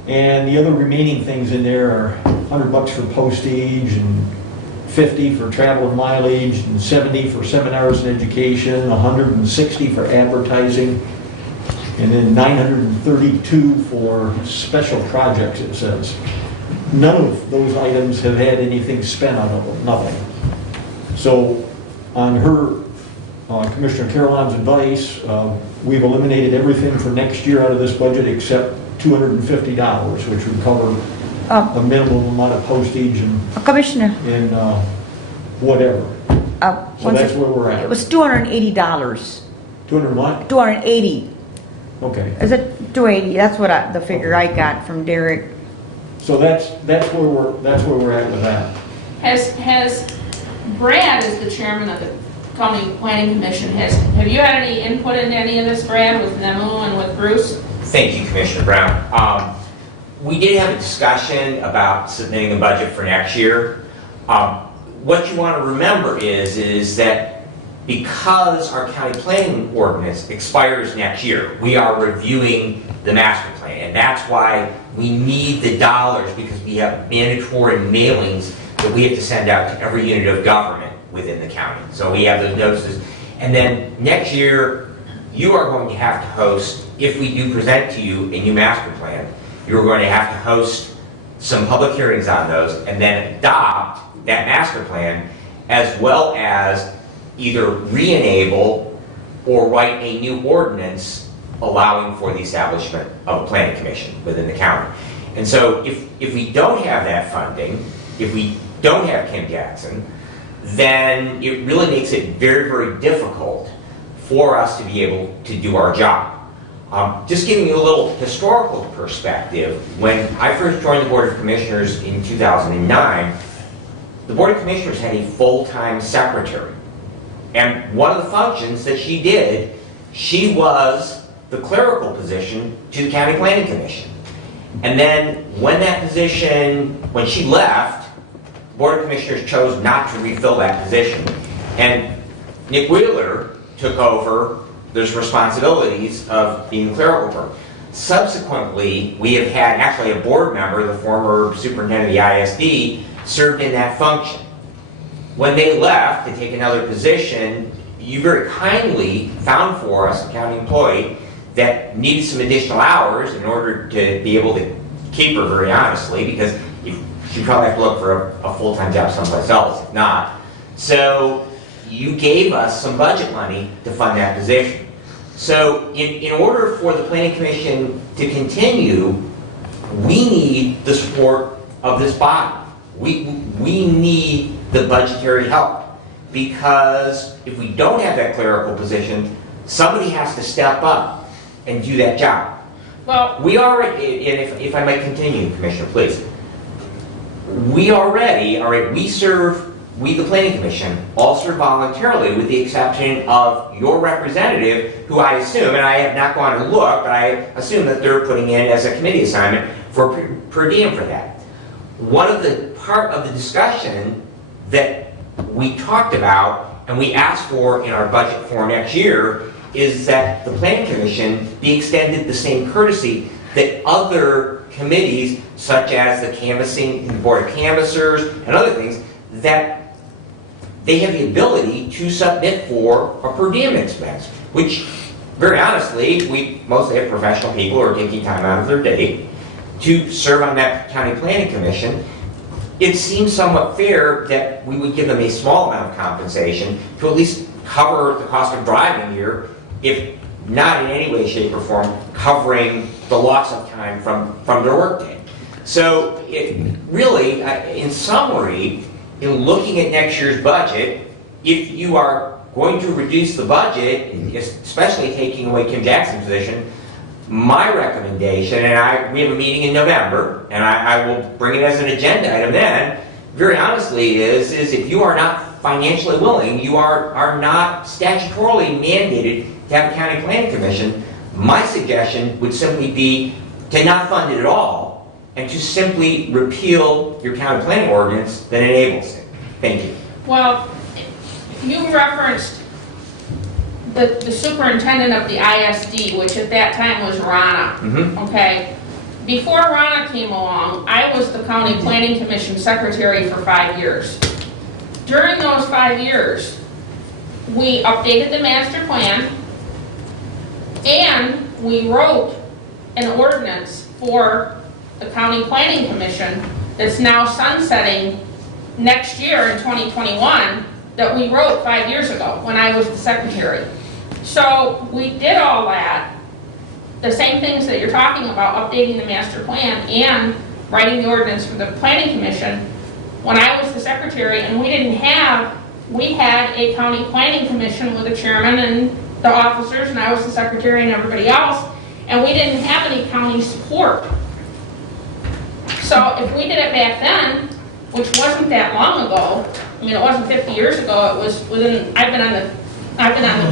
And the other remaining things in there are $100 for postage and $50 for travel and mileage, and $70 for seminars and education, $160 for advertising, and then $932 for special projects, it says. None of those items have had anything spent on them, nothing. So on her, Commissioner Caroline's advice, we've eliminated everything for next year out of this budget except $250, which would cover a minimum amount of postage and Commissioner. Whatever. So Once that's where we're at. It was $280. 200 what? 280. Okay. Is it 280? That's what the figure I got from Derek. So that's where we're at with that. Has Brad, as the chairman of the county planning commission, have you had any input in any of this, Brad, with Nemu and with Bruce? Thank you, Commissioner Brown. We did have a discussion about submitting a budget for next year. What you want to remember is that because our county planning ordinance expires next year, we are reviewing the master plan, and that's why we need the dollars, because we have mandatory mailings that we have to send out to every unit of government within the county. So we have those notices. And then next year, you are going to have to host, if we do present to you a new master plan, you're going to have to host some public hearings on those and then adopt that master plan, as well as either re-enable or write a new ordinance allowing for the establishment of a planning commission within the county. And so if we don't have that funding, if we don't have Kim Jackson, then it really makes it very, very difficult for us to be able to do our job. Just giving you a little historical perspective, when I first joined the Board of Commissioners in 2009, the Board of Commissioners had a full-time secretary. And one of the functions that she did, she was the clerical position to the County Planning Commission. And then when she left, the Board of Commissioners chose not to refill that position. And Nick Wheeler took over those responsibilities of being the clerical person. Subsequently, we have had actually a board member, the former superintendent of the ISD, served in that function. When they left to take another position, you very kindly found for us a county employee that needed some additional hours in order to be able to keep her, very honestly, because she'd probably have to look for a full-time job someplace else, if not. So you gave us some budget money to fund that position. So in order for the Planning Commission to continue, we need the support of this body. We need the budgetary help, because if we don't have that clerical position, somebody has to step up and do that job. Well, We already, and if I might continue, Commissioner, please. We the Planning Commission, all serve voluntarily, with the exception of your representative, who I assume, and I have not gone to look, but I assume that they're putting in as a committee assignment for per diem for that. One of the part of the discussion that we talked about and we asked for in our budget for next year is that the Planning Commission be extended the same courtesy that other committees, such as the canvassing, the Board of Canvassers, and other things, that they have the ability to submit for a per diem expense, which very honestly, we mostly have professional people who are taking time out of their day to serve on that county planning commission. It seems somewhat fair that we would give them a small amount of compensation to at least cover the cost of driving here, if not in any way, shape, or form covering the loss of time from their workday. So it really, in summary, in looking at next year's budget, if you are going to reduce the budget, especially taking away Kim Jackson's position, my recommendation, and we have a meeting in November, and I will bring it as an agenda item then, very honestly is if you are not financially willing, you are not statutorily mandated to have a county planning commission, my suggestion would simply be to not fund it at all, and to simply repeal your county planning ordinance that enables it. Thank you. Well, you referenced the superintendent of the ISD, which at that time was Rana, okay? Before Rana came along, I was the county planning commission secretary for 5 years. During those 5 years, we updated the master plan, and we wrote an ordinance for the county planning commission that's now sunsetting next year in 2021 that we wrote 5 years ago when I was the secretary. So we did all that, the same things that you're talking about, updating the master plan and writing the ordinance for the planning commission when I was the secretary, and we had a county planning commission with a chairman and the officers, and I was the secretary and everybody else, and we didn't have any county support. So if we did it back then, which wasn't that long ago, I mean, it wasn't 50 years ago, it was within, I've been on the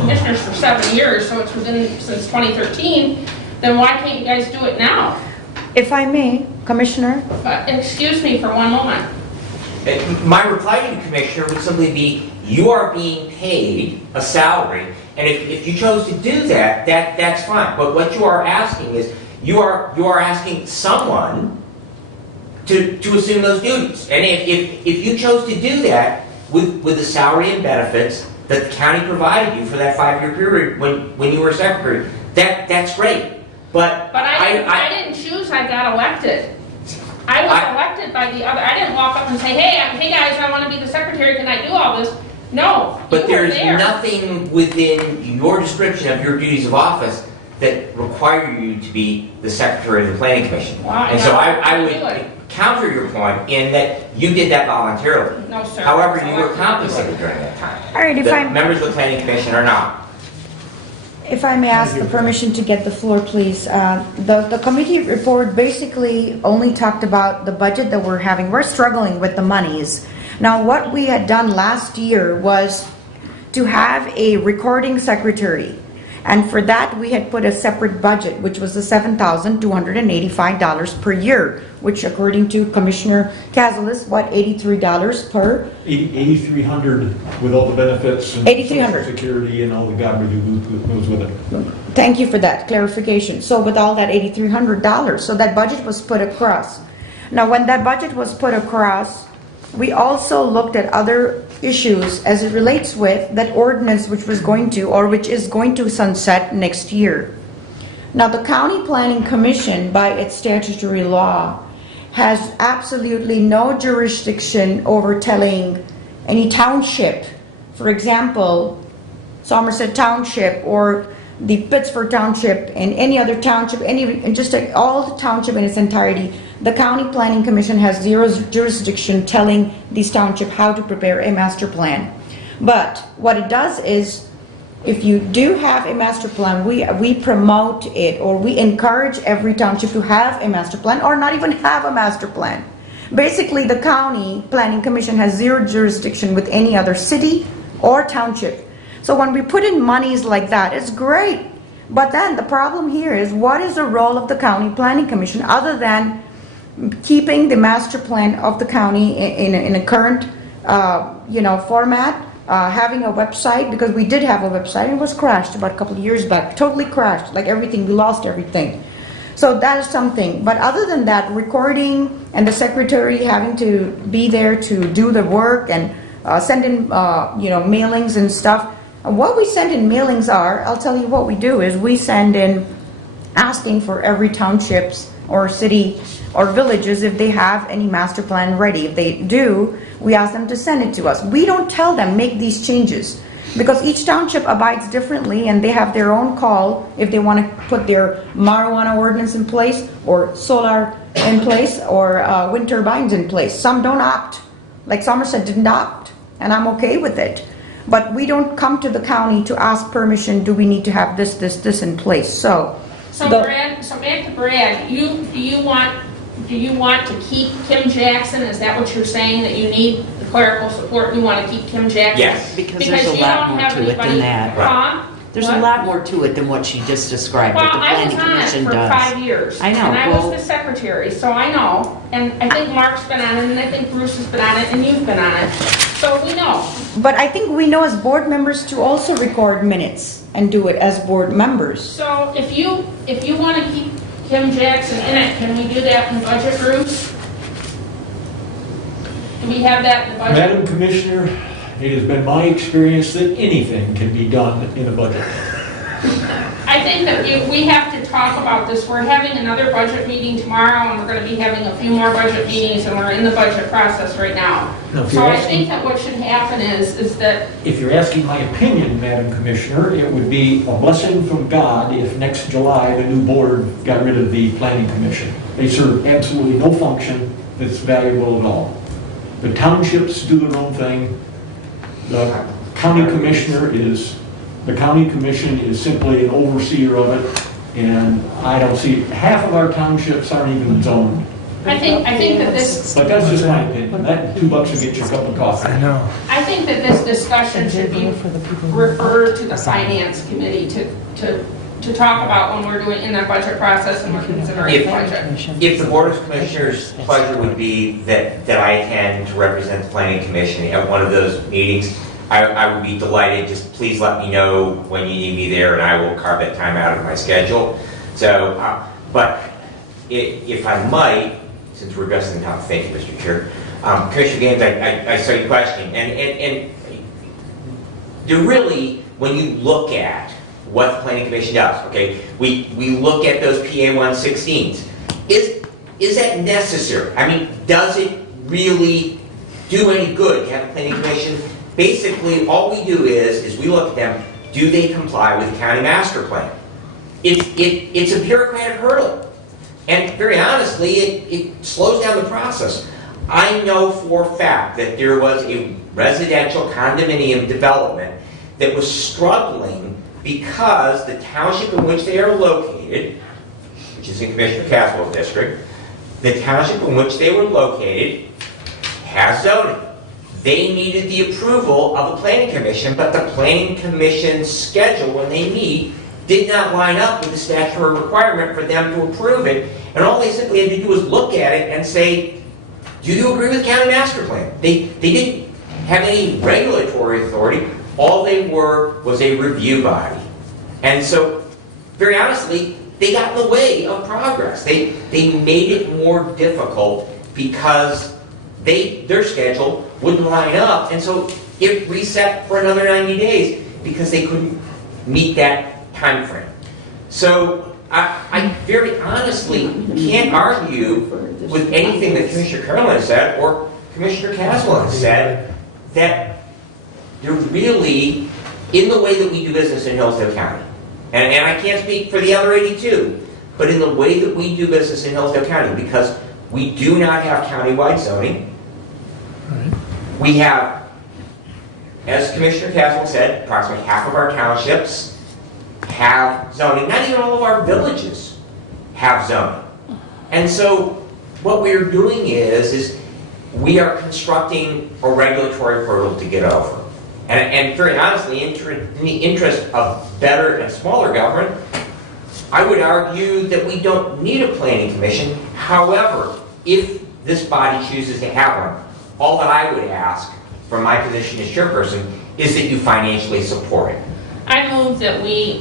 commissioners for 7 years, so it's since 2013, then why can't you guys do it now? If I may, Commissioner? Excuse me for one moment. My reply to you, Commissioner, would simply be, you are being paid a salary, and if you chose to do that, that's fine. But what you are asking is, you are asking someone to assume those duties. And if you chose to do that with the salary and benefits that the county provided you for that 5-year period when you were secretary, that's great. But I didn't choose, I got elected. I was elected by the other, I didn't walk up and say, hey guys, I want to be the secretary, can I do all this? No, But there's nothing within your description of your duties of office that require you to be the secretary of the planning commission. Well, and so I would counter your point in that you did that voluntarily. No, sir. However, you were compensated during that time. All right, The members of the planning commission are not. If I may ask the permission to get the floor, please. The committee report basically only talked about the budget that we're having. We're struggling with the monies. Now, what we had done last year was to have a recording secretary. And for that, we had put a separate budget, which was the $7,285 per year, which according to Commissioner Caswell is what, $83 per? $8,300 with all the benefits and $8,300. Social Security and all the gobbledygook that goes with it. Thank you for that clarification. So with all that $8,300, so that budget was put across. Now, when that budget was put across, we also looked at other issues as it relates with that ordinance which is going to sunset next year. Now, the County Planning Commission, by its statutory law, has absolutely no jurisdiction over telling any township, for example, Somerset Township or the Pittsburgh Township and any other township, all the township in its entirety. The County Planning Commission has zero jurisdiction telling these township how to prepare a master plan. But what it does is, if you do have a master plan, we promote it, or we encourage every township to have a master plan or not even have a master plan. Basically, the County Planning Commission has zero jurisdiction with any other city or township. So when we put in monies like that, it's great. But then the problem here is, what is the role of the County Planning Commission other than keeping the master plan of the county in a current format, having a website, because we did have a website and it was crashed about a couple of years back, totally crashed, like everything, we lost everything. So that is something. But other than that, recording and the secretary having to be there to do the work and send in mailings and stuff, What we send in mailings are, I'll tell you what we do is we send in asking for every townships or city or villages if they have any master plan ready. If they do, we ask them to send it to us. We don't tell them make these changes because each township abides differently and they have their own call if they want to put their marijuana ordinance in place or solar in place or wind turbines in place. Some don't opt, like Somerset didn't opt, and I'm okay with it. But we don't come to the county to ask permission, do we need to have this in place? So Brad, so back to Brad, do you want to keep Kim Jackson? Is that what you're saying, that you need the clerical support, you want to keep Kim Jackson? Yes. Because there's a lot more to it than that. Huh? There's a lot more to it than what she just described, Well, what the I was planning on it commission for does. 5 years. I know, And I well- was the secretary, so I know. And I think Mark's been on it, and I think Bruce has been on it, and you've been on it. So we know. but I think we know as board members to also record minutes and do it as board members. So if you want to keep Kim Jackson in it, can we do that in budget groups? Do we have that in the budget? Madam Commissioner, it has been my experience that anything can be done in a budget. I think that we have to talk about this. We're having another budget meeting tomorrow, and we're going to be having a few more budget meetings, and we're in the budget process right now. Now, if So you're I asking- think that what should happen is that, If you're asking my opinion, Madam Commissioner, it would be a blessing from God if next July the new board got rid of the Planning Commission. They serve absolutely no function that's valuable at all. The townships do their own thing. The county commission is simply an overseer of it, and I don't see, half of our townships aren't even zoned. I think that this, But that's just my opinion. That $2 will get you a cup of coffee. I think that this discussion should be referred to the finance committee to talk about when we're doing in the budget process and we're considering the budget. If the Board of Commissioners' pleasure would be that I attend to represent the Planning Commission at one of those meetings, I would be delighted. Just please let me know when you need me there, and I will carve that time out of my schedule. So, but if I might, since we're addressing the topic, thank you, Mr. Chair. Commissioner Gaines, I saw your question, and there really, when you look at what the Planning Commission does, okay, we look at those PA 116s. Is that necessary? I mean, does it really do any good to have a Planning Commission? Basically, all we do is we look at them, do they comply with the county master plan? It's a bureaucratic hurdle. And very honestly, it slows down the process. I know for a fact that there was a residential condominium development that was struggling because the township in which they are located, which is in Commissioner Caswell's district, the township in which they were located has zoning. They needed the approval of the Planning Commission, but the Planning Commission's schedule when they meet did not line up with the statutory requirement for them to approve it. And all they simply had to do was look at it and say, do you agree with the county master plan? They didn't have any regulatory authority. All they were was a review body. And so, very honestly, they got in the way of progress. They made it more difficult because their schedule wouldn't line up, and so it reset for another 90 days because they couldn't meet that time frame. So I very honestly can't argue with anything that Commissioner Carolyn said or Commissioner Caswell has said, that they're really, in the way that we do business in Hillsdale County, and I can't speak for the other 82, but in the way that we do business in Hillsdale County, because we do not have countywide zoning. We have, as Commissioner Caswell said, approximately half of our townships have zoning. Not even all of our villages have zoning. And so what we're doing is we are constructing a regulatory hurdle to get over. And very honestly, in the interest of better and smaller government, I would argue that we don't need a planning commission. However, if this body chooses to have one, all that I would ask from my position as chairperson is that you financially support it. I move that we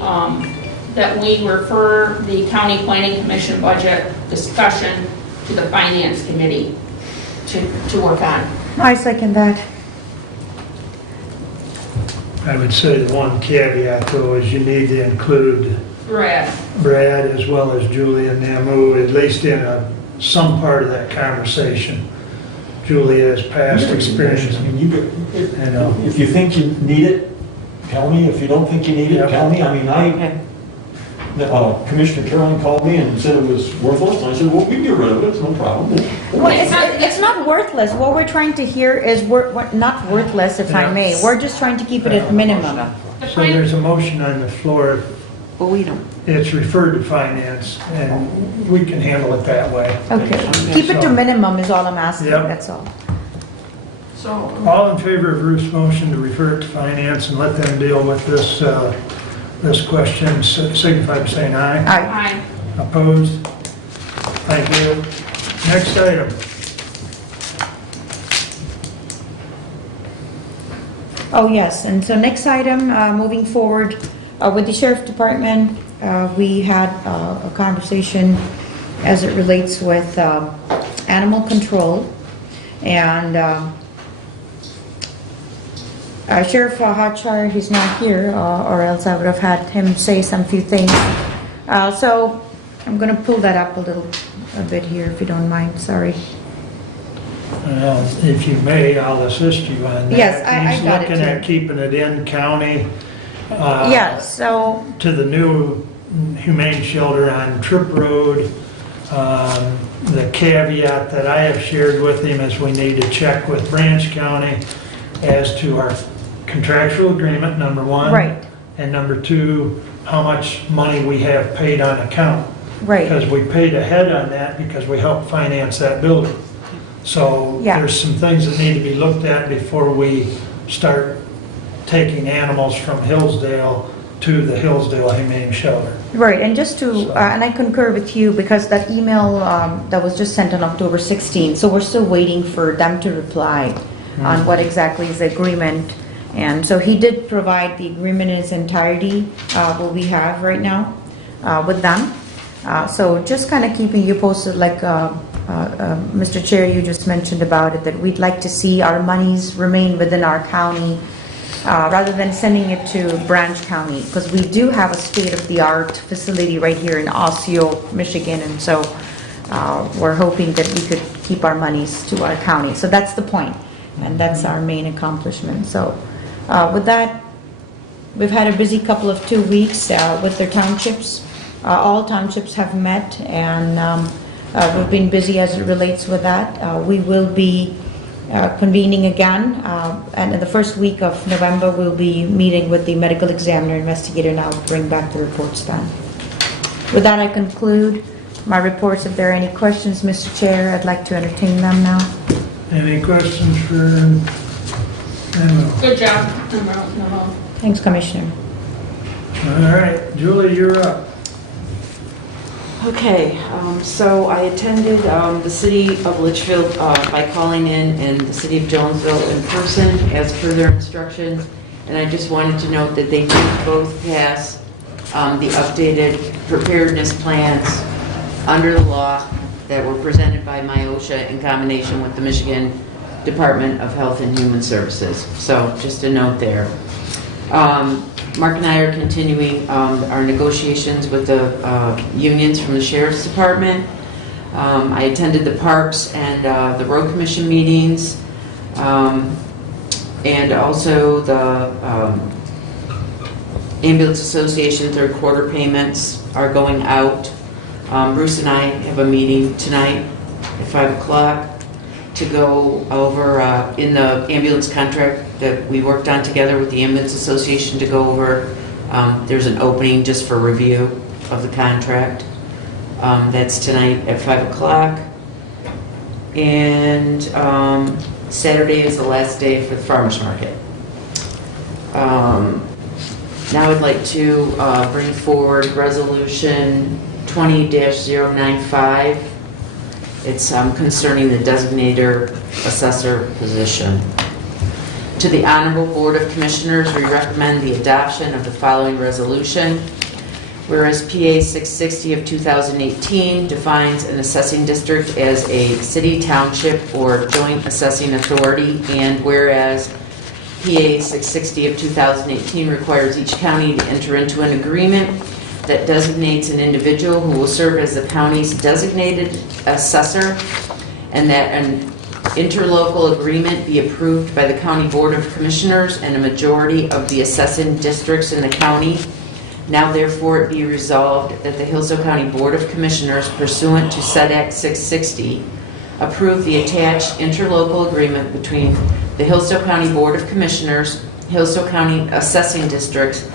refer the county planning commission budget discussion to the finance committee to work on. I second that. I would say the one caveat though is you need to include Brad. Brad as well as Julie and them, who at least in some part of that conversation. Julie has past experience. I mean, if you think you need it, tell me. If you don't think you need it, tell me. I mean, Commissioner Carolyn called me and said it was worthless, and I said, well, we can get rid of it, it's no problem. Well, it's not worthless. What we're trying to hear is, not worthless, if I may. We're just trying to keep it at minimum. So there's a motion on the floor. But we don't. It's referred to finance, and we can handle it that way. Okay. Keep it to minimum is all I'm asking, Yep. that's all. So, All in favor of Ruth's motion to refer it to finance and let them deal with this, this question, signify by saying aye. aye. Opposed? Thank you. Next item. Oh, yes, and so next item, moving forward with the Sheriff Department, we had a conversation as it relates with animal control. And Sheriff Hotshire, he's not here, or else I would have had him say some few things. So I'm going to pull that up a bit here, if you don't mind, sorry. Well, if you may, I'll assist you on that. Yes, I got it, He's looking at too. keeping it in county. Yes, so, To the new humane shelter on Trip Road. The caveat that I have shared with him is we need to check with Branch County as to our contractual agreement, number one. right, And number two, how much money we have paid on account. right. Because we paid ahead on that because we helped finance that building. So Yeah. there's some things that need to be looked at before we start taking animals from Hillsdale to the Hillsdale Humane Shelter. Right, and just to, and I concur with you, because that email that was just sent on October 16th, so we're still waiting for them to reply on what exactly is the agreement. And so he did provide the agreement in its entirety, what we have right now with them. So just kind of keeping you posted, like Mr. Chair, you just mentioned about it, that we'd like to see our monies remain within our county, rather than sending it to Branch County, because we do have a state-of-the-art facility right here in Osseo, Michigan, and so we're hoping that we could keep our monies to our county. So that's the point, and that's our main accomplishment. So with that, we've had a busy couple of 2 weeks with their townships. All townships have met, and we've been busy as it relates with that. We will be convening again, and in the first week of November, we'll be meeting with the medical examiner investigator, and I'll bring back the reports then. With that, I conclude my reports. If there are any questions, Mr. Chair, I'd like to entertain them now. Any questions for Emma? Good job. No. Thanks, Commissioner. All right, Julie, you're up. Okay, so I attended the city of Litchfield by calling in and the city of Jonesville in person as per their instructions. And I just wanted to note that they did both pass the updated preparedness plans under the law that were presented by MIOSHA in combination with the Michigan Department of Health and Human Services. So just a note there. Mark and I are continuing our negotiations with the unions from the Sheriff's Department. I attended the Parks and the Road Commission meetings, and also the Ambulance Association third quarter payments are going out. Bruce and I have a meeting tonight at 5 o'clock to go over in the ambulance contract that we worked on together with the Ambulance Association to go over. There's an opening just for review of the contract. That's tonight at 5 o'clock. And Saturday is the last day for the farmer's market. Now I'd like to bring forward Resolution 20-095. It's concerning the designator assessor position. To the Honorable Board of Commissioners, we recommend the adoption of the following resolution. Whereas PA 660 of 2018 defines an assessing district as a city, township, or joint assessing authority, and whereas PA 660 of 2018 requires each county to enter into an agreement that designates an individual who will serve as the county's designated assessor, and that an interlocal agreement be approved by the County Board of Commissioners and a majority of the assessing districts in the county. Now therefore it be resolved that the Hillsdale County Board of Commissioners pursuant to said Act 660 approve the attached interlocal agreement between the Hillsdale County Board of Commissioners, Hillsdale County Assessing Districts,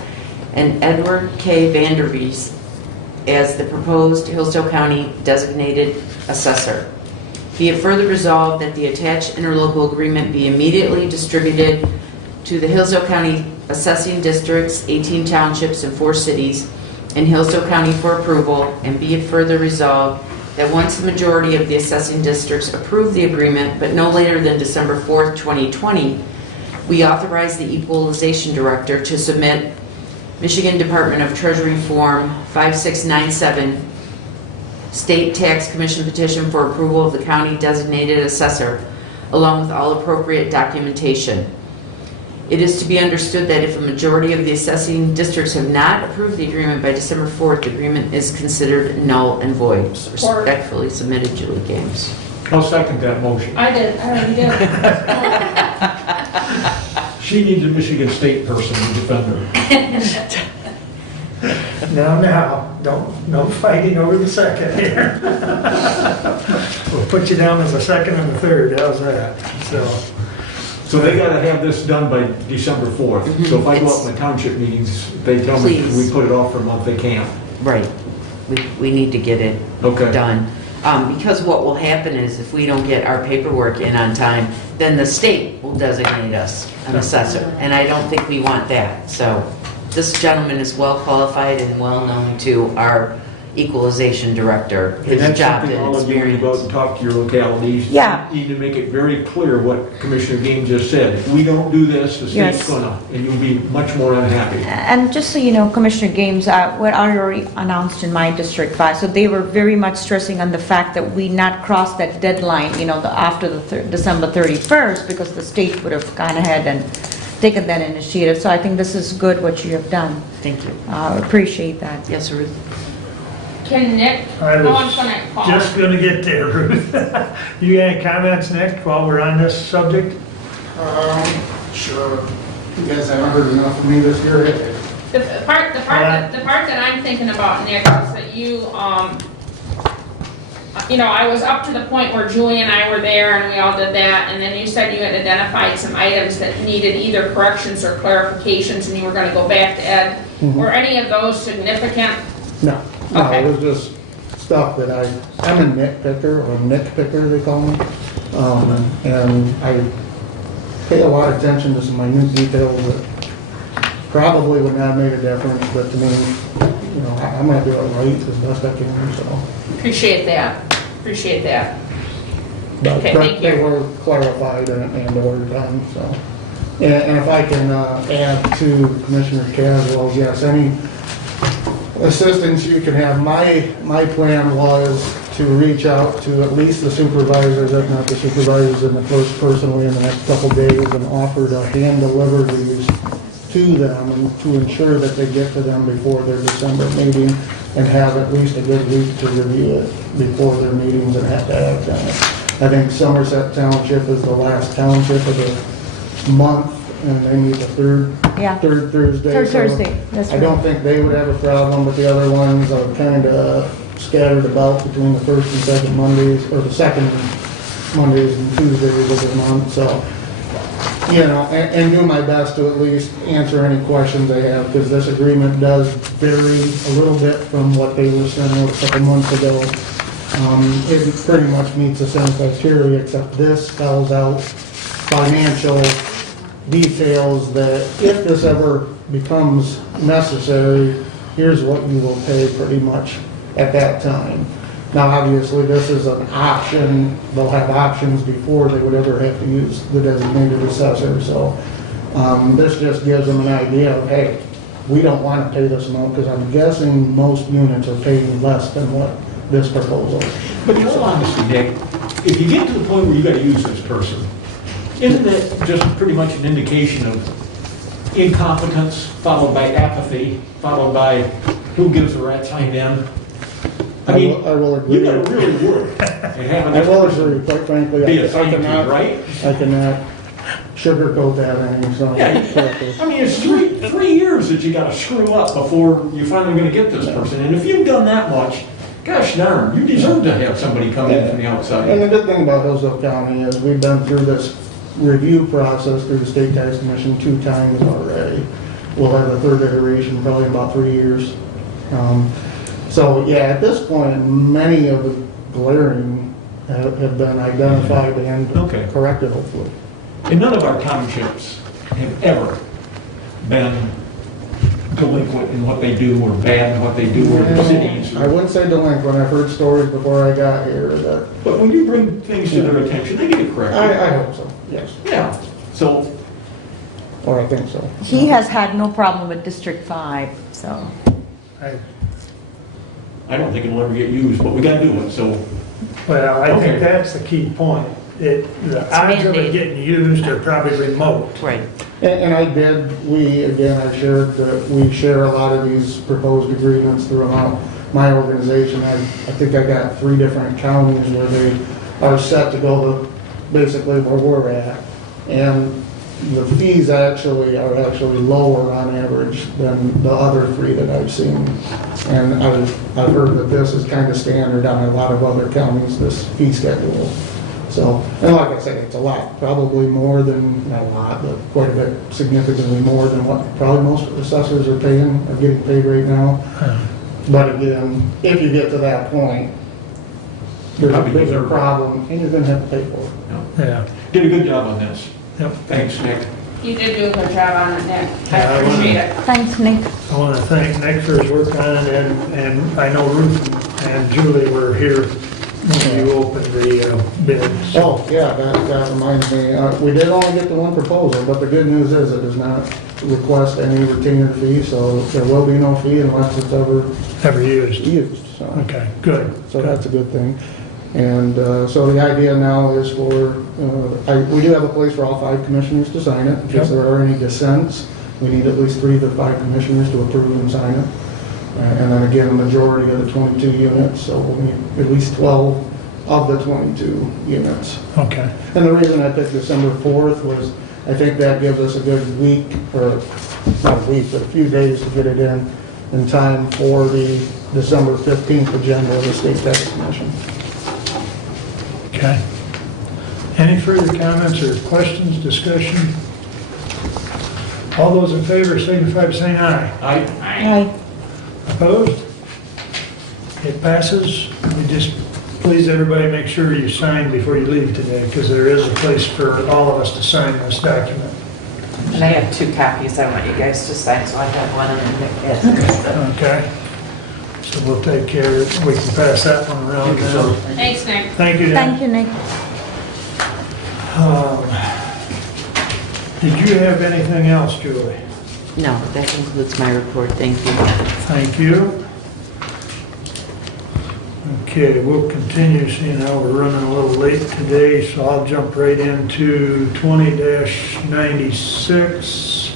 and Edward K. Vanderbees as the proposed Hillsdale County designated assessor. Be it further resolved that the attached interlocal agreement be immediately distributed to the Hillsdale County Assessing Districts, 18 townships and 4 cities in Hillsdale County for approval, and be it further resolved that once the majority of the assessing districts approve the agreement, but no later than December 4th, 2020, we authorize the Equalization Director to submit Michigan Department of Treasury Form 5697 State Tax Commission petition for approval of the county designated assessor, along with all appropriate documentation. It is to be understood that if a majority of the assessing districts have not approved the agreement by December 4th, the agreement is considered null and void. Respectfully submitted, Julie Games. I'll second that motion. I already did. She needs a Michigan State person to defend her. Now, no fighting over the second here. We'll put you down as a second and a third, how's that? So they gotta have this done by December 4th. So if I go up in the township meetings, they tell me Please. we put it off for a month, they can't. Right. We need to get it Okay. done. Because what will happen is if we don't get our paperwork in on time, then the state will designate us an assessor. And I don't think we want that. So this gentleman is well qualified and well known to our equalization director. And His that's job something and all of you need to go out and experience. talk to your localities. Yeah. You need to make it very clear what Commissioner Gaines just said. If we don't do this, the state's Yes. gonna, and you'll be much more unhappy. And just so you know, Commissioner Games, what I already announced in my District 5, so they were very much stressing on the fact that we not cross that deadline, after the December 31st, because the state would have gone ahead and taken that initiative. So I think this is good what you have done. Thank you. Appreciate that. Yes, Ruth? Can Nick, I I'm was gonna call. just gonna get there, Ruth. You got any comments, Nick, while we're on this subject? Sure. You guys haven't heard enough of me this year. The part that I'm thinking about, Nick, is that I was up to the point where Julie and I were there and we all did that, and then you said you had identified some items that needed either corrections or clarifications, and you were gonna go back to Ed. Were any of those significant? No, Okay. it was just stuff that I'm a nitpicker, or nitpicker they call me. And I pay a lot of attention to some minute details that probably would not have made a difference, but to me, I'm gonna do it right as best I can, so. Appreciate that. But Okay, thank they you. were clarified and were done, so. And if I can add to Commissioner Caswell, yes, any assistance you can have. My plan was to reach out to at least the supervisors, if not the supervisors in the close personally in the next couple days, and offer to hand deliver these to them and to ensure that they get to them before their December meeting and have at least a good week to review it before their meetings and have to act on it. I think Somerset Township is the last township of the month, and they meet the third Thursday. Third so Thursday, that's I right. don't think they would have a problem, but the other ones are kind of scattered about between the first and second Mondays, or the second Mondays and Tuesdays of the month, so, and do my best to at least answer any questions they have, because this agreement does vary a little bit from what they were sent out a couple months ago. It pretty much meets the same criteria, except this spells out financial details that if this ever becomes necessary, here's what you will pay pretty much at that time. Now, obviously, this is an option. They'll have options before they would ever have to use the designated assessor. So this just gives them an idea of, hey, we don't want to pay this amount, because I'm guessing most units are paying less than what this proposal is. But in all honesty, Nick, if you get to the point where you gotta use this person, Isn't it just pretty much an indication of incompetence, followed by apathy, followed by who gives a rat's hind end? I mean, I will agree. you gotta really work at having I this will person agree, quite frankly. be I assigned to you, cannot, right? I cannot sugarcoat that any, so. Yeah, I mean, it's three years that you gotta screw up before you're finally gonna get this person. And if you've done that much, gosh darn, you deserve to have somebody come in from the And outside. the good thing about Hillsdale County is we've been through this review process through the State Tax Commission 2 times already. We'll have a third iteration probably in about 3 years. So yeah, at this point, many of the glaring have been identified and Okay. corrected hopefully. And none of our townships have ever been delinquent in what they do or bad in what they do or the cities. I wouldn't say delinquent. I've heard stories before I got here that, But when you bring things to their attention, they get it corrected. I hope so, yes. Yeah, so, Or I think so. He has had no problem with District 5, so. I don't think it'll ever get used, but we gotta do it, so. Well, I Okay. think that's the key point. The odds of it getting used are probably remote. Right. And I did, I shared that we share a lot of these proposed agreements throughout my organization. I think I got 3 different counties where they are set to go to basically where we're at. And the fees are actually lower on average than the other 3 that I've seen. And I've heard that this is kind of standard on a lot of other counties, this fee schedule. So, and like I said, it's a lot, probably more than, not a lot, but quite a bit, significantly more than what probably most assessors are getting paid right now. But again, if you get to that point, there's a bigger problem, and you're gonna have to pay for it. Yeah. Did a good job on this. Yep. Thanks, Nick. You did do a good job on it, Nick. I Yeah, I appreciate it. Thanks, Nick. I want to thank Nick for his work on it, and I know Ruth and Julie were here when you opened the bid. Oh, yeah, that reminds me, we did only get the 1 proposal, but the good news is it does not request any retainer fee, so there will be no fee unless it's Ever used. so. Okay, good. So that's a good thing. And so the idea now is we do have a place for all 5 commissioners to sign it. If there are any dissents, we need at least 3 of the 5 commissioners to approve and sign it. And then again, a majority of the 22 units, so we'll need at least 12 of the 22 units. Okay. And the reason I picked December 4th was I think that gives us a good week, or not a week, but a few days to get it in time for the December 15th agenda of the State Tax Commission. Okay. Any further comments or questions, discussion? All those in favor signify by saying aye. Aye. Opposed? It passes. We just, please everybody make sure you sign before you leave today, because there is a place for all of us to sign this document. And I have 2 copies I want you guys to sign, so I have one and then Nick has the rest of it. Okay? So we'll take care of it. We can pass that one around now. Thanks, Nick. Thank you, Thank Dan. you, Nick. Did you have anything else, Julie? No, that concludes my report. Thank you. Thank you. Okay, we'll continue, seeing how we're running a little late today, so I'll jump right into 20-96.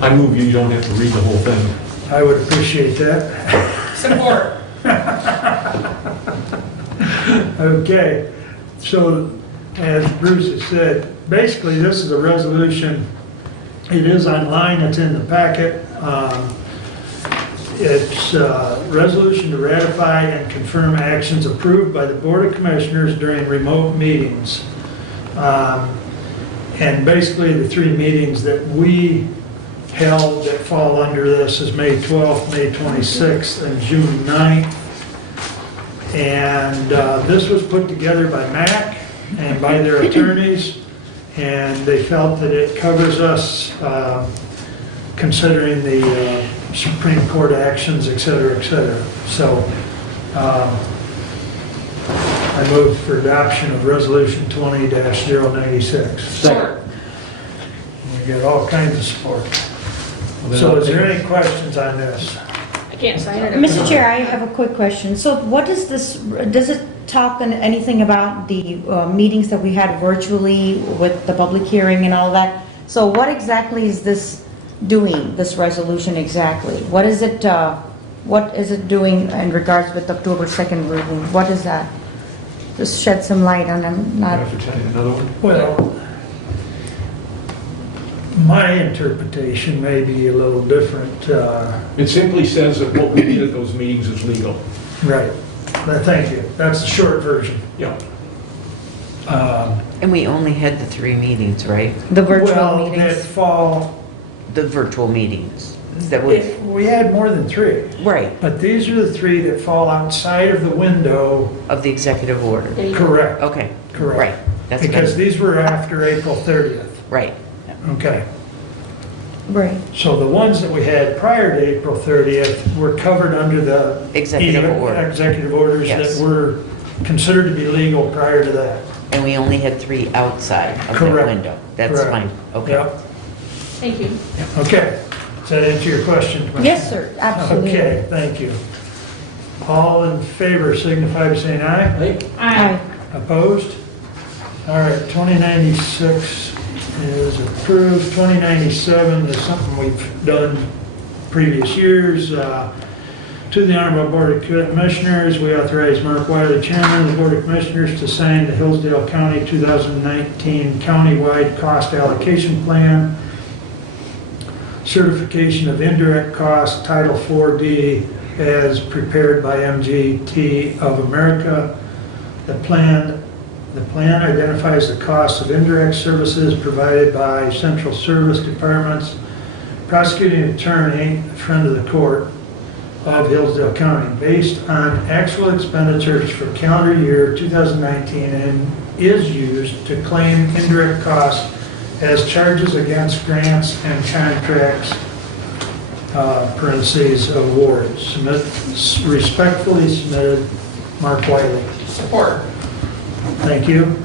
I move you don't have to read the whole thing. I would appreciate that. Support. Okay, so as Bruce has said, basically this is a resolution. It is online, it's in the packet. It's a resolution to ratify and confirm actions approved by the Board of Commissioners during remote meetings. And basically the 3 meetings that we held that fall under this is May 12th, May 26th, and June 9th. And this was put together by MAC and by their attorneys, and they felt that it covers us considering the Supreme Court actions, et cetera, et cetera. So I move for adoption of Resolution 20-096. Support. We get all kinds of support. So is there any questions on this? can't sign it. Mr. Chair, I have a quick question. So what is this, does it talk on anything about the meetings that we had virtually with the public hearing and all that? So what exactly is this doing, this resolution exactly? What is it doing in regards with October 2nd ruling? What is that? Just shed some light on it, not... Another one? Well, my interpretation may be a little different. It simply says that what we did at those meetings is legal. Right. Thank you. That's the short version. Yeah. And we only had the 3 meetings, right? The virtual Well, that meetings? fall, The virtual meetings. That was, we had more than 3. right, But these are the 3 that fall outside of the window. of the executive order. Correct. Okay. Correct. Right. That's what I- Because these were after April 30th. Right. Okay. Right. So the ones that we had prior to April 30th were covered under the Executive order. executive orders Yes. that were considered to be legal prior to that. And we only had 3 outside of that Correct. window. That's Correct. fine. Okay. Yep. Thank you. Okay. Does that answer your question? Commissioner? Yes, sir, absolutely. Okay, thank you. All in favor signify by saying aye. Aye. Opposed? All right, 2096 is approved. 2097 is something we've done previous years. To the Honorable Board of Commissioners, we authorize Mark Wiley, Chairman of the Board of Commissioners, to sign the Hillsdale County 2019 Countywide Cost Allocation Plan, certification of indirect costs, Title 4D, as prepared by MGT of America. The plan identifies the costs of indirect services provided by central service departments, prosecuting attorney, friend of the court of Hillsdale County, based on actual expenditures for calendar year 2019, and is used to claim indirect costs as charges against grants and contracts, parentheses, awards. Respectfully submitted, Mark Wiley. Support. Thank you.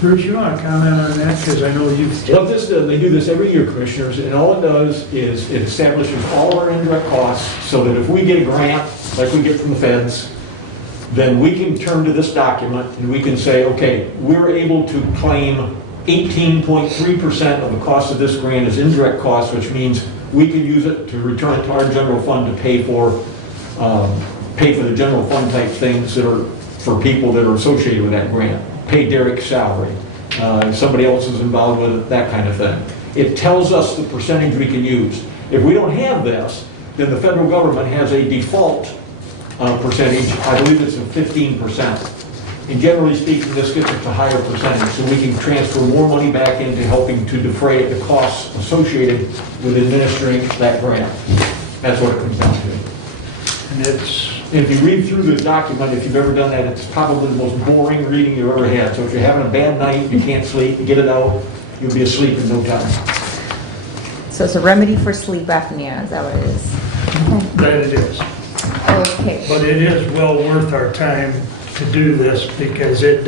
Bruce, you want to comment on that? Because I know you've... What this does, they do this every year, Commissioners, and all it does is it establishes all our indirect costs so that if we get a grant, like we get from the feds, then we can turn to this document and we can say, okay, we're able to claim 18.3% of the cost of this grant as indirect costs, which means we can use it to return it to our general fund to pay for the general fund type things that are for people that are associated with that grant. Pay Derek's salary. If somebody else is involved with it, that kind of thing. It tells us the percentage we can use. If we don't have this, then the federal government has a default percentage. I believe it's of 15%. And generally speaking, this gets us a higher percentage, so we can transfer more money back into helping to defray the costs associated with administering that grant. That's what it comes down to. And it's... If you read through the document, if you've ever done that, it's probably the most boring reading you've ever had. So if you're having a bad night, you can't sleep, you get it out, you'll be asleep in no time. So it's a remedy for sleep apnea, is that what it is? That it is. Okay. But it is well worth our time to do this because it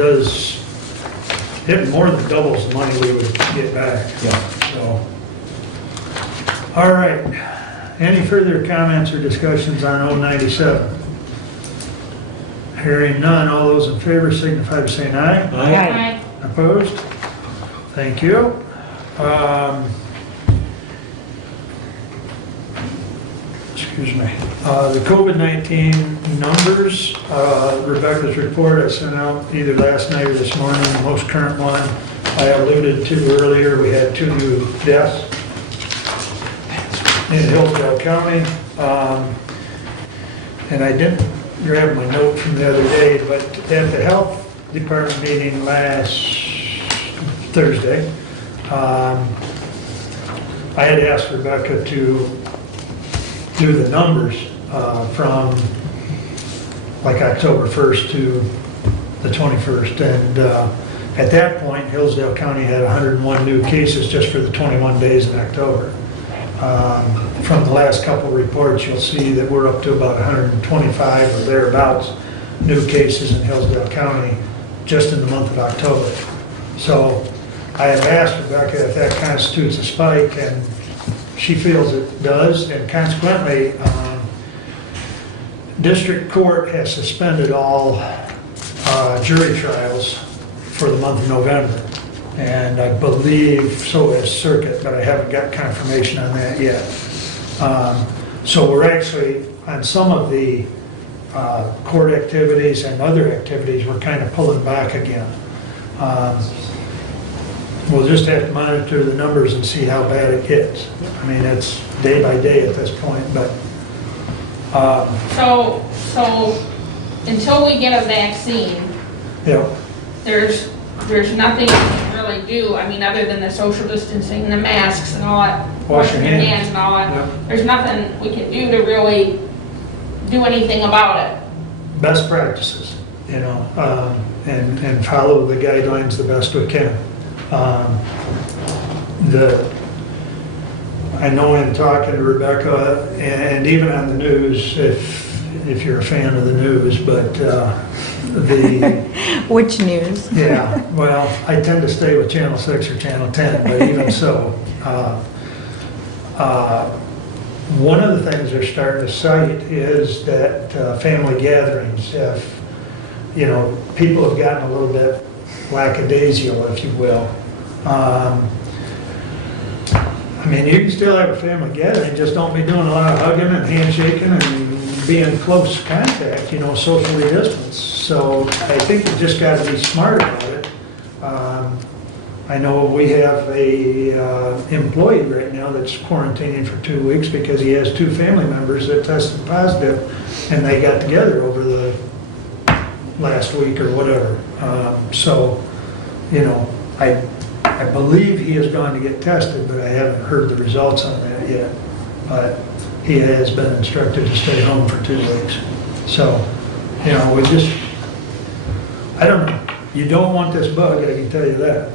more than doubles the money we would get back. Yeah. So, all right. Any further comments or discussions on 097? Hearing none, all those in favor signify by saying aye. Aye. Opposed? Thank you. Excuse me. The COVID-19 numbers, Rebecca's report I sent out either last night or this morning, the most current one I alluded to earlier. We had 2 new deaths in Hillsdale County. And I didn't grab my note from the other day, but at the health department meeting last Thursday, I had asked Rebecca to do the numbers from like October 1st to the 21st. And at that point, Hillsdale County had 101 new cases just for the 21 days in October. From the last couple reports, you'll see that we're up to about 125 or thereabouts new cases in Hillsdale County just in the month of October. So I have asked Rebecca if that constitutes a spike, and she feels it does, and consequently, district court has suspended all jury trials for the month of November. And I believe so has circuit, but I haven't got confirmation on that yet. So we're actually, on some of the court activities and other activities, we're kind of pulling back again. We'll just have to monitor the numbers and see how bad it gets. I mean, it's day by day at this point, but So until we get a vaccine, yeah. there's nothing we can really do, I mean, other than the social distancing and the masks and all that. Wash your hands. And all that. Yeah. There's nothing we can do to really do anything about it. Best practices, you know, and follow the guidelines the best we can. I know in talking to Rebecca, and even on the news, if you're a fan of the news, but Which news? yeah, well, I tend to stay with Channel 6 or Channel 10, but even so, one of the things they're starting to cite is that family gatherings have, you know, people have gotten a little bit lackadaisical, if you will. I mean, you can still have a family gathering, just don't be doing a lot of hugging and handshaking and be in close contact, you know, socially distanced. So I think you just got to be smart about it. I know we have a employee right now that's quarantining for 2 weeks because he has 2 family members that tested positive, and they got together over the last week or whatever. So, you know, I believe he has gone to get tested, but I haven't heard the results on that yet. But he has been instructed to stay home for 2 weeks. So, you know, we just, I don't know. You don't want this bug, I can tell you that.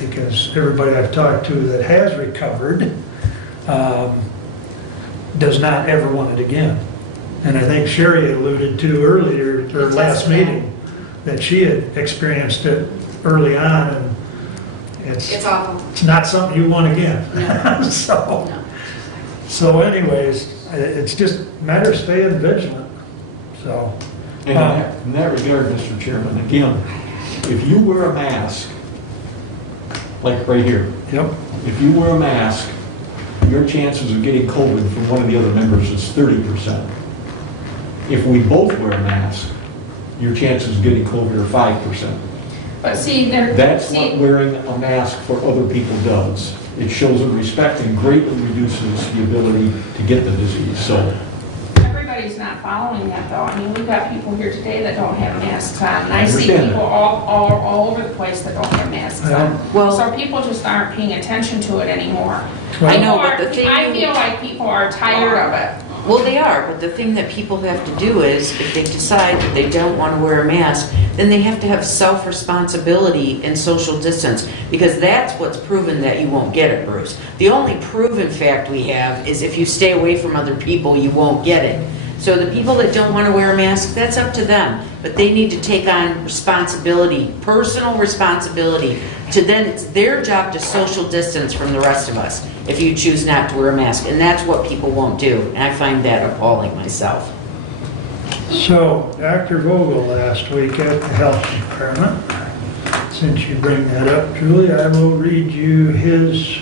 Because everybody I've talked to that has recovered does not ever want it again. And I think Sherry alluded to earlier, or last meeting, that she had experienced it early on, and It's awful. it's not something you want again. No. So anyways, it's just a matter of staying vigilant, so. In that regard, Mr. Chairman, again, if you wear a mask, like right here, Yep. if you wear a mask, your chances of getting COVID from one of the other members is 30%. If we both wear a mask, your chances of getting COVID are 5%. But see, That's what wearing a mask for other people does. It shows them respect and greatly reduces the ability to get the disease, so. everybody's not following that though. I mean, we've got people here today that don't have masks on, and I see understand people that. all over the place that don't have masks on. Well- So people just aren't paying attention to it anymore. I know, but the thing- I feel like people are tired of it. Well, they are, but the thing that people have to do is, if they decide that they don't want to wear a mask, then they have to have self-responsibility and social distance, because that's what's proven that you won't get it, Bruce. The only proven fact we have is if you stay away from other people, you won't get it. So the people that don't want to wear a mask, that's up to them, but they need to take on responsibility, personal responsibility, to then it's their job to social distance from the rest of us if you choose not to wear a mask, and that's what people won't do, and I find that appalling myself. So, Dr. Vogel last week at the Health Department, since you bring that up, Julie, I will read you his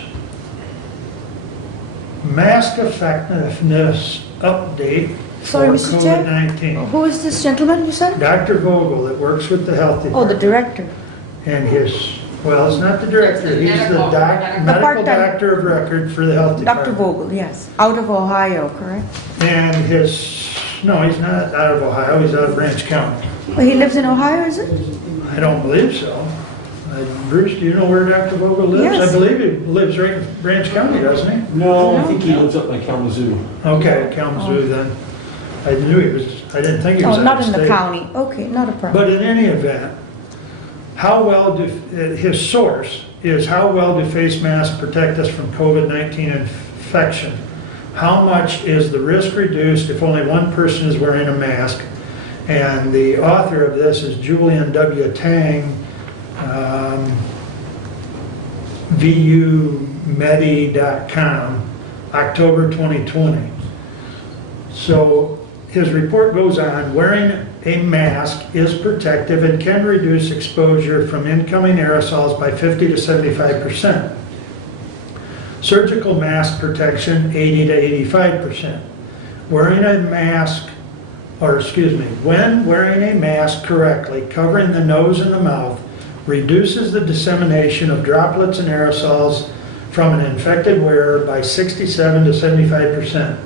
mask effectiveness update for Sorry, Mr. Chair? COVID-19. Who is this gentleman you said? Dr. Vogel that works with the Health Oh, the Department. director. And his, well, it's not the director, he's the medical part-time- doctor of record for the Health Department. Dr. Vogel, yes. Out of Ohio, correct? And his, no, he's not out of Ohio, he's out of Branch County. Oh, he lives in Ohio, is it? I don't believe so. Bruce, do you know where Dr. Vogel lives? Yes. I believe he lives right in Branch County, doesn't he? No, I think he lives up by Kalamazoo. Okay, Kalamazoo then. I knew he was, I didn't think he was Oh, out not of in the state. county. Okay, not a problem. But in any event, how well do, his source is how well do face masks protect us from COVID-19 infection? How much is the risk reduced if only one person is wearing a mask? And the author of this is Julian W. Tang, VUmedi.com. October 2020. So his report goes on, wearing a mask is protective and can reduce exposure from incoming aerosols by 50 to 75%. Surgical mask protection, 80 to 85%. Wearing a mask, when wearing a mask correctly, covering the nose and the mouth, reduces the dissemination of droplets and aerosols from an infected wearer by 67 to 75%.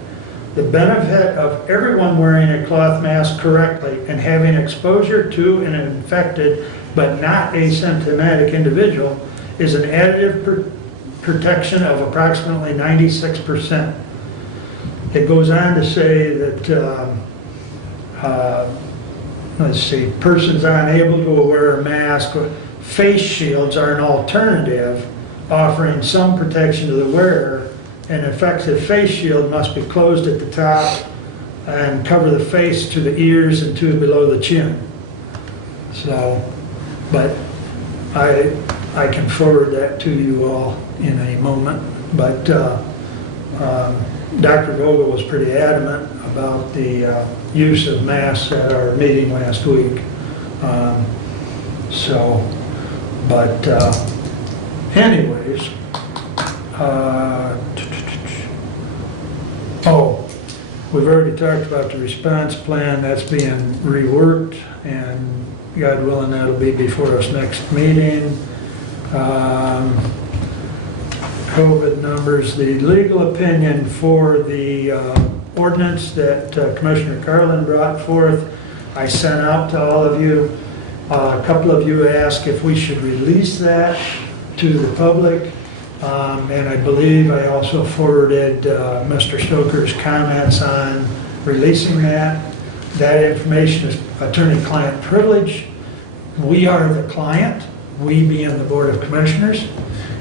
The benefit of everyone wearing a cloth mask correctly and having exposure to an infected but not asymptomatic individual is an additive protection of approximately 96%. It goes on to say that, persons unable to wear a mask, face shields are an alternative, offering some protection to the wearer. An effective face shield must be closed at the top and cover the face to the ears and to below the chin. So, but I can forward that to you all in a moment. But Dr. Vogel was pretty adamant about the use of masks at our meeting last week. Anyways, we've already talked about the response plan. That's being reworked, and God willing, that'll be before us next meeting. COVID numbers, the legal opinion for the ordinance that Commissioner Carlin brought forth, I sent out to all of you. A couple of you asked if we should release that to the public. And I believe I also forwarded Mr. Stoker's comments on releasing that. That information is attorney-client privilege. We are the client, we being the Board of Commissioners.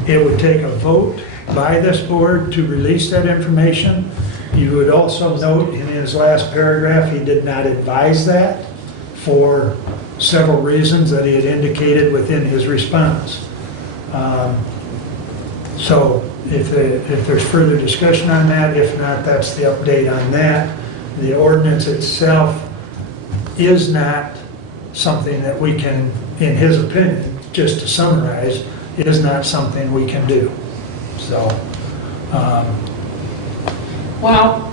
It would take a vote by this board to release that information. You would also note in his last paragraph, he did not advise that for several reasons that he had indicated within his response. So if there's further discussion on that, if not, that's the update on that. The ordinance itself is not something that we can, in his opinion, just to summarize, it is not something we can do. So, Well,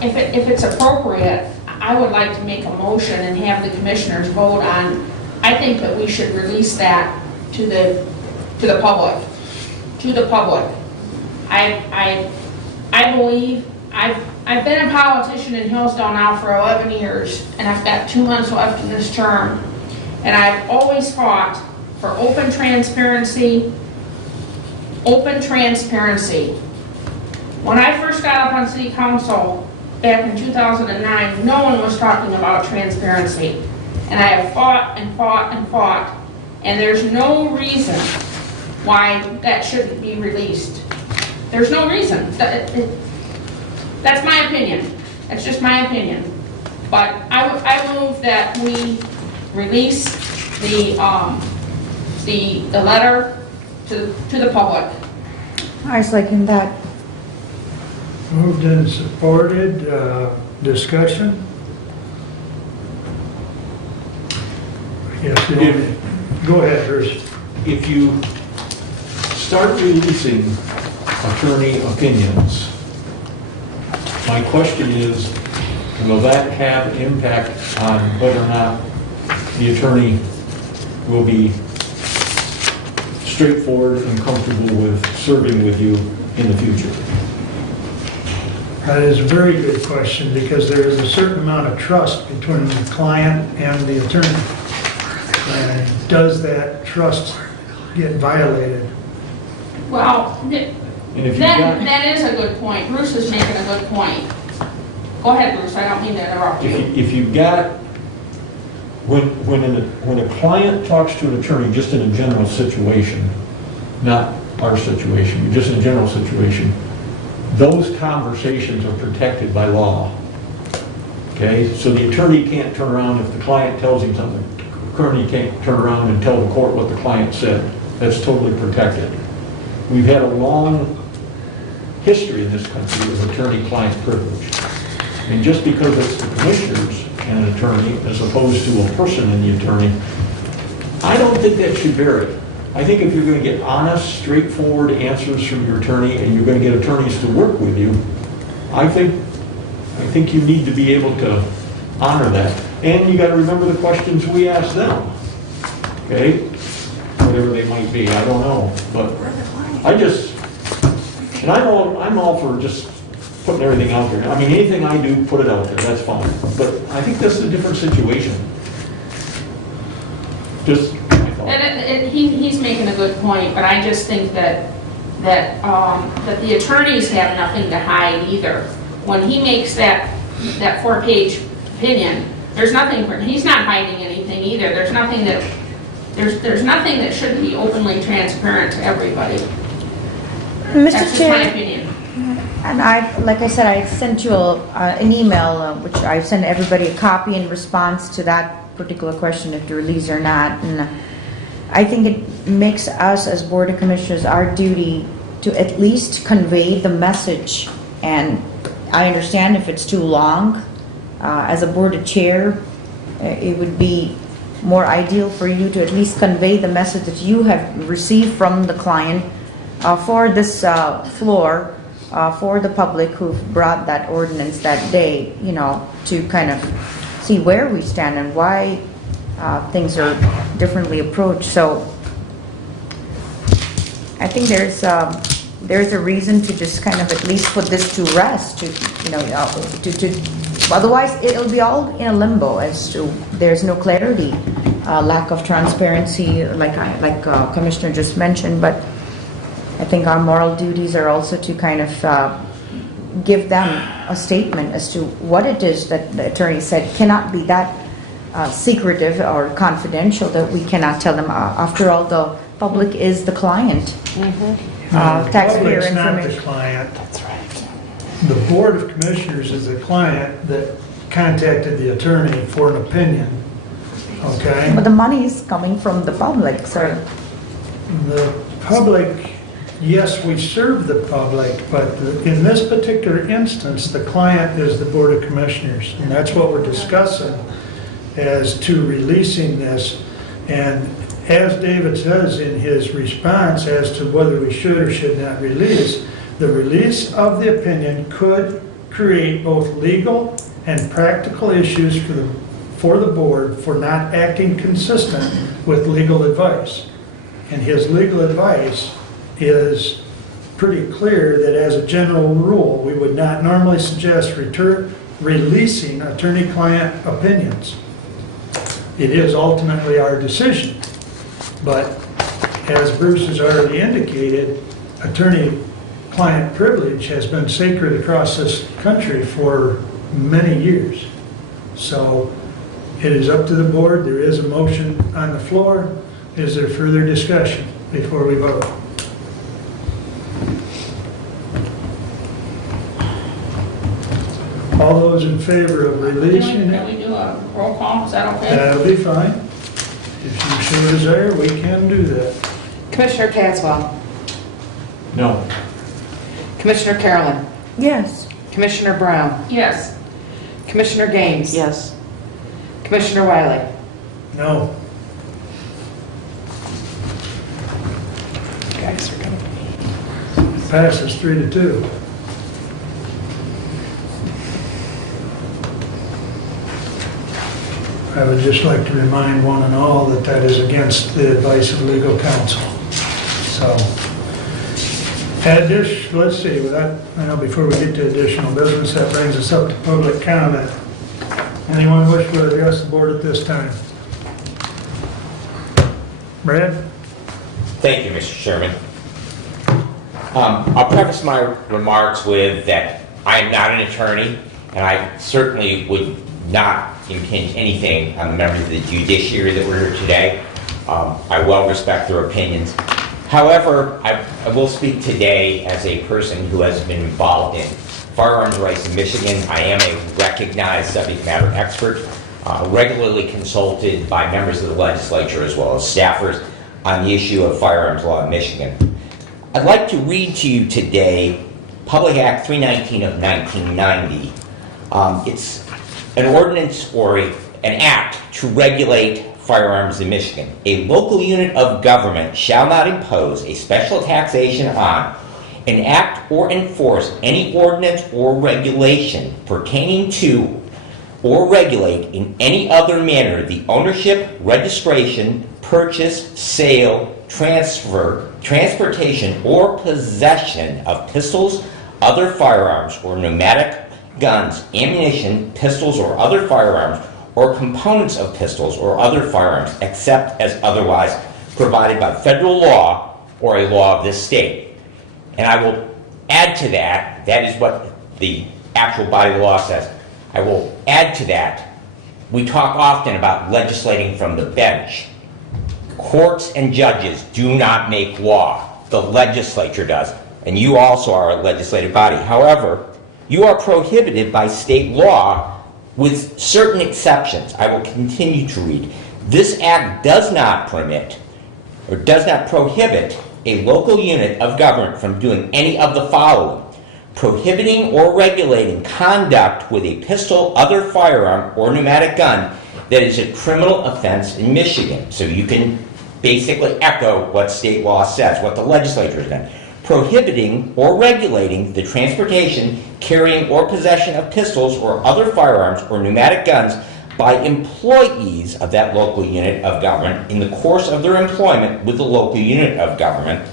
if it's appropriate, I would like to make a motion and have the commissioners vote on, I think that we should release that to the public. To the public. I believe, I've been a politician in Hillsdale now for 11 years, and I've got 2 months left in this term, and I've always fought for open transparency. Open transparency. When I first got up on city council back in 2009, no one was talking about transparency. And I have fought and fought and fought, and there's no reason why that shouldn't be released. There's no reason. That's my opinion. That's just my opinion. But I move that we release the letter to the public. I second that. moved and supported. Discussion? Yes, go ahead, Bruce. If you start releasing attorney opinions, my question is, will that have impact on whether or not the attorney will be straightforward and comfortable with serving with you in the future? That is a very good question, because there is a certain amount of trust between the client and the attorney. And does that trust get violated? Well, that is a good point. Bruce is making a good point. Go ahead, Bruce, I don't mean to interrupt you. If you've got, when a client talks to an attorney, just in a general situation, not our situation, just in a general situation, those conversations are protected by law. Okay, so the attorney can't turn around if the client tells him something. The attorney can't turn around and tell the court what the client said. That's totally protected. We've had a long history in this country of attorney-client privilege. And just because it's the commissioners and an attorney as opposed to a person and the attorney, I don't think that should vary. I think if you're going to get honest, straightforward answers from your attorney and you're going to get attorneys to work with you, I think you need to be able to honor that. And you got to remember the questions we ask them. Okay? Whatever they might be, I don't know. But and I'm all for just putting everything out there. I mean, anything I do, put it out there, that's fine. But I think this is a different situation. Just, He's making a good point, but I just think that the attorneys have nothing to hide either. When he makes that 4-page opinion, there's nothing, he's not hiding anything either. There's nothing that shouldn't be openly transparent to everybody. Mr. That's just Chair, my opinion. and like I said, I sent you an email, which I sent everybody a copy in response to that particular question, if to release or not. And I think it makes us as Board of Commissioners our duty to at least convey the message. And I understand if it's too long, as a Board Chair, it would be more ideal for you to at least convey the message that you have received from the client for this floor, for the public who brought that ordinance that day, to kind of see where we stand and why things are differently approached. So I think there's a reason to just kind of at least put this to rest, otherwise it'll be all in a limbo as to there's no clarity, lack of transparency, like Commissioner just mentioned. But I think our moral duties are also to kind of give them a statement as to what it is that the attorney said cannot be that secretive or confidential that we cannot tell them. After all, the public is the client. Taxpayer Public's not the information. client. That's right. The Board of Commissioners is the client that contacted the attorney for an opinion. Okay? But the money is coming from the public, sir. The public, yes, we serve the public, but in this particular instance, the client is the Board of Commissioners. And that's what we're discussing as to releasing this. And as David says in his response as to whether we should or should not release, the release of the opinion could create both legal and practical issues for the board for not acting consistent with legal advice. And his legal advice is pretty clear that as a general rule, we would not normally suggest releasing attorney-client opinions. It is ultimately our decision. But as Bruce has already indicated, attorney-client privilege has been sacred across this country for many years. So it is up to the board. There is a motion on the floor. Is there further discussion before we vote? All those in favor of releasing Can it? we do a roll call? Is that okay? That'll be fine. If you so desire, we can do that. Commissioner Caswell. no. Commissioner Carolyn. Yes. Commissioner Brown. Yes. Commissioner Gaines. Yes. Commissioner Wiley. No. You guys are gonna Passes 3-2. I would just like to remind one and all that that is against the advice of legal counsel. So, let's see, before we get to additional business, that brings us up to public comment. Anyone wish to address the board at this time? Brad? Thank you, Mr. Chairman. I'll preface my remarks with that I am not an attorney, and I certainly would not impinge anything on the members of the judiciary that were here today. I well respect their opinions. However, I will speak today as a person who has been involved in firearms rights in Michigan. I am a recognized subject matter expert, regularly consulted by members of the legislature as well as staffers on the issue of firearms law in Michigan. I'd like to read to you today Public Act 319 of 1990. It's an ordinance or an act to regulate firearms in Michigan. A local unit of government shall not impose a special taxation on, enact, or enforce any ordinance or regulation pertaining to or regulate in any other manner the ownership, registration, purchase, sale, transfer, transportation, or possession of pistols, other firearms, or pneumatic guns, ammunition, pistols, or other firearms, or components of pistols or other firearms, except as otherwise provided by federal law or a law of this state. And I will add to that, that is what the actual body of the law says. I will add to that, we talk often about legislating from the bench. Courts and judges do not make law. The legislature does. And you also are a legislative body. However, you are prohibited by state law with certain exceptions. I will continue to read. This act does not permit or does not prohibit a local unit of government from doing any of the following: prohibiting or regulating conduct with a pistol, other firearm, or pneumatic gun that is a criminal offense in Michigan. So you can basically echo what state law says, what the legislature has done. Prohibiting or regulating the transportation, carrying, or possession of pistols or other firearms or pneumatic guns by employees of that local unit of government in the course of their employment with the local unit of government.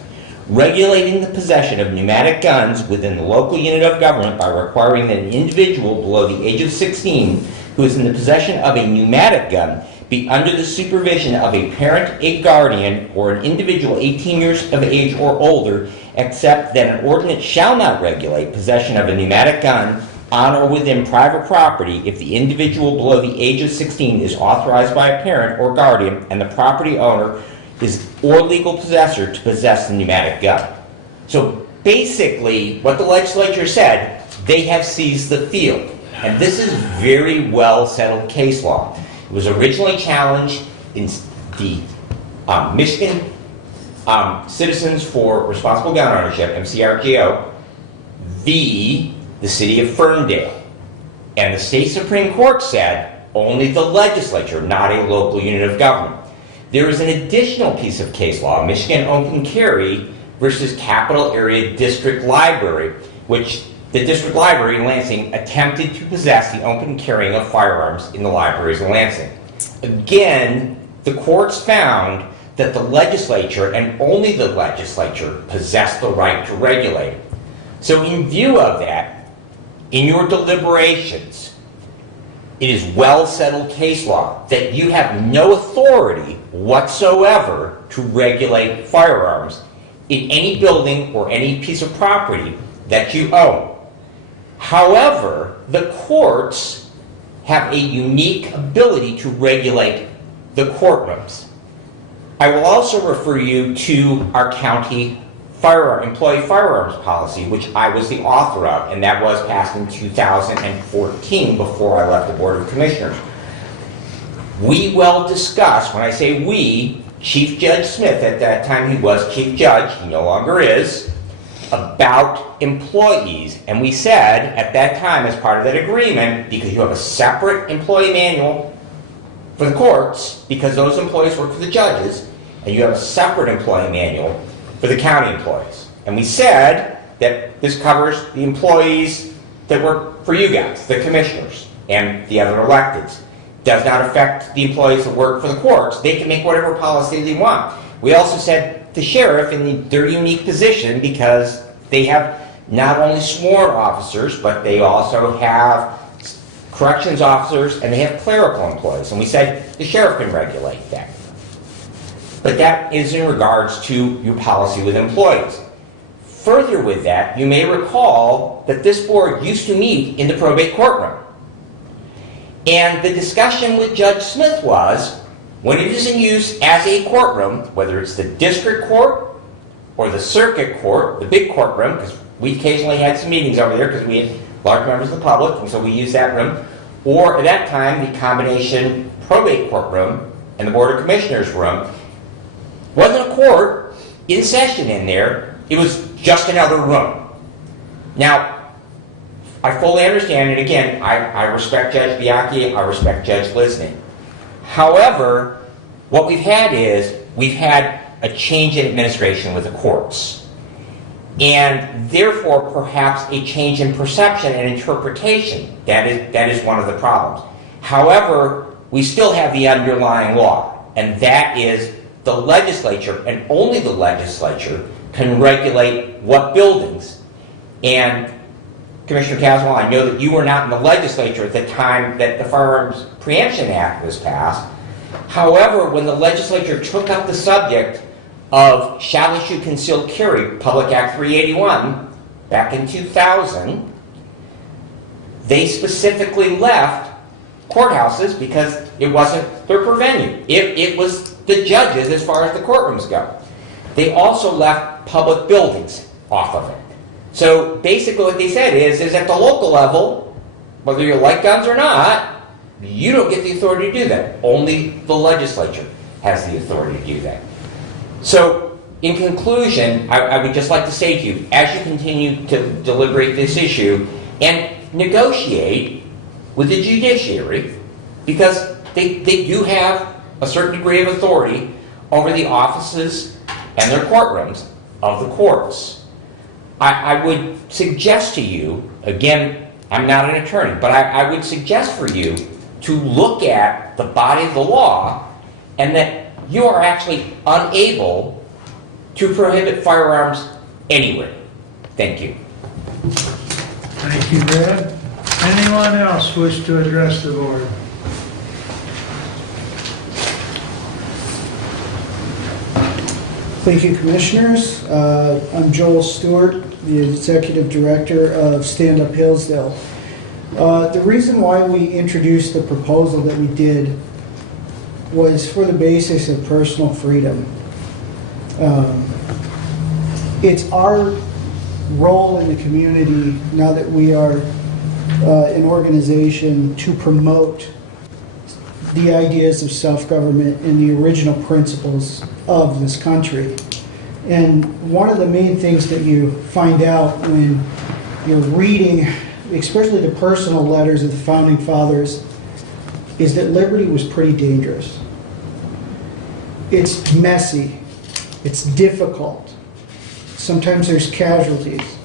Regulating the possession of pneumatic guns within the local unit of government by requiring that an individual below the age of 16 who is in the possession of a pneumatic gun be under the supervision of a parent, a guardian, or an individual 18 years of age or older, except that an ordinance shall not regulate possession of a pneumatic gun on or within private property if the individual below the age of 16 is authorized by a parent or guardian and the property owner is or legal possessor to possess the pneumatic gun. So basically, what the legislature said, they have seized the field. And this is very well settled case law. It was originally challenged in the Michigan Citizens for Responsible Gun Ownership, MCRGO, v. the city of Ferndale. And the state Supreme Court said only the legislature, not a local unit of government. There is an additional piece of case law, Michigan Open Carry versus Capital Area District Library, which the district library in Lansing attempted to possess the open carrying of firearms in the libraries in Lansing. Again, the courts found that the legislature, and only the legislature, possessed the right to regulate it. So in view of that, in your deliberations, it is well settled case law that you have no authority whatsoever to regulate firearms in any building or any piece of property that you own. However, the courts have a unique ability to regulate the courtrooms. I will also refer you to our county employee firearms policy, which I was the author of, and that was passed in 2014 before I left the Board of Commissioners. We well discussed, when I say we, Chief Judge Smith, at that time he was Chief Judge, he no longer is, about employees. And we said at that time, as part of that agreement, because you have a separate employee manual for the courts, because those employees work for the judges, and you have a separate employee manual for the county employees. And we said that this covers the employees that work for you guys, the commissioners, and the other electeds. Does not affect the employees that work for the courts. They can make whatever policy they want. We also said the sheriff in their unique position, because they have not only sworn officers, but they also have corrections officers and they have clerical employees. And we said the sheriff can regulate that. But that is in regards to your policy with employees. Further with that, you may recall that this board used to meet in the probate courtroom. And the discussion with Judge Smith was, when it is in use as a courtroom, whether it's the district court or the circuit court, the big courtroom, because we occasionally had some meetings over there because we had large members of the public, and so we used that room, or at that time, the combination probate courtroom and the Board of Commissioners room, wasn't a court in session in there, it was just another room. Now, I fully understand, and again, I respect Judge Bianchi, I respect Judge Lisney. However, what we've had a change in administration with the courts, and therefore perhaps a change in perception and interpretation. That is one of the problems. However, we still have the underlying law, and that is the legislature, and only the legislature, can regulate what buildings. And Commissioner Caswell, I know that you were not in the legislature at the time that the Firearms Preemption Act was passed. However, when the legislature took up the subject of shall issue concealed carry, Public Act 381, back in 2000, they specifically left courthouses because it wasn't their purview. It was the judges as far as the courtrooms go. They also left public buildings off of it. So basically what they said is at the local level, whether you like guns or not, you don't get the authority to do that. Only the legislature has the authority to do that. So in conclusion, I would just like to say to you, as you continue to deliberate this issue and negotiate with the judiciary, because they do have a certain degree of authority over the offices and their courtrooms of the courts. I would suggest to you, again, I'm not an attorney, but I would suggest for you to look at the body of the law and that you are actually unable to prohibit firearms anywhere. Thank you. Thank you, Brad. Anyone else wish to address the board? Thank you, Commissioners. I'm Joel Stewart, the Executive Director of Stand Up Hillsdale. The reason why we introduced the proposal that we did was for the basis of personal freedom. It's our role in the community, now that we are an organization, to promote the ideas of self-government and the original principles of this country. And one of the main things that you find out when you're reading, especially the personal letters of the Founding Fathers, is that liberty was pretty dangerous. It's messy. It's difficult. Sometimes there's casualties.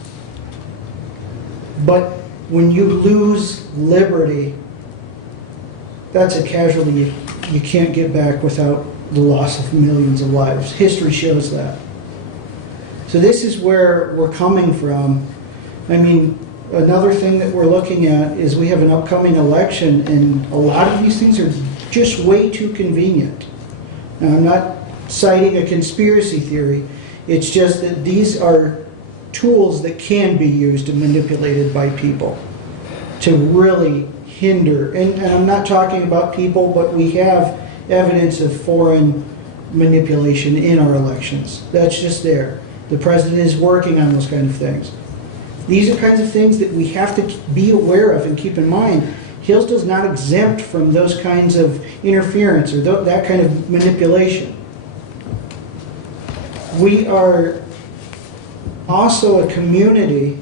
But when you lose liberty, that's a casualty you can't get back without the loss of millions of lives. History shows that. So this is where we're coming from. I mean, another thing that we're looking at is we have an upcoming election, and a lot of these things are just way too convenient. Now, I'm not citing a conspiracy theory. It's just that these are tools that can be used and manipulated by people to really hinder. And I'm not talking about people, but we have evidence of foreign manipulation in our elections. That's just there. The president is working on those kind of things. These are kinds of things that we have to be aware of and keep in mind. Hillsdale's not exempt from those kinds of interference or that kind of manipulation. We are also a community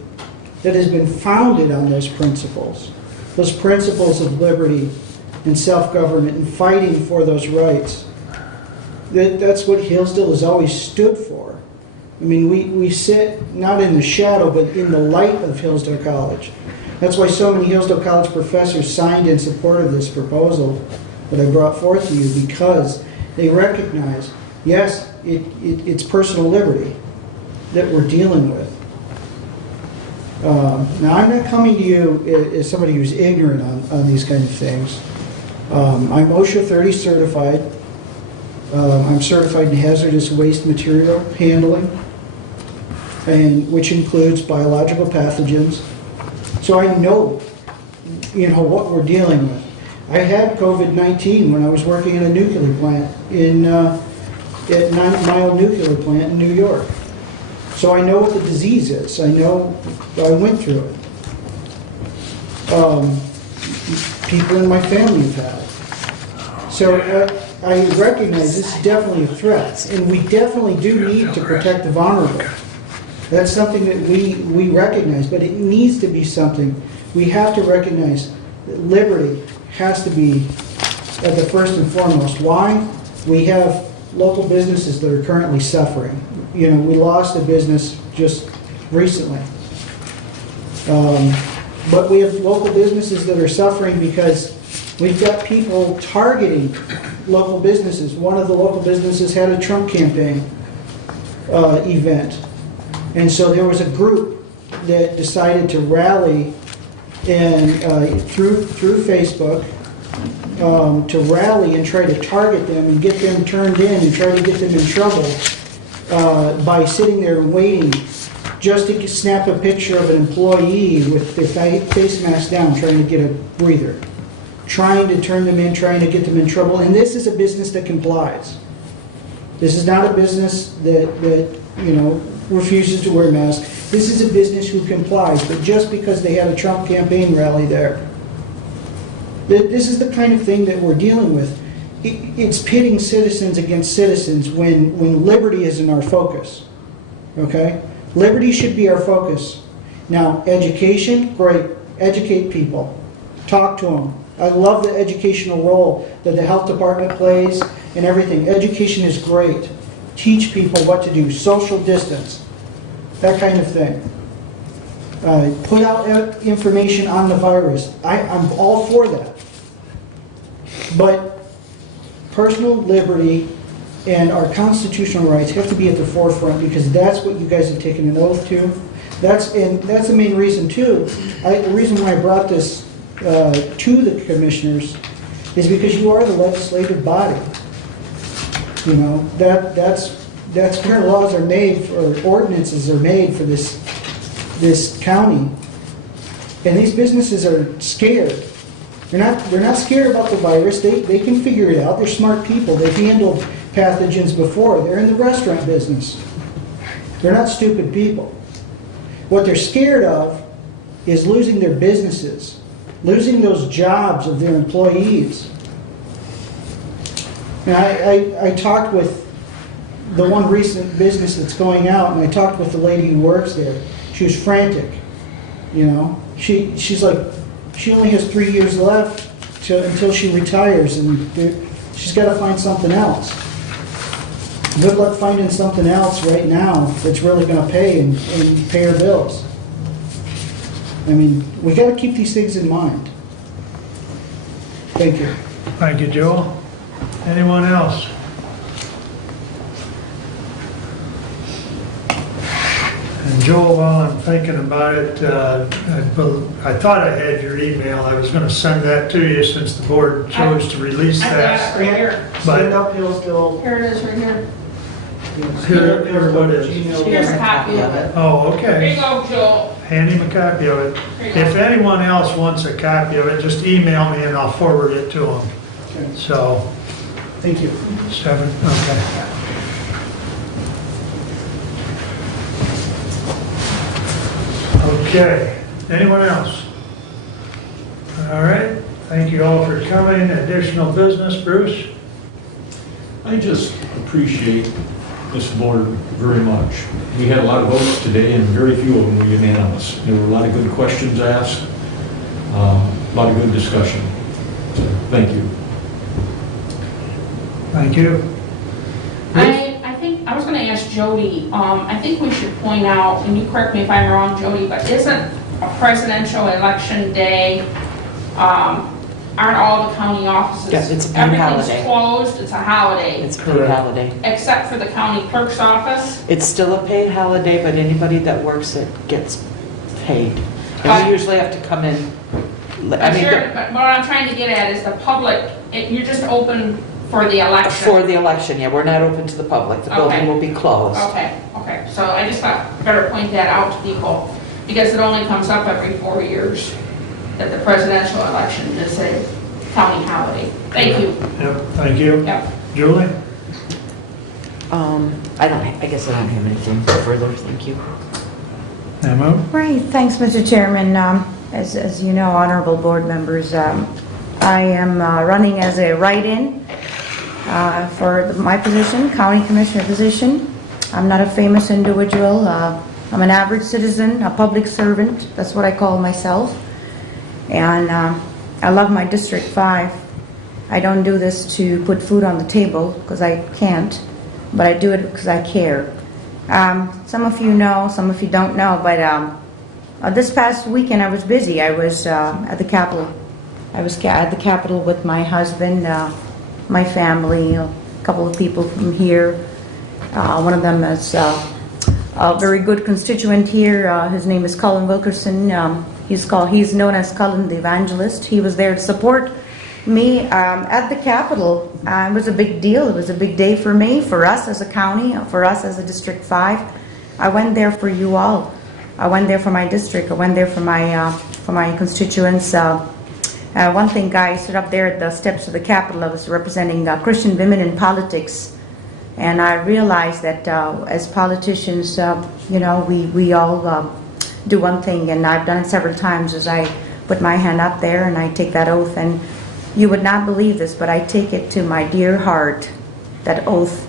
that has been founded on those principles of liberty and self-government and fighting for those rights. That's what Hillsdale has always stood for. I mean, we sit not in the shadow, but in the light of Hillsdale College. That's why so many Hillsdale College professors signed in support of this proposal that I brought forth to you, because they recognize, yes, it's personal liberty that we're dealing with. Now, I'm not coming to you as somebody who's ignorant on these kind of things. I'm OSHA 30 certified. I'm certified in hazardous waste material handling, and which includes biological pathogens. So I know, what we're dealing with. I had COVID-19 when I was working in a nuclear plant at 9 Mile Nuclear Plant in New York. So I know what the disease is. I went through it. People in my family have had it. So I recognize this is definitely a threat, and we definitely do need to protect the vulnerable. That's something that we recognize, but it needs to be something. We have to recognize that liberty has to be at the first and foremost. Why? We have local businesses that are currently suffering. You know, we lost a business just recently. But we have local businesses that are suffering because we've got people targeting local businesses. One of the local businesses had a Trump campaign event. And so there was a group that decided to rally and through Facebook to rally and try to target them and get them turned in and try to get them in trouble by sitting there waiting just to snap a picture of an employee with their face mask down trying to get a breather, trying to turn them in, trying to get them in trouble. And this is a business that complies. This is not a business that refuses to wear masks. This is a business who complies, but just because they had a Trump campaign rally there. This is the kind of thing that we're dealing with. It's pitting citizens against citizens when liberty isn't our focus. Okay? Liberty should be our focus. Now, education, great. Educate people. Talk to them. I love the educational role that the health department plays and everything. Education is great. Teach people what to do. Social distance. That kind of thing. Put out information on the virus. I'm all for that. But personal liberty and our constitutional rights have to be at the forefront because that's what you guys have taken an oath to. That's the main reason too. The reason why I brought this to the commissioners is because you are the legislative body. You know, that's where laws are made, or ordinances are made for this county. And these businesses are scared. They're not scared about the virus. They can figure it out. They're smart people. They've handled pathogens before. They're in the restaurant business. They're not stupid people. What they're scared of is losing their businesses, losing those jobs of their employees. And I talked with the one recent business that's going out, and I talked with the lady who works there. She was frantic. You know, she's like, she only has 3 years left until she retires, and she's got to find something else. Good luck finding something else right now that's really going to pay and pay her bills. I mean, we got to keep these things in mind. Thank you. Thank you, Joel. Anyone else? And Joel, while I'm thinking about it, I thought I had your email. I was going to send that to you since the board chose to release I that. got it right here. Stand up, Hillsdale. Here it is, right here. Here, what is? Here's a copy of it. Oh, Here okay. you go, Joel. Hand him a copy of it. Here you go. If anyone else wants a copy of it, just email me and I'll forward it to them. Okay. So, Thank you. 7, okay. Okay, anyone else? All right, thank you all for coming. Additional business, Bruce? I just appreciate this board very much. We had a lot of votes today, and very few of them were unanimous. There were a lot of good questions asked, a lot of good discussion. So, thank you. Thank you. I think, I was gonna ask Jody, I think we should point out, and you correct me if I'm wrong, Jody, but isn't a presidential election day, aren't all the county offices? Yes, it's a paid holiday. Everything's closed, it's a holiday, It's a paid holiday. except for the county clerk's office? It's still a paid holiday, but anybody that works it gets paid. And But- we usually have to come in, I But mean, you're, but what I'm trying to get at is the public, you're just open for the election? for the election, yeah, we're not open to the public. The building Okay. will be closed. Okay, so I just thought, better point that out to people, because it only comes up every 4 years, that the presidential election is a county holiday. Thank you. Yep, thank you. Yep. Julie? I guess I don't have anything further, thank you. Emma? Right, thanks, Mr. Chairman. As you know, honorable board members, I am running as a write-in for my position, county commissioner position. I'm not a famous individual. I'm an average citizen, a public servant. That's what I call myself. And I love my District 5. I don't do this to put food on the table, because I can't, but I do it because I care. Some of you know, some of you don't know, but this past weekend I was busy. I was at the Capitol. I was at the Capitol with my husband, my family, a couple of people from here. One of them is a very good constituent here. His name is Colin Wilkerson. He's known as Cullen the Evangelist. He was there to support me at the Capitol. It was a big deal. It was a big day for me, for us as a county, for us as a District 5. I went there for you all. I went there for my district. I went there for my constituents. One thing, I stood up there at the steps of the Capitol. I was representing Christian women in politics, and I realized that as politicians, we all do one thing, and I've done it several times, as I put my hand up there and I take that oath. And you would not believe this, but I take it to my dear heart, that oath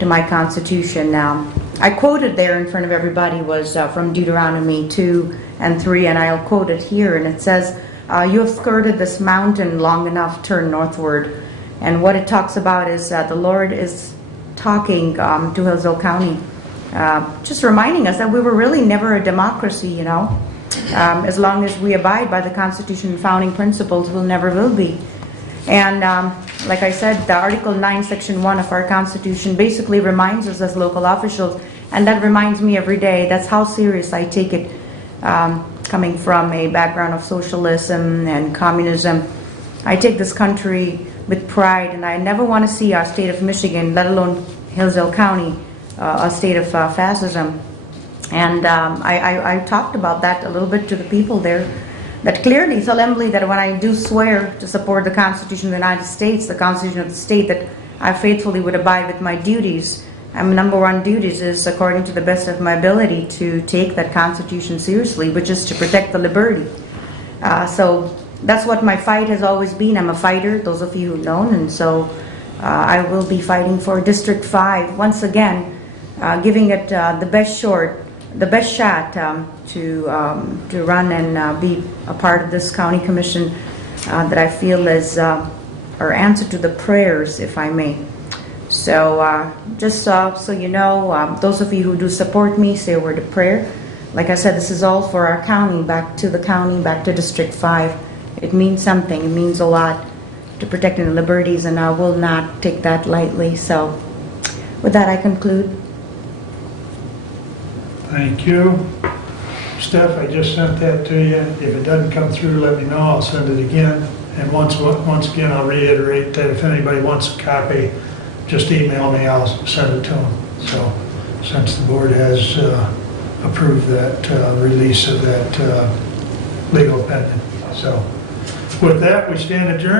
to my Constitution. I quoted there in front of everybody was from Deuteronomy 2 and 3, and I'll quote it here, and it says, you have skirted this mountain long enough, turn northward. And what it talks about is the Lord is talking to Hillsdale County, just reminding us that we were really never a democracy, As long as we abide by the Constitution and founding principles, we'll never will be. And like I said, the Article 9, Section 1 of our Constitution basically reminds us as local officials, and that reminds me every day. That's how serious I take it, coming from a background of socialism and communism. I take this country with pride, and I never want to see our state of Michigan, let alone Hillsdale County, a state of fascism. And I talked about that a little bit to the people there, that clearly, solemnly, that when I do swear to support the Constitution of the United States, the Constitution of the state, that I faithfully would abide with my duties. And my number one duties is, according to the best of my ability, to take that Constitution seriously, which is to protect the liberty. So that's what my fight has always been. I'm a fighter, those of you who've known, and so I will be fighting for District 5 once again, giving it the best shot to run and be a part of this county commission that I feel is our answer to the prayers, if I may. So just so you know, those of you who do support me, say a word of prayer. Like I said, this is all for our county, back to the county, back to District 5. It means something. It means a lot to protecting the liberties, and I will not take that lightly. So with that, I conclude. Thank you. Steph, I just sent that to you. If it doesn't come through, let me know. I'll send it again. And once again, I'll reiterate that if anybody wants a copy, just email me. I'll send it to them. So since the board has approved that release of that legal opinion. So with that, we stand adjourned.